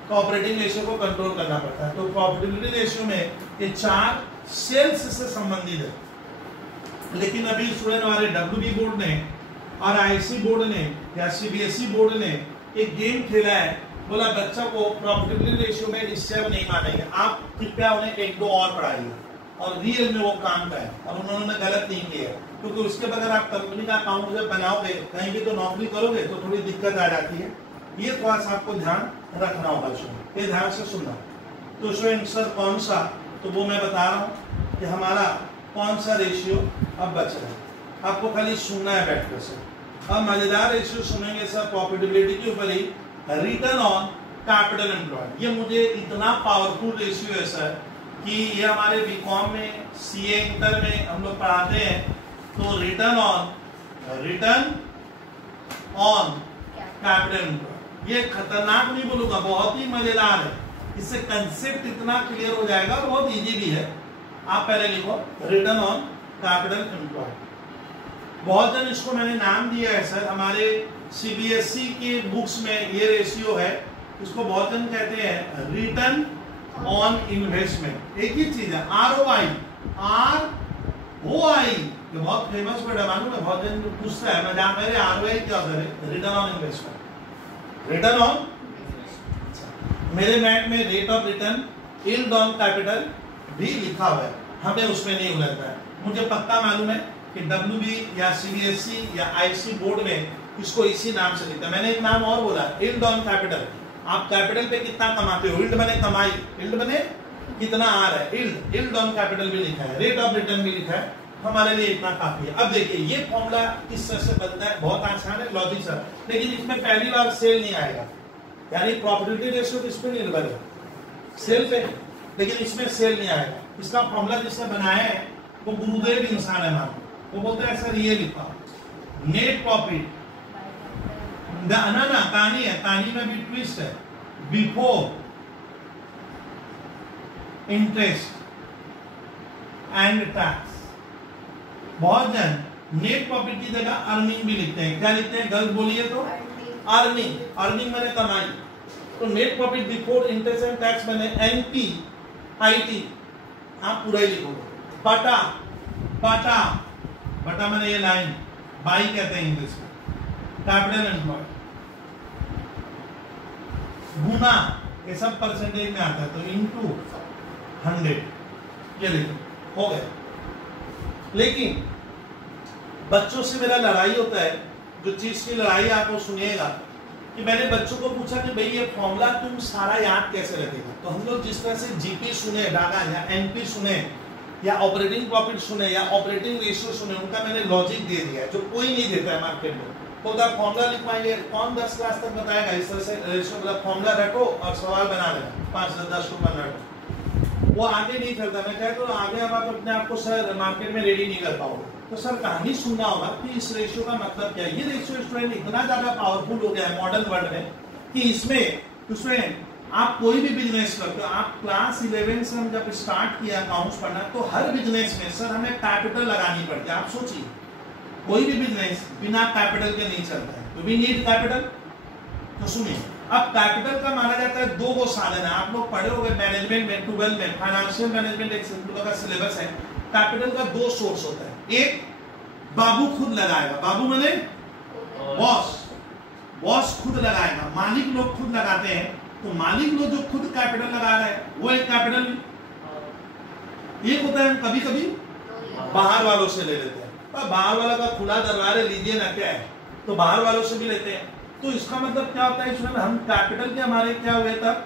तो ऑपरेटिंग रेशियो को कंट्रोल करना पड़ता है। तो प्रॉफिटेबिलिटी रेशियो में ये 4 सेल्स से संबंधित है। लेकिन अभी स्टूडेंट हमारे डब्ल्यूबी बोर्ड ने और आईसी बोर्ड ने या सीबीएसई बोर्ड ने एक गेम खेला है, बोला बच्चा को प्रॉफिटेबिलिटी रेशियो में इससे अब नहीं मानेंगे, आप कृपया उन्हें 1-2 और पढ़ाइए, और रियल में वो काम का है, और उन्होंने गलत नहीं किया, क्योंकि उसके बगैर आप कंपनी का अकाउंट जब बनाओगे, कहीं भी तो नौकरी करोगे तो थोड़ी दिक्कत आ जाती है। ये थोड़ा सा आपको ध्यान रखना होगा, ये ध्यान से सुनना। तो स्टूडेंट सर कौन सा, तो वो मैं बता रहा हूँ कि हमारा कौन सा रेशियो अब बच रहा है, आपको खाली सुनना है बैठ कर से। अब मजेदार रेशियो सुनेंगे सर प्रॉफिटेबिलिटी के ऊपर ही, रिटर्न ऑन कैपिटल एम्प्लॉयड। ये मुझे इतना पावरफुल रेशियो है सर कि ये हमारे बीकॉम में, सीए इंटर में हम लोग पढ़ाते हैं। तो रिटर्न ऑन कैपिटल एम्प्लॉयड, ये खतरनाक नहीं बोलूंगा, बहुत ही मजेदार है, इससे कंसेप्ट इतना क्लियर हो जाएगा और बहुत इजी भी है। आप पहले लिखो रिटर्न ऑन कैपिटल एम्प्लॉयड। बहुत जन इसको मैंने नाम दिया है सर, हमारे सीबीएसई के बुक्स में ये रेशियो है, इसको बहुत जन कहते हैं रिटर्न ऑन इन्वेस्टमेंट। एक ही चीज है, ROI, ये बहुत फेमस वर्ड है, मालूम है, बहुत जन पूछता है, मैं जान मेरे ROI क्या होता है, return on investment, return on. मेरे मैट में rate of return, yield on capital भी लिखा हुआ है, हमें उसमें नहीं उलझना है। मुझे पक्का मालूम है कि डब्ल्यूबी या सीबीएसई या आईसी बोर्ड में इसको इसी नाम से लिखता है। मैंने एक नाम और बोला, यील्ड ऑन कैपिटल। आप कैपिटल पे कितना कमाते हो, यील्ड बने कमाई, यील्ड बने कितना आ रहा है, यील्ड ऑन कैपिटल भी लिखा है, रेट ऑफ रिटर्न भी लिखा है, हमारे लिए इतना काफी है। अब देखिए ये फॉर्मूला किस तरह से बनता है, बहुत आसान है, लॉजिक सर, लेकिन इसमें पहली बार सेल नहीं आएगा, यानी प्रॉफिटेबिलिटी रेशियो किस पे निर्भर है, सेल पे, लेकिन इसमें सेल नहीं आएगा। इसका फॉर्मूला जिसने बनाया है वो गुरुदेव इंसान है मान, वो बोलते हैं सर ये लिखा नेट प्रॉफिट, ना कहानी है, कहानी में भी ट्विस्ट है, बिफोर इंटरेस्ट एंड टैक्स। बहुत जन नेट प्रॉफिट की जगह अर्निंग भी लिखते हैं, क्या लिखते हैं, गलत बोलिए तो अर्निंग, अर्निंग मैंने कमाई, तो net profit before interest and tax मैंने NPIT, आप पूरा ही लिखोगे, बटा मैंने ये लाइन बाई कहते हैं इंग्लिश में, कैपिटल एम्प्लॉयड गुना, ये सब परसेंटेज में आता है, तो इनटू 100, ये लिखो, हो गया। लेकिन बच्चों से मेरा लड़ाई होता है, जो चीज की लड़ाई आपको सुनिएगा, कि मैंने बच्चों को पूछा कि भाई ये फॉर्मूला तुम सारा याद कैसे रखेगा, तो हम लोग जिस तरह से जीपी सुने, डागा या एनपी सुने, या ऑपरेटिंग प्रॉफिट सुने, या ऑपरेटिंग रेशियो सुने, उनका मैंने लॉजिक दे दिया है, जो कोई नहीं देता है मार्केट में। तो फॉर्मूला लिखवाएंगे, कौन 10 क्लास तक बताएगा, इस तरह से रेशियो मतलब फॉर्मूला रखो और सवाल बना लेना, 5-10 को 15 को, वो आगे नहीं चलता। मैं कहता हूँ आगे अब आप अपने आप को सर मार्केट में रेडी नहीं कर पाओगे। तो सर कहानी सुनना होगा कि इस रेशियो का मतलब क्या है। ये रेशियो स्टूडेंट इतना ज्यादा पावरफुल हो गया है मॉडर्न वर्ल्ड में कि इसमें स्टूडेंट आप कोई भी बिजनेस करते हो, आप क्लास 11 से हम जब स्टार्ट किया अकाउंट्स पढ़ना, तो हर बिजनेस में सर हमें कैपिटल लगानी पड़ती है। आप सोचिए कोई भी बिजनेस बिना कैपिटल के नहीं चलता है, तो वी नीड कैपिटल। तो सुनिए, अब कैपिटल का माना जाता है दो वो साधन है। आप लोग पढ़े होंगे मैनेजमेंट में, 12 में फाइनेंशियल मैनेजमेंट एक का सिलेबस है। कैपिटल का दो सोर्स होता है, एक बाबू खुद लगाएगा, बाबू माने बॉस, बॉस खुद लगाएगा, मालिक लोग खुद लगाते हैं। तो मालिक लोग जो खुद कैपिटल लगा रहे हैं वो एक कैपिटल। एक होता है हम कभी कभी बाहर वालों से ले लेते हैं, पर बाहर वाला का खुला दरबार लीजिए ना, क्या है तो बाहर वालों से भी लेते हैं। तो इसका मतलब क्या होता है, इसमें हम कैपिटल के हमारे क्या हुए तक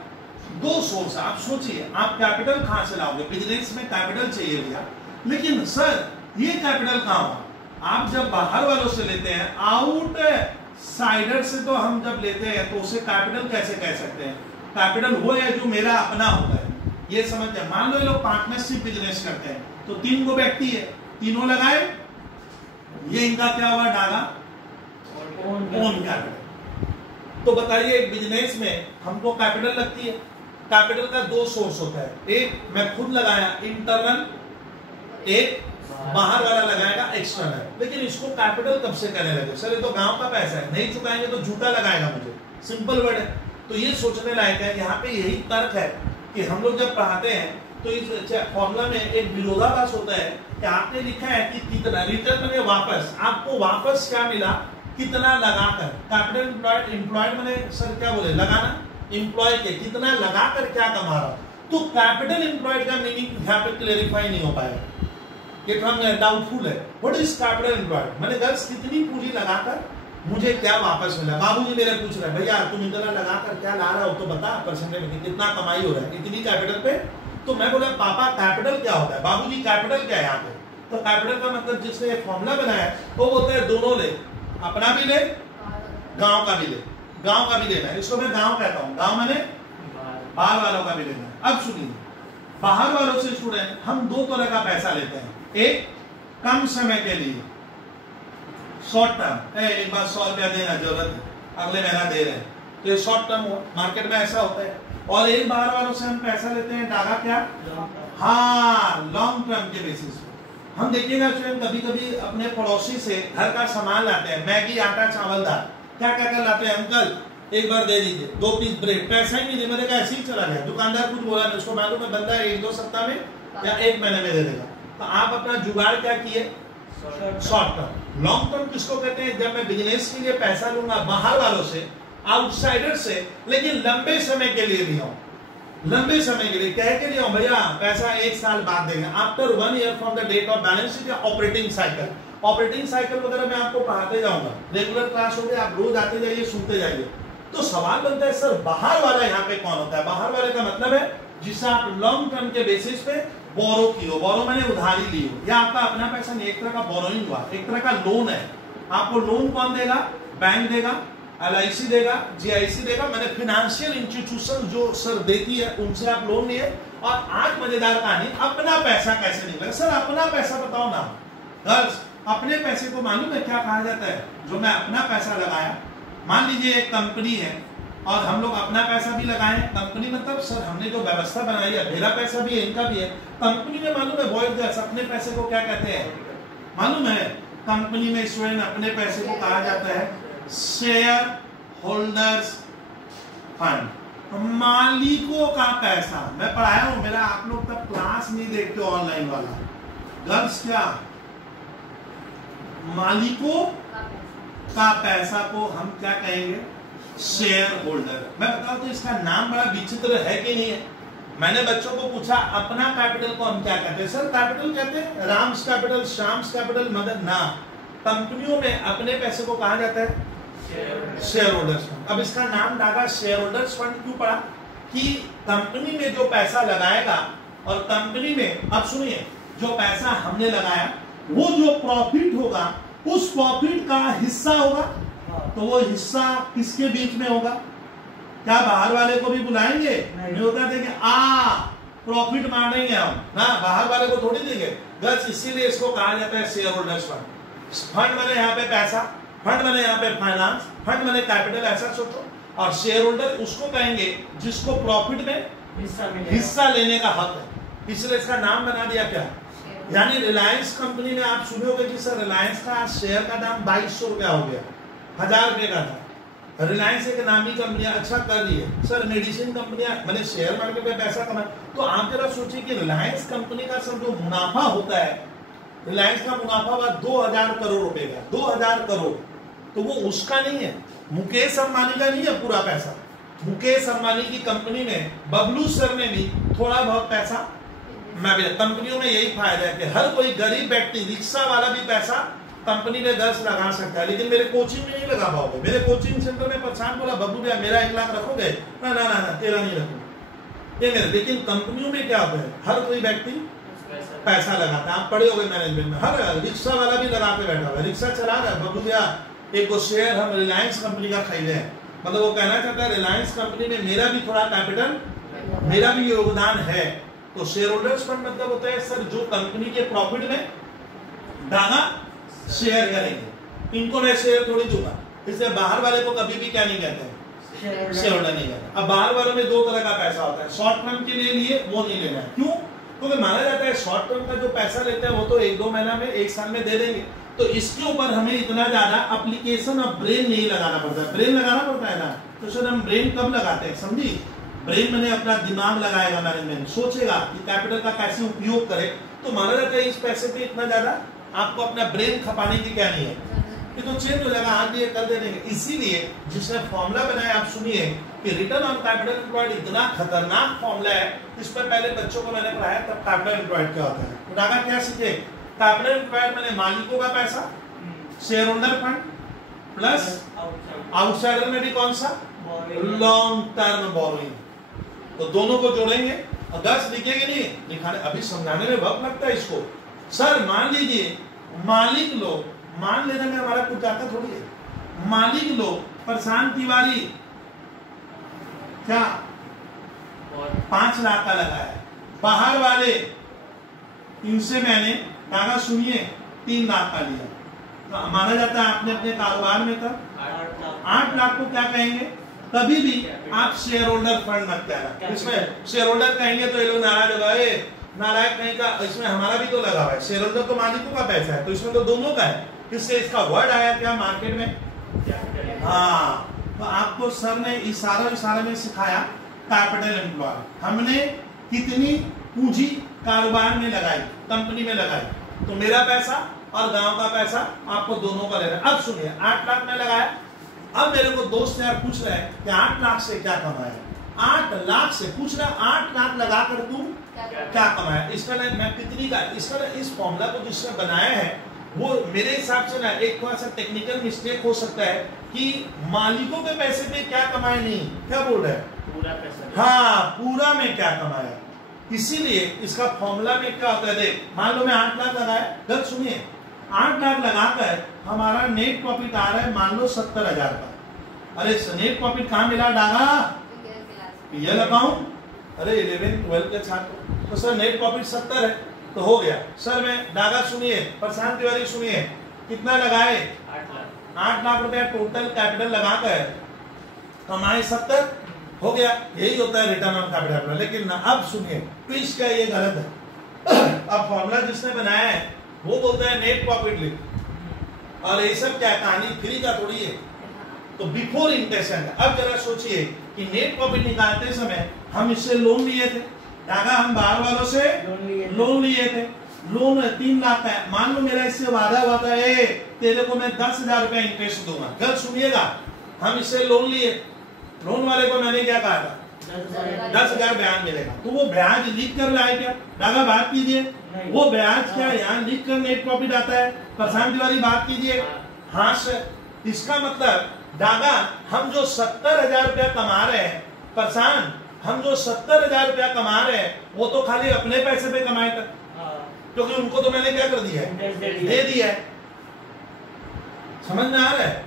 दो सोर्स। आप सोचिए आप कैपिटल कहां से लाओगे, बिजनेस में कैपिटल चाहिए भैया, लेकिन सर ये कैपिटल कहां हुआ। आप जब बाहर वालों से लेते हैं, आउट साइडर से तो हम जब लेते हैं तो उसे कैपिटल कैसे कह सकते हैं। कैपिटल वो है जो मेरा अपना होता है, ये समझते हैं। मान लो ये लोग पार्टनरशिप बिजनेस करते हैं, तो 3 गो व्यक्ति है, तीनों लगाए, ये इनका क्या हुआ डाला ओन कैपिटल। तो बताइए एक बिजनेस में हमको कैपिटल लगती है। कैपिटल का दो सोर्स होता है, एक मैं खुद लगाया इंटरनल, एक बाहर वाला लगाएगा एक्सटर्नल। लेकिन इसको कैपिटल कब से कहने लगे, सर ये तो गांव का पैसा है, नहीं चुकाएंगे तो झूठा लगाएगा मुझे, सिंपल वर्ड है। तो ये सोचने लायक है। यहाँ पे यही तर्क है कि हम लोग जब पढ़ाते हैं तो इस फॉर्मूला में एक विरोधाभास होता है कि आपने लिखा है कि कितना रिटर्न में वापस, आपको वापस क्या मिला, कितना लगाकर। कैपिटल एम्प्लॉयड, एम्प्लॉयड मैंने सर क्या बोले लगाना, एम्प्लॉय के कितना लगाकर क्या कमा रहा। तो कैपिटल एम्प्लॉयड का मीनिंग यहाँ पे क्लेरिफाई नहीं हो पाएगा, ये डाउटफुल है। व्हाट इज कैपिटल एम्प्लॉयड, मैंने गर्ल्स कितनी पूंजी लगाकर मुझे क्या वापस मिला। बाबूजी मेरे पूछ रहे हैं भैया तुम इतना लगाकर क्या ला रहा हो, तो बता परसेंटेज में कितना कमाई हो रहा है इतनी कैपिटल पे। तो मैं बोला पापा कैपिटल क्या होता है, बाबूजी कैपिटल क्या है यहाँ पे। तो कैपिटल का मतलब जिसने ये फॉर्मूला बनाया वो बोलते हैं दोनों ले, अपना भी ले गांव का भी ले, गांव का भी लेना है। इसको मैं गांव कहता हूँ, गांव मैंने बाहर वालों का भी लेना है। अब सुनिए, बाहर वालों से स्टूडेंट हम दो तरह का पैसा लेते हैं, एक कम समय के लिए शॉर्ट टर्म, एक बार 100 रुपया देना जरूरत है, अगले महीना दे रहे हैं, तो ये शॉर्ट टर्म मार्केट में ऐसा होता है। और एक बाहर वालों से हम पैसा लेते हैं डागा क्या, हाँ लॉन्ग टर्म के बेसिस पे। हम देखिएगा स्टूडेंट कभी कभी अपने पड़ोसी से घर का सामान लाते हैं, मैगी आटा चावल दाल, क्या क्या कर लाते हैं, अंकल एक बार दे दीजिए 2 पीस ब्रेड, पैसा ही नहीं दे, मैंने कहा ऐसे ही चला गया। दुकानदार कुछ बोला नहीं, उसको मालूम है बंदा 1-2 सप्ताह में या 1 महीने में दे देगा। तो आप अपना जुगाड़ क्या किए, शॉर्ट टर्म। लॉन्ग टर्म किसको कहते हैं, जब मैं बिजनेस के लिए पैसा लूंगा बाहर वालों से, आउटसाइडर से, लेकिन लंबे समय के लिए लिया हूं, लंबे समय के लिए कह के लिया हूं भैया पैसा 1 साल बाद देंगे, after 1 year from the date of balance sheet या ऑपरेटिंग साइकिल। ऑपरेटिंग साइकिल वगैरह मैं आपको पढ़ाते जाऊंगा, रेगुलर क्लास हो गया, आप रोज आते जाइए सुनते जाइए। तो सवाल बनता है सर बाहर वाला यहाँ पे कौन होता है। बाहर वाले का मतलब है जिससे आप लॉन्ग टर्म के बेसिस पे बोरो की हो, बोरो मैंने उधारी ली हो, या आपका अपना पैसा नहीं, एक तरह का बोरोइंग हुआ, एक तरह का लोन है। आपको लोन कौन देगा, बैंक देगा, LIC देगा, GIC देगा, मैंने फाइनेंशियल इंस्टीट्यूशन जो सर देती है उनसे आप लोन लिए। और आज मजेदार कहानी, अपना पैसा कैसे निकलेगा। सर अपना पैसा बताओ ना गर्ल्स, अपने पैसे को मालूम है क्या कहा जाता है, जो मैं अपना पैसा लगाया। मान लीजिए एक कंपनी है और हम लोग अपना पैसा भी लगाए, कंपनी मतलब सर हमने जो व्यवस्था बनाई है, मेरा पैसा भी है इनका भी है। कंपनी में मालूम है बॉयज गर्ल्स अपने पैसे को क्या कहते हैं, मालूम है कंपनी में स्टूडेंट अपने पैसे को कहा जाता है शेयर होल्डर्स फंड, मालिकों का पैसा। मैं पढ़ाया हूं, मेरा आप लोग तब क्लास नहीं देखते ऑनलाइन वाला। गर्ल्स क्या, मालिकों का पैसा को हम क्या कहेंगे, शेयर होल्डर। मैं बताऊं तो इसका नाम बड़ा विचित्र है कि नहीं है। मैंने बच्चों को पूछा अपना कैपिटल को हम क्या कहते हैं, सर कैपिटल कहते हैं Ram's capital, Shyam's capital, mother ना। कंपनियों में अपने पैसे को कहा जाता है शेयर होल्डर्स फंड। अब इसका नाम डागा शेयर होल्डर्स फंड क्यों पड़ा, कि कंपनी में जो पैसा लगाएगा और कंपनी में, अब सुनिए, जो पैसा हमने लगाया वो जो प्रॉफिट होगा उस प्रॉफिट का हिस्सा होगा, तो वो हिस्सा किसके बीच में होगा, क्या बाहर वाले को भी बुलाएंगे, नहीं होता देंगे प्रॉफिट मानेंगे हम ना, बाहर वाले को थोड़ी देंगे बस। इसीलिए इसको कहा जाता है शेयर होल्डर्स फंड। फंड मैंने यहाँ पे पैसा, फंड मैंने यहाँ पे फाइनेंस, फंड मैंने कैपिटल, ऐसा सोचो। और शेयर होल्डर उसको कहेंगे जिसको प्रॉफिट में हिस्सा लेने का हक है, इसलिए इसका नाम बना दिया क्या। यानी रिलायंस कंपनी में आप सुनोगे कि सर रिलायंस का शेयर का दाम 2200 रुपया हो गया, 1000 रुपये का था। रिलायंस एक नामी कंपनियां अच्छा कर रही है सर, मेडिसिन कंपनियां मैंने शेयर मार्केट में पैसा कमाया। तो आप जरा सोचिए कि रिलायंस कंपनी का सब जो मुनाफा होता है, रिलायंस का मुनाफा हुआ 2000 करोड़ रुपए का, 2000 करोड़, तो वो उसका नहीं है, मुकेश अंबानी का नहीं है पूरा पैसा। मुकेश अंबानी की कंपनी में बबलू सर ने भी थोड़ा बहुत पैसा, मैं भी, कंपनियों में यही फायदा है कि हर कोई गरीब व्यक्ति, रिक्शा वाला भी पैसा कंपनी में 10 लगा सकता है, लेकिन मेरे कोचिंग में नहीं लगा पाओगे। मेरे कोचिंग सेंटर में परेशान बोला बब्बू भैया मेरा 1 लाख रखोगे, ना ना ना तेरा नहीं रखूंगा ये मेरे। लेकिन कंपनियों में क्या होता है, हर कोई व्यक्ति पैसा लगाता है। आप पढ़े होंगे मैनेजमेंट में, हर रिक्शा वाला भी लगा के बैठा हुआ है, रिक्शा चला रहा है, बब्बू भैया एक शेयर हम रिलायंस कंपनी का खरीदे हैं, मतलब वो कहना चाहता है रिलायंस कंपनी में मेरा भी थोड़ा कैपिटल, मेरा भी योगदान है। तो शेयर होल्डर्स फंड मतलब होता है सर जो कंपनी के प्रॉफिट में दाना शेयर करेंगे, इनको मैं शेयर थोड़ी दूंगा, इसलिए बाहर वाले को कभी भी क्या नहीं कहते हैं, शेयर होल्डर नहीं कहते। अब बाहर वालों में 2 तरह का पैसा होता है, शॉर्ट टर्म के लिए वो नहीं लेना है। क्यों? क्योंकि माना जाता है शॉर्ट टर्म का जो पैसा लेते हैं वो तो 1-2 महीना में, 1 साल में दे देंगे, तो इसके ऊपर हमें इतना ज्यादा एप्लीकेशन ऑफ ब्रेन नहीं लगाना पड़ता है। ब्रेन लगाना पड़ता है ना, तो सर हम ब्रेन कब लगाते हैं, समझी, ब्रेन मैंने अपना दिमाग लगाएगा, मैनेजमेंट सोचेगा कि कैपिटल का कैसे उपयोग करे। तो माना जाता है इस पैसे पे इतना ज्यादा आपको अपना ब्रेन खपाने की क्या नहीं है, ये तो चेंज हो जाएगा, आज ये कर देंगे। इसीलिए जिसने फॉर्मूला बनाया आप सुनिए कि रिटर्न ऑन कैपिटल एम्प्लॉयड इतना खतरनाक फॉर्मूला है, इस पर पहले बच्चों को मैंने पढ़ाया तब कैपिटल एम्प्लॉयड क्या होता है। तो डागा क्या सीखे, कैपिटल एम्प्लॉयड मैंने मालिकों का पैसा, share holder fund plus outsider में भी कौन सा, लॉन्ग टर्म बोरोइंग, तो दोनों को जोड़ेंगे। और 10 लिखेंगे नहीं, लिखाने अभी समझाने में वक्त लगता है इसको। सर मान लीजिए मालिक लोग, मान लेने में हमारा कुछ जाता थोड़ी है, मालिक लोग प्रशांत तिवारी क्या 5 लाख का लगाया, बाहर वाले इनसे मैंने कागज सुनिए 3 लाख का लिया, तो माना जाता है आपने अपने कारोबार में था 8 लाख को क्या कहेंगे, कभी भी आप शेयर होल्डर फंड मत कहना। इसमें शेयर होल्डर कहेंगे तो ये लोग नाराज होगा, नारायण कहीं का, इसमें हमारा भी तो लगा हुआ है, शेयर होल्डर तो मालिकों का पैसा है, तो इसमें तो दोनों का है, इससे इसका वर्ड आया क्या मार्केट में। हाँ, तो आपको सर ने इशारा में सिखाया कैपिटल एम्प्लॉय, हमने कितनी पूंजी कारोबार में लगाई, कंपनी में लगाई, तो मेरा पैसा और गांव का पैसा आपको दोनों का लेना। अब सुनिए 8 लाख में लगाया, अब मेरे को दोस्त यार पूछ रहे हैं कि 8 लाख से क्या कमाया, 8 लाख से पूछ रहा, 8 लाख लगाकर तुम क्या कमाया, इसका ना मैं कितनी का, इसका ना इस फॉर्मूला को जिसने बनाया है वो मेरे हिसाब से ना एक थोड़ा सा टेक्निकल मिस्टेक हो सकता है कि मालिकों के पैसे पे क्या कमाए, नहीं क्या बोल रहे हैं, पूरा पैसा, हाँ पूरा में क्या कमाया। इसीलिए इसका फॉर्मूला में क्या होता है, देख मान लो मैं 8 लाख लगाया, गलत सुनिए, 8 लाख लगाकर हमारा नेट प्रॉफिट आ रहा है मान लो 70,000 का। अरे नेट प्रॉफिट कहाँ मिला डागा, पीएल अकाउंट, अरे 11-12 के छात्र, तो सर नेट प्रॉफिट 70 है तो हो गया। सर मैं डागा सुनिए, प्रशांत तिवारी सुनिए, कितना लगाए 8 लाख रुपया टोटल कैपिटल लगाकर कमाए 70, हो गया, यही होता है रिटर्न ऑन कैपिटल। लेकिन ना अब सुनिए ट्विस्ट क्या, ये गलत है। अब फॉर्मूला जिसने बनाया है वो बोलता है नेट प्रॉफिट लिख, और ये सब क्या कहानी फ्री का थोड़ी है, तो बिफोर इंटेंशन। अब जरा सोचिए कि नेट प्रॉफिट निकालते समय हम इससे लोन लिए थे, डागा हम बाहर वालों से लोन लिए थे, लोन 3 लाख का है, मान लो मेरा इससे वादा हुआ था तेरे को मैं 10,000 रुपया इंटरेस्ट दूंगा, गलत सुनिएगा, हम इससे लोन लिए, लोन वाले को मैंने क्या कहा था 10,000 ब्याज मिलेगा, तो वो ब्याज लिख कर लाए क्या, डागा बात कीजिए, वो ब्याज क्या यहाँ लिख कर नेट प्रॉफिट आता है, प्रशांत तिवारी बात कीजिए, हाँ सर। इसका मतलब डागा हम जो 70,000 रुपया कमा रहे हैं, प्रशांत हम जो 70,000 रुपया कमा रहे हैं वो तो खाली अपने पैसे पे कमाए था, क्योंकि उनको तो मैंने क्या कर दिया है, दे दिया है। समझ में आ रहा है,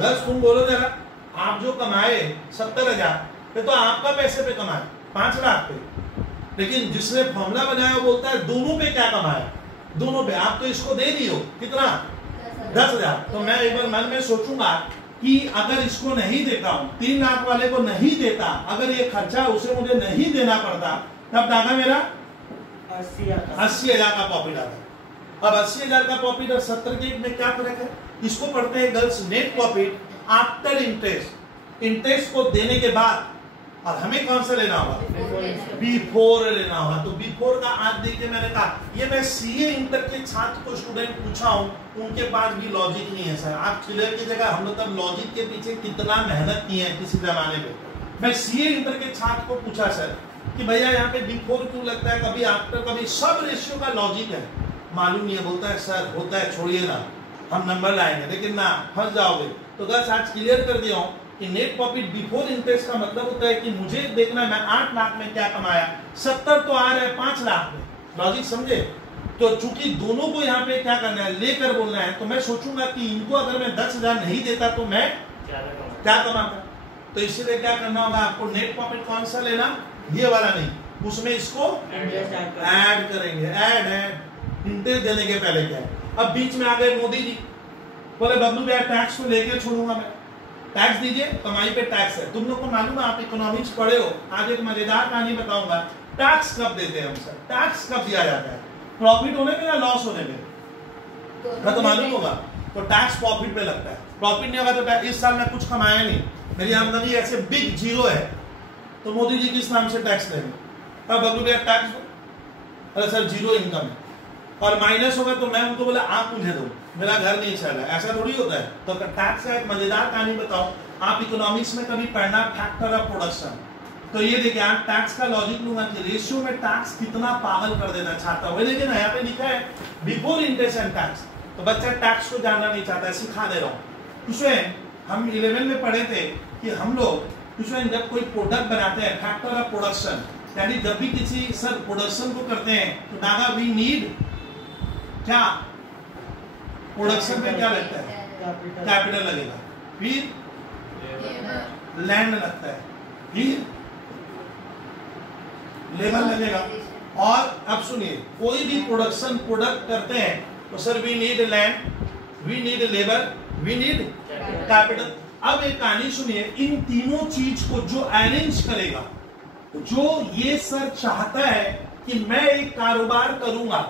10 तुम बोलो जरा, आप जो कमाए 70,000 तो आपका पैसे पे कमाए 5 लाख पे, लेकिन जिसने फॉर्मूला बनाया वो बोलता है दोनों पे क्या कमाया, दोनों पे। आप तो इसको दे रही हो कितना, 10,000। तो मैं एक बार मन में सोचूंगा कि अगर इसको नहीं देता हूं, 3 लाख वाले को नहीं देता, अगर ये खर्चा उसे मुझे नहीं देना पड़ता, तब दादा मेरा 80,000 का प्रॉफिट आता। अब 80,000 का प्रॉफिट और 70 के में क्या फर्क है? इसको पढ़ते हैं girls net profit after interest. Interest को देने के बाद, और हमें कौन सा लेना होगा, बिफोर लेना होगा। तो बिफोर का आज देखिए, मैंने कहा ये मैं सीए इंटर के छात्र को स्टूडेंट पूछा हूं, उनके पास भी लॉजिक नहीं है सर। आप क्लियर की जगह हम लोग तब लॉजिक के पीछे कितना मेहनत की है किसी जमाने में। मैं सीए इंटर के छात्र को पूछा सर कि भैया यहाँ पे बिफोर क्यों लगता है, कभी आफ्टर, कभी सब रेशियो का लॉजिक है, मालूम नहीं है। बोलता है सर होता है, छोड़िए ना, हम नंबर लाएंगे, लेकिन ना फंस जाओगे। तो बस आज क्लियर कर दिया हूँ कि नेट प्रॉफिट बिफोर इंटरेस्ट का मतलब होता है कि मुझे देखना है मैं 8 लाख में क्या कमाया, 70 तो आ रहा है 5 लाख में। लॉजिक समझे? तो चूंकि दोनों को यहाँ पे क्या करना है, लेकर बोलना है, तो मैं सोचूंगा कि इनको अगर मैं 10,000 नहीं देता तो मैं क्या कमाता। तो इसीलिए क्या करना होगा आपको, नेट प्रॉफिट कौन सा लेना, ये वाला नहीं, उसमें इसको ऐड करेंगे। ऐड इंटरेस्ट देने के पहले क्या है। अब बीच में आ गए मोदी जी, बोले बबलू भैया टैक्स को लेके छोड़ूंगा मैं, टैक्स दीजिए, कमाई पे टैक्स है। तुम लोग को मालूम है, आप इकोनॉमिक्स पढ़े हो, आज एक मजेदार कहानी बताऊंगा। टैक्स कब देते हैं हम सर, टैक्स कब दिया जाता है, प्रॉफिट होने में या लॉस होने में, तो मालूम होगा। तो टैक्स प्रॉफिट पे लगता है, प्रॉफिट नहीं होगा तो इस साल मैं कुछ कमाया नहीं, मेरी आमदनी ऐसे बिग जीरो है, तो मोदी जी किस नाम से टैक्स लेंगे। अब बबलू भैया टैक्स दो, अरे सर जीरो इनकम है, और माइनस होगा तो मैं उनको बोला आप मुझे दो, मेरा घर नहीं चल रहा है, ऐसा थोड़ी होता है। तो टैक्स का एक मजेदार कहानी बताओ, आप इकोनॉमिक्स में कभी पढ़ना फैक्टर ऑफ प्रोडक्शन। तो ये देखिए आप टैक्स का लॉजिक लूंगा कि रेशियो में टैक्स कितना पागल कर देना चाहता है। देखिए ना यहाँ पे लिखा है बिफोर इंटरेस्ट एंड टैक्स, तो बच्चा टैक्स को जानना नहीं चाहता है, सिखा दे रहा हूँ। उसमें हम 11 में पढ़े थे कि हम लोग उसमें जब कोई प्रोडक्ट बनाते हैं, फैक्टर ऑफ प्रोडक्शन, यानी जब भी किसी सर प्रोडक्शन को करते हैं तो दादा वी नीड क्या, प्रोडक्शन में क्या लगता है, कैपिटल लगेगा, फिर लैंड लगता है, फिर लेबर लगेगा। और अब सुनिए, कोई भी प्रोडक्शन प्रोडक्ट करते हैं तो sir we need land, we need labour, we need capital. अब एक कहानी सुनिए, इन तीनों चीज को जो अरेंज करेगा, जो ये सर चाहता है कि मैं एक कारोबार करूंगा,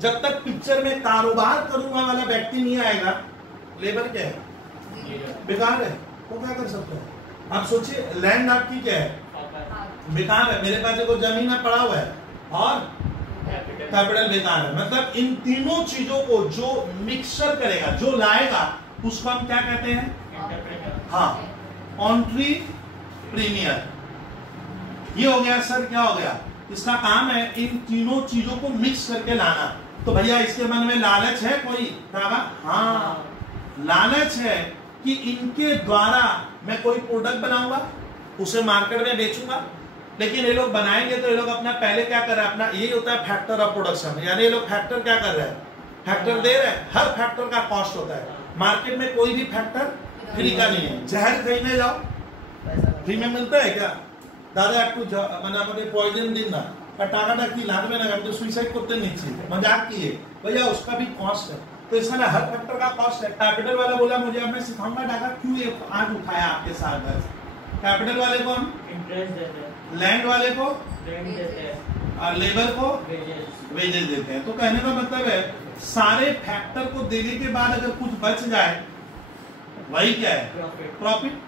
जब तक पिक्चर में कारोबार करूंगा वाला व्यक्ति नहीं आएगा, लेबर क्या है, बेकार है, वो क्या कर सकते हैं। आप सोचिए लैंड आपकी क्या है, बेकार है, मेरे पास एक जमीन में पड़ा हुआ है, और कैपिटल बेकार है। मतलब इन तीनों चीजों को जो मिक्सचर करेगा, जो लाएगा, उसको हम क्या कहते हैं, हाँ, एंटरप्रेन्योर। ये हो गया सर, क्या हो गया, इसका काम है इन तीनों चीजों को मिक्स करके लाना। तो भैया इसके मन में लालच है कोई, हाँ, लालच है कि इनके द्वारा मैं कोई प्रोडक्ट बनाऊंगा, उसे मार्केट में बेचूंगा। लेकिन ये लोग बनाएंगे तो ये लोग अपना पहले क्या कर रहे हैं, अपना यही होता है फैक्टर ऑफ प्रोडक्शन, यानी ये लोग फैक्टर क्या कर रहे हैं, फैक्टर दे रहे हैं। हर फैक्टर का कॉस्ट होता है, मार्केट में कोई भी फैक्टर फ्री का नहीं है। जहर खरीदने जाओ फ्री में मिलता है क्या, दादा आपको मैंने पॉइजन दिन ना टाका की लाद में ना, तो सुसाइड करते नहीं, मजाक किए भैया, उसका भी कॉस्ट है। तो इसका ना हर फैक्टर का कॉस्ट है। कैपिटल वाला बोला मुझे, अब मैं सिखाऊंगा डाटा क्यों ये आज उठाया आपके साथ। कैपिटल वाले को हम इंटरेस्ट देते हैं, लैंड वाले को रेंट देते हैं, और लेबर को वेजेस देते हैं। तो कहने का मतलब है सारे फैक्टर को देने के बाद अगर कुछ बच जाए, वही क्या है, प्रॉफिट।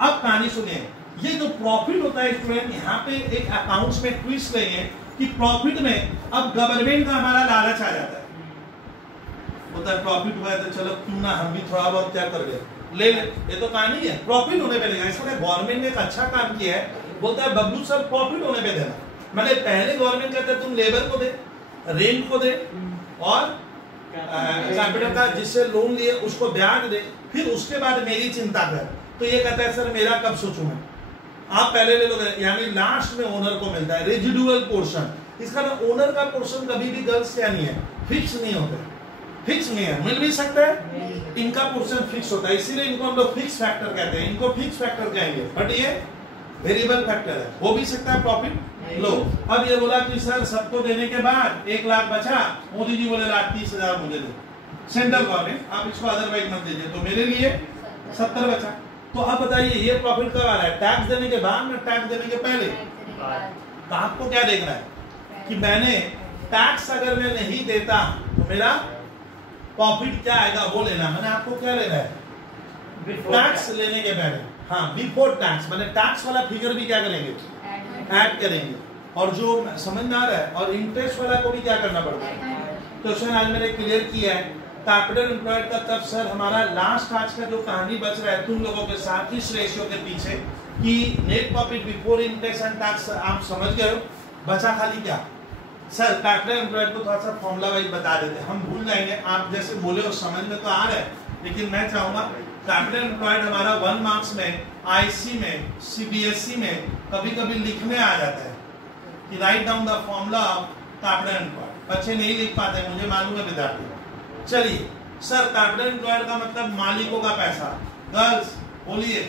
अब कहानी सुनिए, ये जो प्रॉफिट होता है स्टूडेंट, यहाँ पे एक अकाउंट्स में ट्विस्ट लेंगे कि प्रॉफिट में अब गवर्नमेंट का हमारा लालच आ जाता है, होता है प्रॉफिट हुआ है तो चलो क्यों ना हम भी थोड़ा बहुत क्या कर ले, ये तो कहानी है, प्रॉफिट होने पे लेगा। इसलिए गवर्नमेंट ने एक अच्छा काम किया है, बोलता है बबलू सर प्रॉफिट होने पे देना। मैंने पहले गवर्नमेंट कहता है तुम लेबर को दे, रेंट को दे, और कैपिटल का जिससे लोन लिए उसको ब्याज दे, फिर उसके बाद मेरी चिंता कर। तो ये कहता है सर मेरा कब सोचूं मैं, आप पहले ले लोगे, यानी लास्ट में ओनर को मिलता है रेजिडुअल पोर्शन। इसका ना ओनर का पोर्शन कभी भी गर्ल्स क्या नहीं है, फिक्स नहीं होता, फिक्स नहीं है, मिल भी सकता है, इनका पोर्शन फिक्स होता है, इसीलिए इनको हम लोग फिक्स फैक्टर कहते हैं, इनको फिक्स फैक्टर कहेंगे। बट ये वेरिएबल फैक्टर है, हो भी सकता है प्रॉफिट लो अब ये बोला कि सर सबको देने के बाद 1 लाख बचा, मोदी जी बोले 30,000 मुझे दे, सेंट्रल गवर्नमेंट, आप इसको अदरवाइज मत दीजिए, तो मेरे लिए 70 बचा। तो अब बताइए ये प्रॉफिट कब आ रहा है, टैक्स देने के बाद ना टैक्स देने के पहले? तो आपको क्या देखना है कि मैंने टैक्स अगर मैं नहीं देता तो मेरा प्रॉफिट क्या आएगा वो लेना। मैंने आपको क्या लेना है, टैक्स लेने के पहले, हाँ बिफोर टैक्स, मैंने टैक्स वाला फिगर भी क्या करेंगे, ऐड करेंगे, और जो समझ में आ रहा है, और इंटरेस्ट वाला को भी क्या करना पड़ता है। क्वेश्चन आज मैंने क्लियर किया है। कैपिटल एम्प्लॉयड का तब सर हमारा लास्ट आज का जो कहानी बच रहा है तुम लोगों के साथ इस रेशियो के पीछे कि net profit before interest and tax, आप समझ गए हो, बचा खाली क्या सर कैपिटल एम्प्लॉयड को थोड़ा सा फॉर्मूला वाइज बता देते हैं, हम भूल जाएंगे, आप जैसे बोले हो समझ में तो आ रहा है, लेकिन मैं चाहूंगा कैपिटल एम्प्लॉयड हमारा 1 मार्क्स में, आईसी में, सीबीएसई में कभी कभी लिखने आ जाता है कि write down the formula of capital employed, बच्चे नहीं लिख पाते, मुझे मालूम है विद्यार्थी। चलिए सर कैपिटल एम्प्लॉयड का मतलब मालिकों का पैसा, गर्ल्स बोलिए,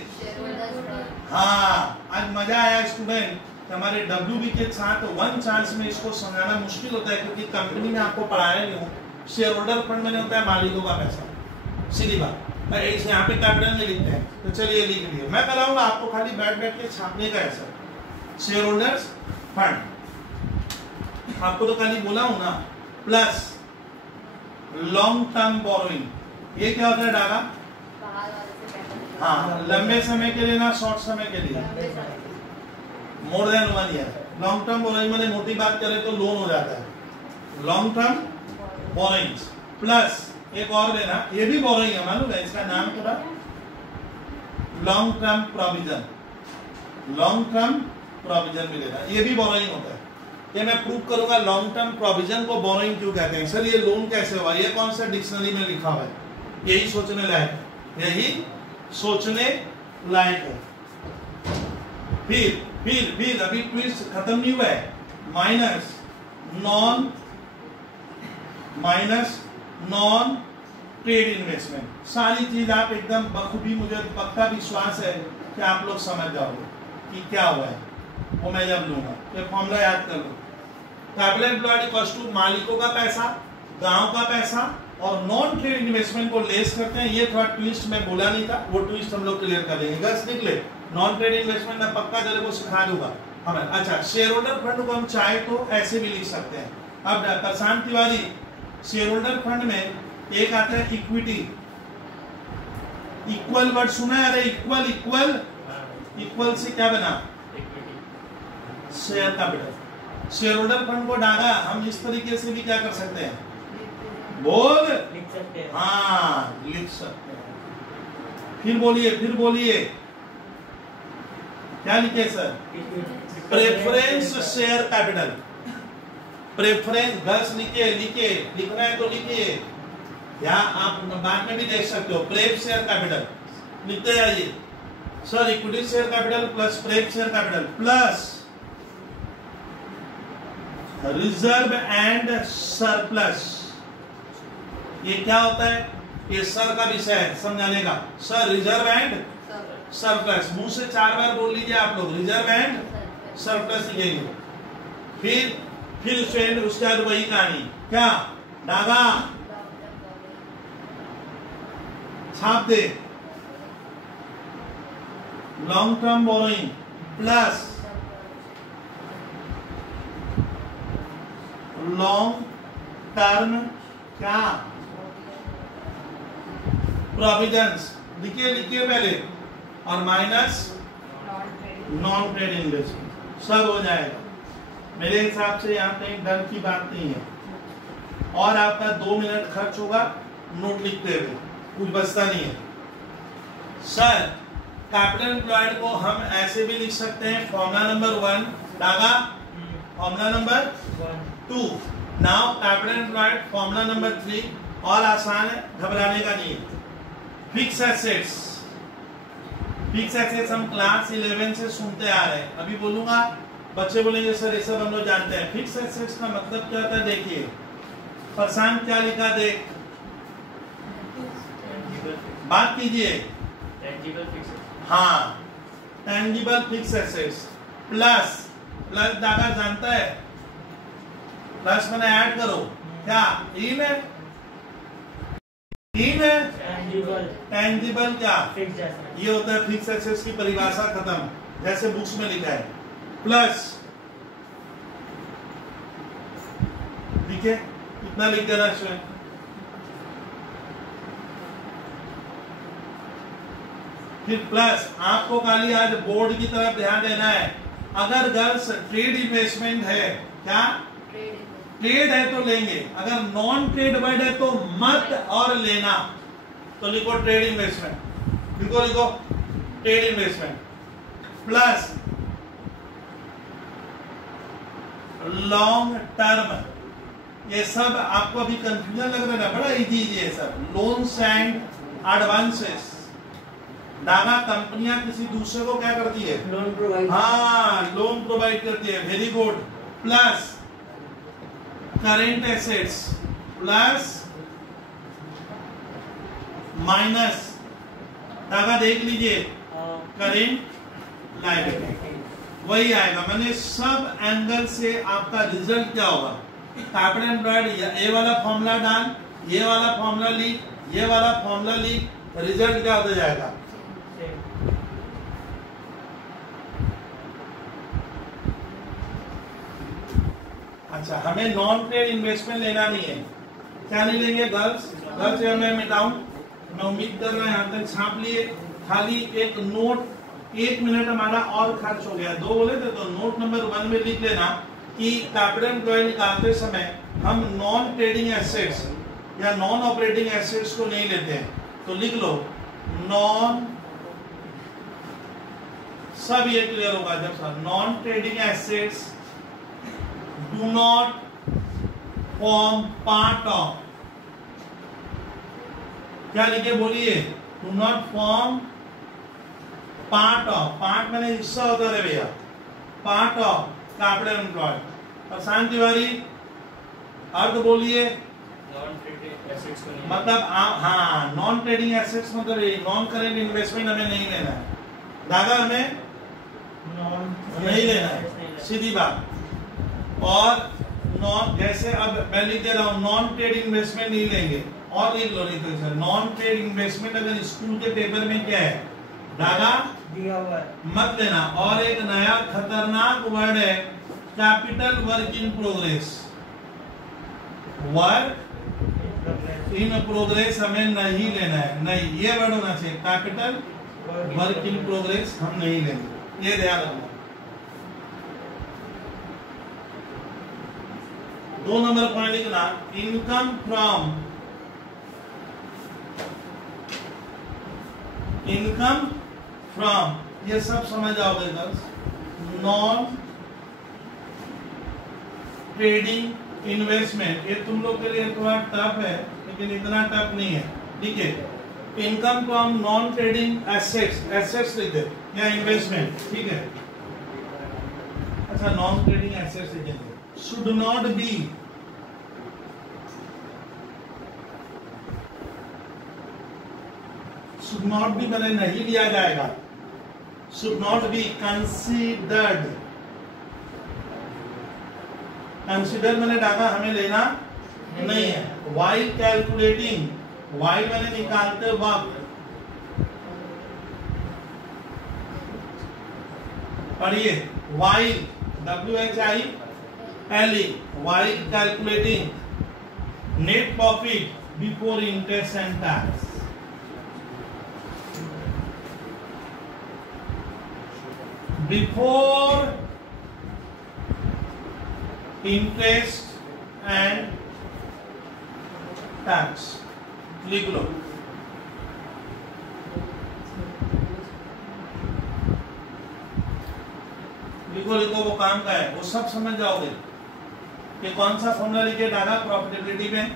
हाँ आज मजा आया स्टूडेंट, हमारे WB के साथ 1 चांस में इसको समझाना मुश्किल होता है क्योंकि कंपनी में आपको पढ़ाया नहीं हूँ, शेयर होल्डर फंड में होता है मालिकों का पैसा, सीधी बात, यहाँ पे कैपिटल में लिखते हैं, तो चलिए लिख लिए, मैं कराऊंगा आपको, खाली बैठ बैठ के छापने का है सर। शेयर होल्डर्स फंड आपको तो खाली बोला हूं ना, प्लस लॉन्ग टर्म बोरोइंग, ये क्या होता है डाला, हाँ लंबे समय के लिए ना शॉर्ट समय के लिए, more than 1 year. Long term borrowing मैंने मोटी बात करें तो लोन हो जाता है, लॉन्ग टर्म बोरोइंग्स, प्लस एक और लेना, ये भी बोरोइंग है मालूम है, इसका नाम थोड़ा long term provision, long term provision भी लेना, ये भी बोरोइंग होता है। ये मैं प्रूव करूंगा लॉन्ग टर्म प्रोविजन को बोरोइंग क्यों कहते हैं। सर ये लोन कैसे हुआ, ये कौन सा डिक्शनरी में लिखा हुआ है, यही सोचने लायक है, यही सोचने लायक है। फिर अभी ट्विस्ट खत्म नहीं हुआ है, माइनस नॉन ट्रेड इन्वेस्टमेंट, सारी चीज आप एकदम बखूबी, मुझे पक्का विश्वास है कि आप लोग समझ जाओगे कि क्या हुआ है, वो मैं जब लूंगा, ये फॉर्मूला याद कर लो। कैपिटल एम्प्लॉयड इक्वल्स टू मालिकों का पैसा, गांव का पैसा और नॉन ट्रेड इन्वेस्टमेंट को लेस करते हैं। ये थोड़ा ट्विस्ट मैं बोला नहीं था, वो ट्विस्ट हम लोग क्लियर कर देंगे, बस निकले। नॉन ट्रेड इन्वेस्टमेंट मैं पक्का तेरे को सिखा दूंगा हमें। अच्छा, शेयर होल्डर फंड को हम चाहे तो ऐसे भी लिख सकते हैं। अब प्रशांत तिवारी, शेयर होल्डर फंड में एक आता है इक्विटी, इक्वल वर्ड सुना है, अरे इक्वल इक्वल इक्वल से क्या बना, share capital. Share holder fund को डाला हम इस तरीके से भी क्या कर सकते हैं, बोल लिख सकते हैं, हाँ लिख सकते हैं। फिर बोलिए क्या लिखे sir, preference share capital, preference बस लिखना है तो लिखिए, या आप बाद में भी देख सकते हो। प्रेफ शेयर कैपिटल लिखते जाइए sir, equity share capital plus pref share capital plus reserve and surplus. ये क्या होता है, ये सर का विषय है समझाने का। सर रिजर्व एंड सरप्लस, मुंह से 4 बार बोल लीजिए आप लोग, रिजर्व एंड सरप्लस लिखेंगे। फिर उसके बाद वही कहानी, क्या डागा छाप दे, long term borrowing plus long term क्या प्रोविजंस, लिखिए पहले, और माइनस नॉन ट्रेड इन्वेस्टमेंट, सब हो जाएगा। मेरे हिसाब से यहाँ कहीं डर की बात नहीं है, और आपका 2 मिनट खर्च होगा नोट लिखते हुए, कुछ बचता नहीं है। सर कैपिटल एम्प्लॉयड को हम ऐसे भी लिख सकते हैं, formula number 1 Daga, formula number 2, now capital employed formula number 3, और आसान है, घबराने का नहीं है। फिक्स एसेट्स, फिक्स एसेट्स हम क्लास 11 से सुनते आ रहे हैं, अभी बोलूंगा बच्चे बोलेंगे सर ये सब हम लोग जानते हैं। फिक्स एसेट्स का मतलब क्या होता है, देखिए प्रशांत क्या लिखा, देख बात कीजिए, टेंजिबल फिक्स, हाँ tangible fixed assets plus plus Daga जानता है, प्लस मैंने ऐड करो, क्या इन है, इन है tangible, टेंजिबल, क्या fixed asset, ये होता है फिक्स एसेट्स की परिभाषा खत्म, जैसे बुक्स में लिखा है। प्लस ठीक है, इतना लिख देना स्टूडेंट। फिर प्लस आपको खाली आज बोर्ड की तरफ ध्यान देना है। अगर गर्ल्स ट्रेड इन्वेस्टमेंट है, क्या ट्रेड है तो लेंगे, अगर नॉन ट्रेड वर्ड है तो मत और लेना, तो लिखो ट्रेड इन्वेस्टमेंट, लिखो trade investment. Plus long term, ये सब आपको अभी कंफ्यूजन लग रहा है, बड़ा इजी है सब। लोन्स एंड एडवांसेस, डागा कंपनियां किसी दूसरे को क्या करती है, loan provide, हाँ लोन प्रोवाइड करती है, very good. Plus current assets, plus minus Daga देख लीजिए करेंट लायबिलिटी, वही आएगा। मैंने सब एंगल से आपका रिजल्ट क्या होगा, कैपिटल एम्प्लॉयड, ये वाला फॉर्मूला डाल, ये वाला फॉर्मूला लिख, ये वाला फॉर्मूला लिख, रिजल्ट क्या होता जाएगा। अच्छा, हमें नॉन ट्रेड इन्वेस्टमेंट लेना नहीं है, क्या नहीं लेंगे गर्ल्स, गर्ल्स मैं मिटाऊं, मैं उम्मीद कर रहा हूं यहाँ तक छाप लिए। खाली एक नोट, 1 मिनट हमारा और खर्च हो गया, 2 बोले थे, तो नोट नंबर 1 में लिख लेना कि कैपिटल एम्प्लॉय निकालते समय हम नॉन ट्रेडिंग एसेट्स या नॉन ऑपरेटिंग एसेट्स को नहीं लेते हैं, तो लिख लो नॉन, सब ये क्लियर होगा जब sir non trading assets do not form part of, क्या लिखे बोलिए, do not form part of, part मैंने हिस्सा होता है भैया, पार्ट ऑफ कैपिटल एम्प्लॉयड। और शांत तिवारी अर्थ बोलिए, non traded assets को नहीं, मतलब हाँ नॉन ट्रेडिंग एसेट्स मतलब नॉन करेंट इन्वेस्टमेंट हमें नहीं लेना है, दागा हमें नहीं लेना है, सीधी बात। और नॉन, जैसे अब मैं लिख दे रहा हूँ नॉन ट्रेड इन्वेस्टमेंट नहीं लेंगे, और लिख लो नॉन ट्रेड इन्वेस्टमेंट अगर स्कूल के पेपर में क्या है, दागा दिया हुआ है, मत लेना। और एक नया खतरनाक वर्ड है capital work in progress, work in progress हमें नहीं लेना है, नहीं, ये वर्ड होना चाहिए कैपिटल वर्क इन प्रोग्रेस हम नहीं लेंगे, ये ध्यान रखना। 2 नंबर पॉइंट लिखना, इनकम फ्रॉम, इनकम फ्रॉम, ये सब समझ आओगे गर्ल्स, नॉन ट्रेडिंग इन्वेस्टमेंट, ये तुम लोग के लिए थोड़ा टफ है, लेकिन इतना टफ नहीं है, ठीक है। Income from non trading assets, assets लिख दे या इन्वेस्टमेंट, ठीक है। अच्छा, नॉन ट्रेडिंग एसेट्स लिखेंगे, should not be, should not be मैंने नहीं लिया जाएगा, should not be considered, consider मैंने डाला हमें लेना नहीं है। वाइल कैलकुलेटिंग, वाइल मैंने निकालते वक्त, पढ़िए while, WHILE, while calculating net profit before interest and tax, before interest and tax, लिख लो। लिखो लिखो, वो काम का है, वो सब समझ जाओगे कि कौन सा फॉर्मूला लिखे डाला प्रॉफिटेबिलिटी में,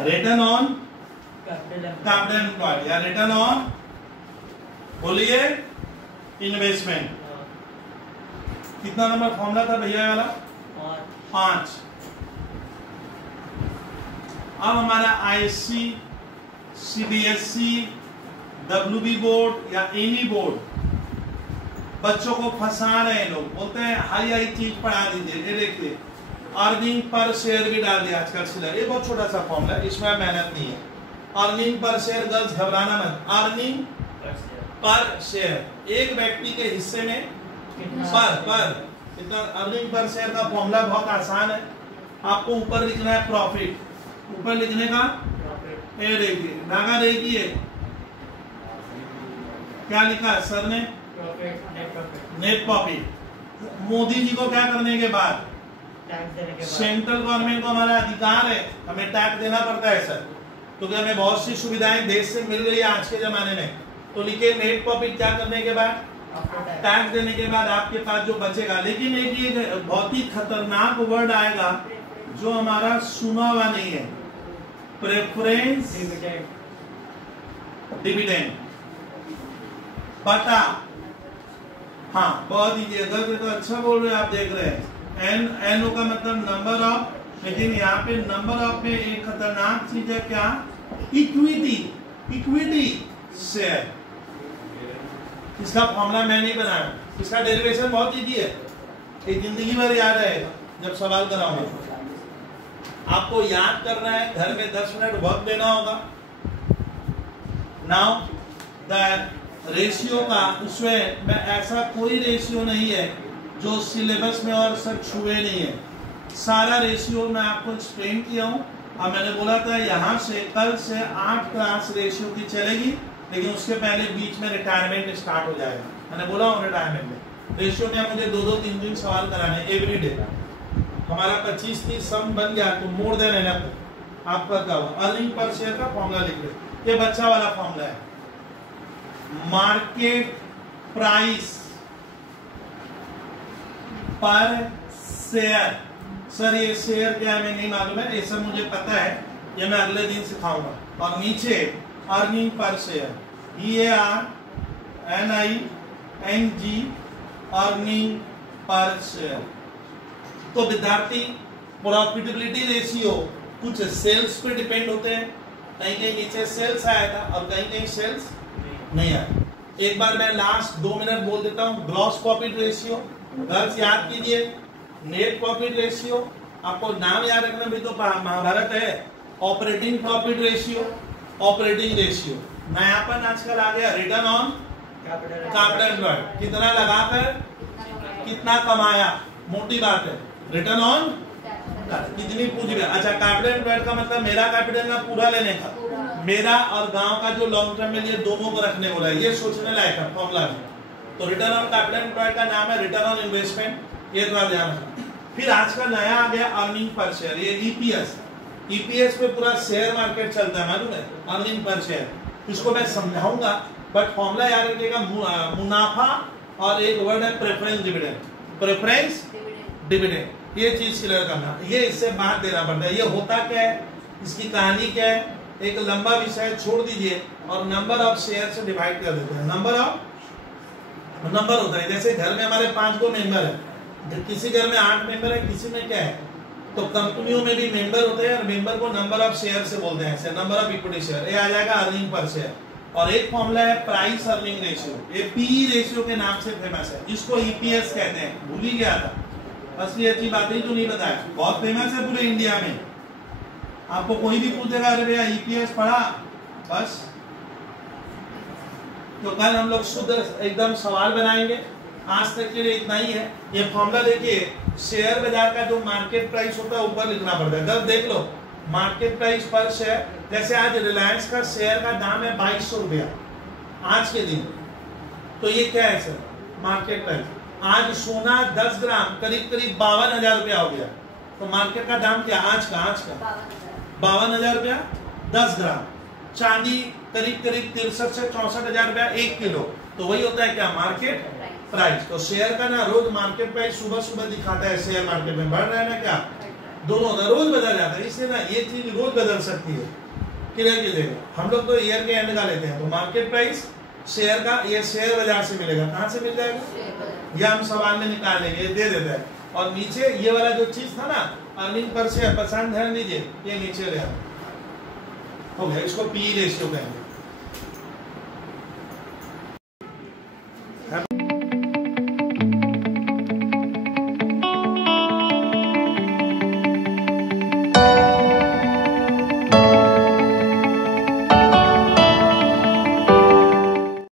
रिटर्न ऑन कैपिटल एम्प्लॉयड या रिटर्न ऑन, बोलिए, इन्वेस्टमेंट। कितना नंबर फॉर्मूला था भैया वाला, 5। अब हमारा IC, CBSE, WB बोर्ड या एनी बोर्ड बच्चों को फंसा रहे हैं लोग, बोलते हैं हाई हाई चीज पढ़ा दीजिए। ये देखिए अर्निंग पर शेयर भी डाल दिया आजकल सिलर, ये बहुत छोटा सा फॉर्मूला है, इसमें मेहनत नहीं है। अर्निंग पर शेयर, गर्ल्स घबराना मत, अर्निंग पर शेयर एक व्यक्ति के हिस्से में पर इतना। अर्निंग पर शेयर का फॉर्मूला बहुत आसान है, आपको ऊपर लिखना है प्रॉफिट, ऊपर लिखने का ये देखिए धागा देखिए क्या लिखा है सर ने, नेट प्रॉफिट। मोदी जी को क्या करने के बाद, सेंट्रल गवर्नमेंट को हमारा अधिकार है, हमें टैक्स देना पड़ता है सर, क्योंकि हमें बहुत सी सुविधाएं देश से मिल रही है आज के जमाने में। तो लिखे नेट प्रॉफिट क्या करने के बाद, टैक्स देने के बाद आपके पास जो बचेगा। लेकिन एक ये बहुत ही खतरनाक वर्ड आएगा जो हमारा सुना हुआ नहीं है, प्रेफरेंस डिविडेंड पता। हाँ बहुत ही अगर तो अच्छा बोल रहे हैं आप, देख रहे हैं एन ओ का मतलब नंबर ऑफ, लेकिन यहाँ पे नंबर ऑफ में एक खतरनाक चीज है क्या, इक्विटी, इक्विटी शेयर। इसका फॉर्मूला मैं नहीं बनाया, इसका डेरिवेशन बहुत इजी है, एक जिंदगी भर याद रहेगा जब सवाल कराऊंगा। आपको याद करना है, घर में 10 मिनट वक्त देना होगा। नाउ द रेशियो का, उसमें मैं ऐसा कोई रेशियो नहीं है जो सिलेबस में और सब छुए नहीं है, सारा रेशियो मैं आपको एक्सप्लेन किया हूँ। और मैंने बोला था यहाँ से कल से 8 क्लास रेशियो की चलेगी, लेकिन उसके पहले बीच में रिटायरमेंट स्टार्ट हो जाएगा। मैंने बोला हूँ रिटायरमेंट में रेशियो में मुझे 2-2, 3-3 सवाल कराने एवरी डे। हमारा 25-30 सम बन गया तो मोड़ देने लगता आपका क्या हुआ। अर्निंग पर शेयर का फॉर्मूला लिख ले, ये बच्चा वाला फॉर्मूला है, मार्केट प्राइस पर शेयर। सर ये शेयर क्या है मैं नहीं मालूम है, ये सब मुझे पता है, ये मैं अगले दिन सिखाऊंगा। और नीचे earning per share, EARNING earning per share. तो विद्यार्थी प्रॉफिटेबिलिटी रेशियो कुछ सेल्स पे डिपेंड होते हैं, कहीं कहीं नीचे सेल्स आया था और कहीं कहीं सेल्स नहीं आया। एक बार मैं लास्ट 2 मिनट बोल देता हूँ, ग्रॉस प्रॉफिट रेशियो, गर्ल्स याद कीजिए, नेट प्रॉफिट रेशियो, आपको नाम याद रखना भी तो महाभारत है, operating profit ratio, operating ratio. नयापन आजकल आ गया, रिटर्न ऑन कैपिटल एम्प्लॉयड, कितना लगाकर कितना कमाया, मोटी बात है। रिटर्न ऑन कितनी पूंजी, अच्छा कैपिटल एम्प्लॉयड का मतलब मेरा कैपिटल ना पूरा लेने का, मेरा और गांव का जो लॉन्ग टर्म में लिए दोनों को रखने वाला है, ये सोचने लायक है फॉर्मूला में। तो रिटर्न ऑन कैपिटल एम्प्लॉयड का नाम है रिटर्न ऑन इन्वेस्टमेंट, ये थोड़ा ध्यान रखना। फिर आज का नया आ गया अर्निंग पर शेयर, ये ईपीएस। ईपीएस पे पूरा शेयर मार्केट चलता है मालूम है, अर्निंग पर शेयर, इसको मैं समझाऊंगा, बट फॉर्मूला याद रखिएगा, मुनाफा और एक वर्ड है प्रेफरेंस डिविडेंड, प्रेफरेंस डिविडेंड, ये चीज क्लियर करना, ये इससे बात देना पड़ता है। ये होता क्या है, इसकी कहानी क्या है, एक लंबा विषय छोड़ दीजिए और नंबर ऑफ शेयर से डिवाइड कर देते हैं। नंबर होता है, जैसे घर में हमारे 5 गो मेंबर है, किसी घर में 8 मेंबर है, किसी में क्या है, तो कंपनियों में भी मेंबर होते हैं और मेंबर को नंबर ऑफ शेयर से बोलते हैं, नंबर ऑफ इक्विटी शेयर, ये आ जाएगा अर्निंग पर शेयर। और एक फॉर्मूला है प्राइस अर्निंग रेशियो, ये पीई रेशियो के नाम से फेमस है, जिसको ईपीएस कहते हैं, भूल ही गया था, असली अच्छी बात ही तो नहीं बताया, बहुत फेमस है पूरे इंडिया में। आपको कोई भी पूछेगा अरे भैया ईपीएस पढ़ा, बस। तो कल हम लोग शुद्ध एकदम सवाल बनाएंगे, आज तक के लिए इतना ही है। ये फॉर्मूला देखिए, शेयर बाजार का जो मार्केट प्राइस होता है ऊपर लिखना पड़ता है, जब देख लो मार्केट प्राइस पर शेयर, जैसे आज रिलायंस का शेयर का दाम है 2200 रुपया आज के दिन, तो ये क्या है सर, मार्केट प्राइस। आज सोना 10 ग्राम करीब 52,000 रुपया हो गया, तो मार्केट का दाम क्या आज का 52,000 रुपया 10 ग्राम। चांदी करीब 63 से 64,000 रुपया 1 किलो, तो वही होता है क्या, मार्केट प्राइस। तो शेयर का ना रोज मार्केट प्राइस सुबह दिखाता है, शेयर मार्केट में बढ़ रहा है ना, क्या दोनों होता है, रोज बदल जाता है, इसलिए ना ये चीज रोज बदल सकती है, क्लियर कीजिएगा। हम लोग तो ईयर के एंड का लेते हैं, तो मार्केट प्राइस शेयर का, ये शेयर बाजार से मिलेगा, कहाँ से मिल जाएगा, या हम सवाल में निकाल लेंगे, ये दे देता है। और नीचे ये वाला जो चीज था ना अर्निंग पर शेयर, पसंद ध्यान दीजिए, ये नीचे ले हो गया, इसको पी रेशियो कहेंगे।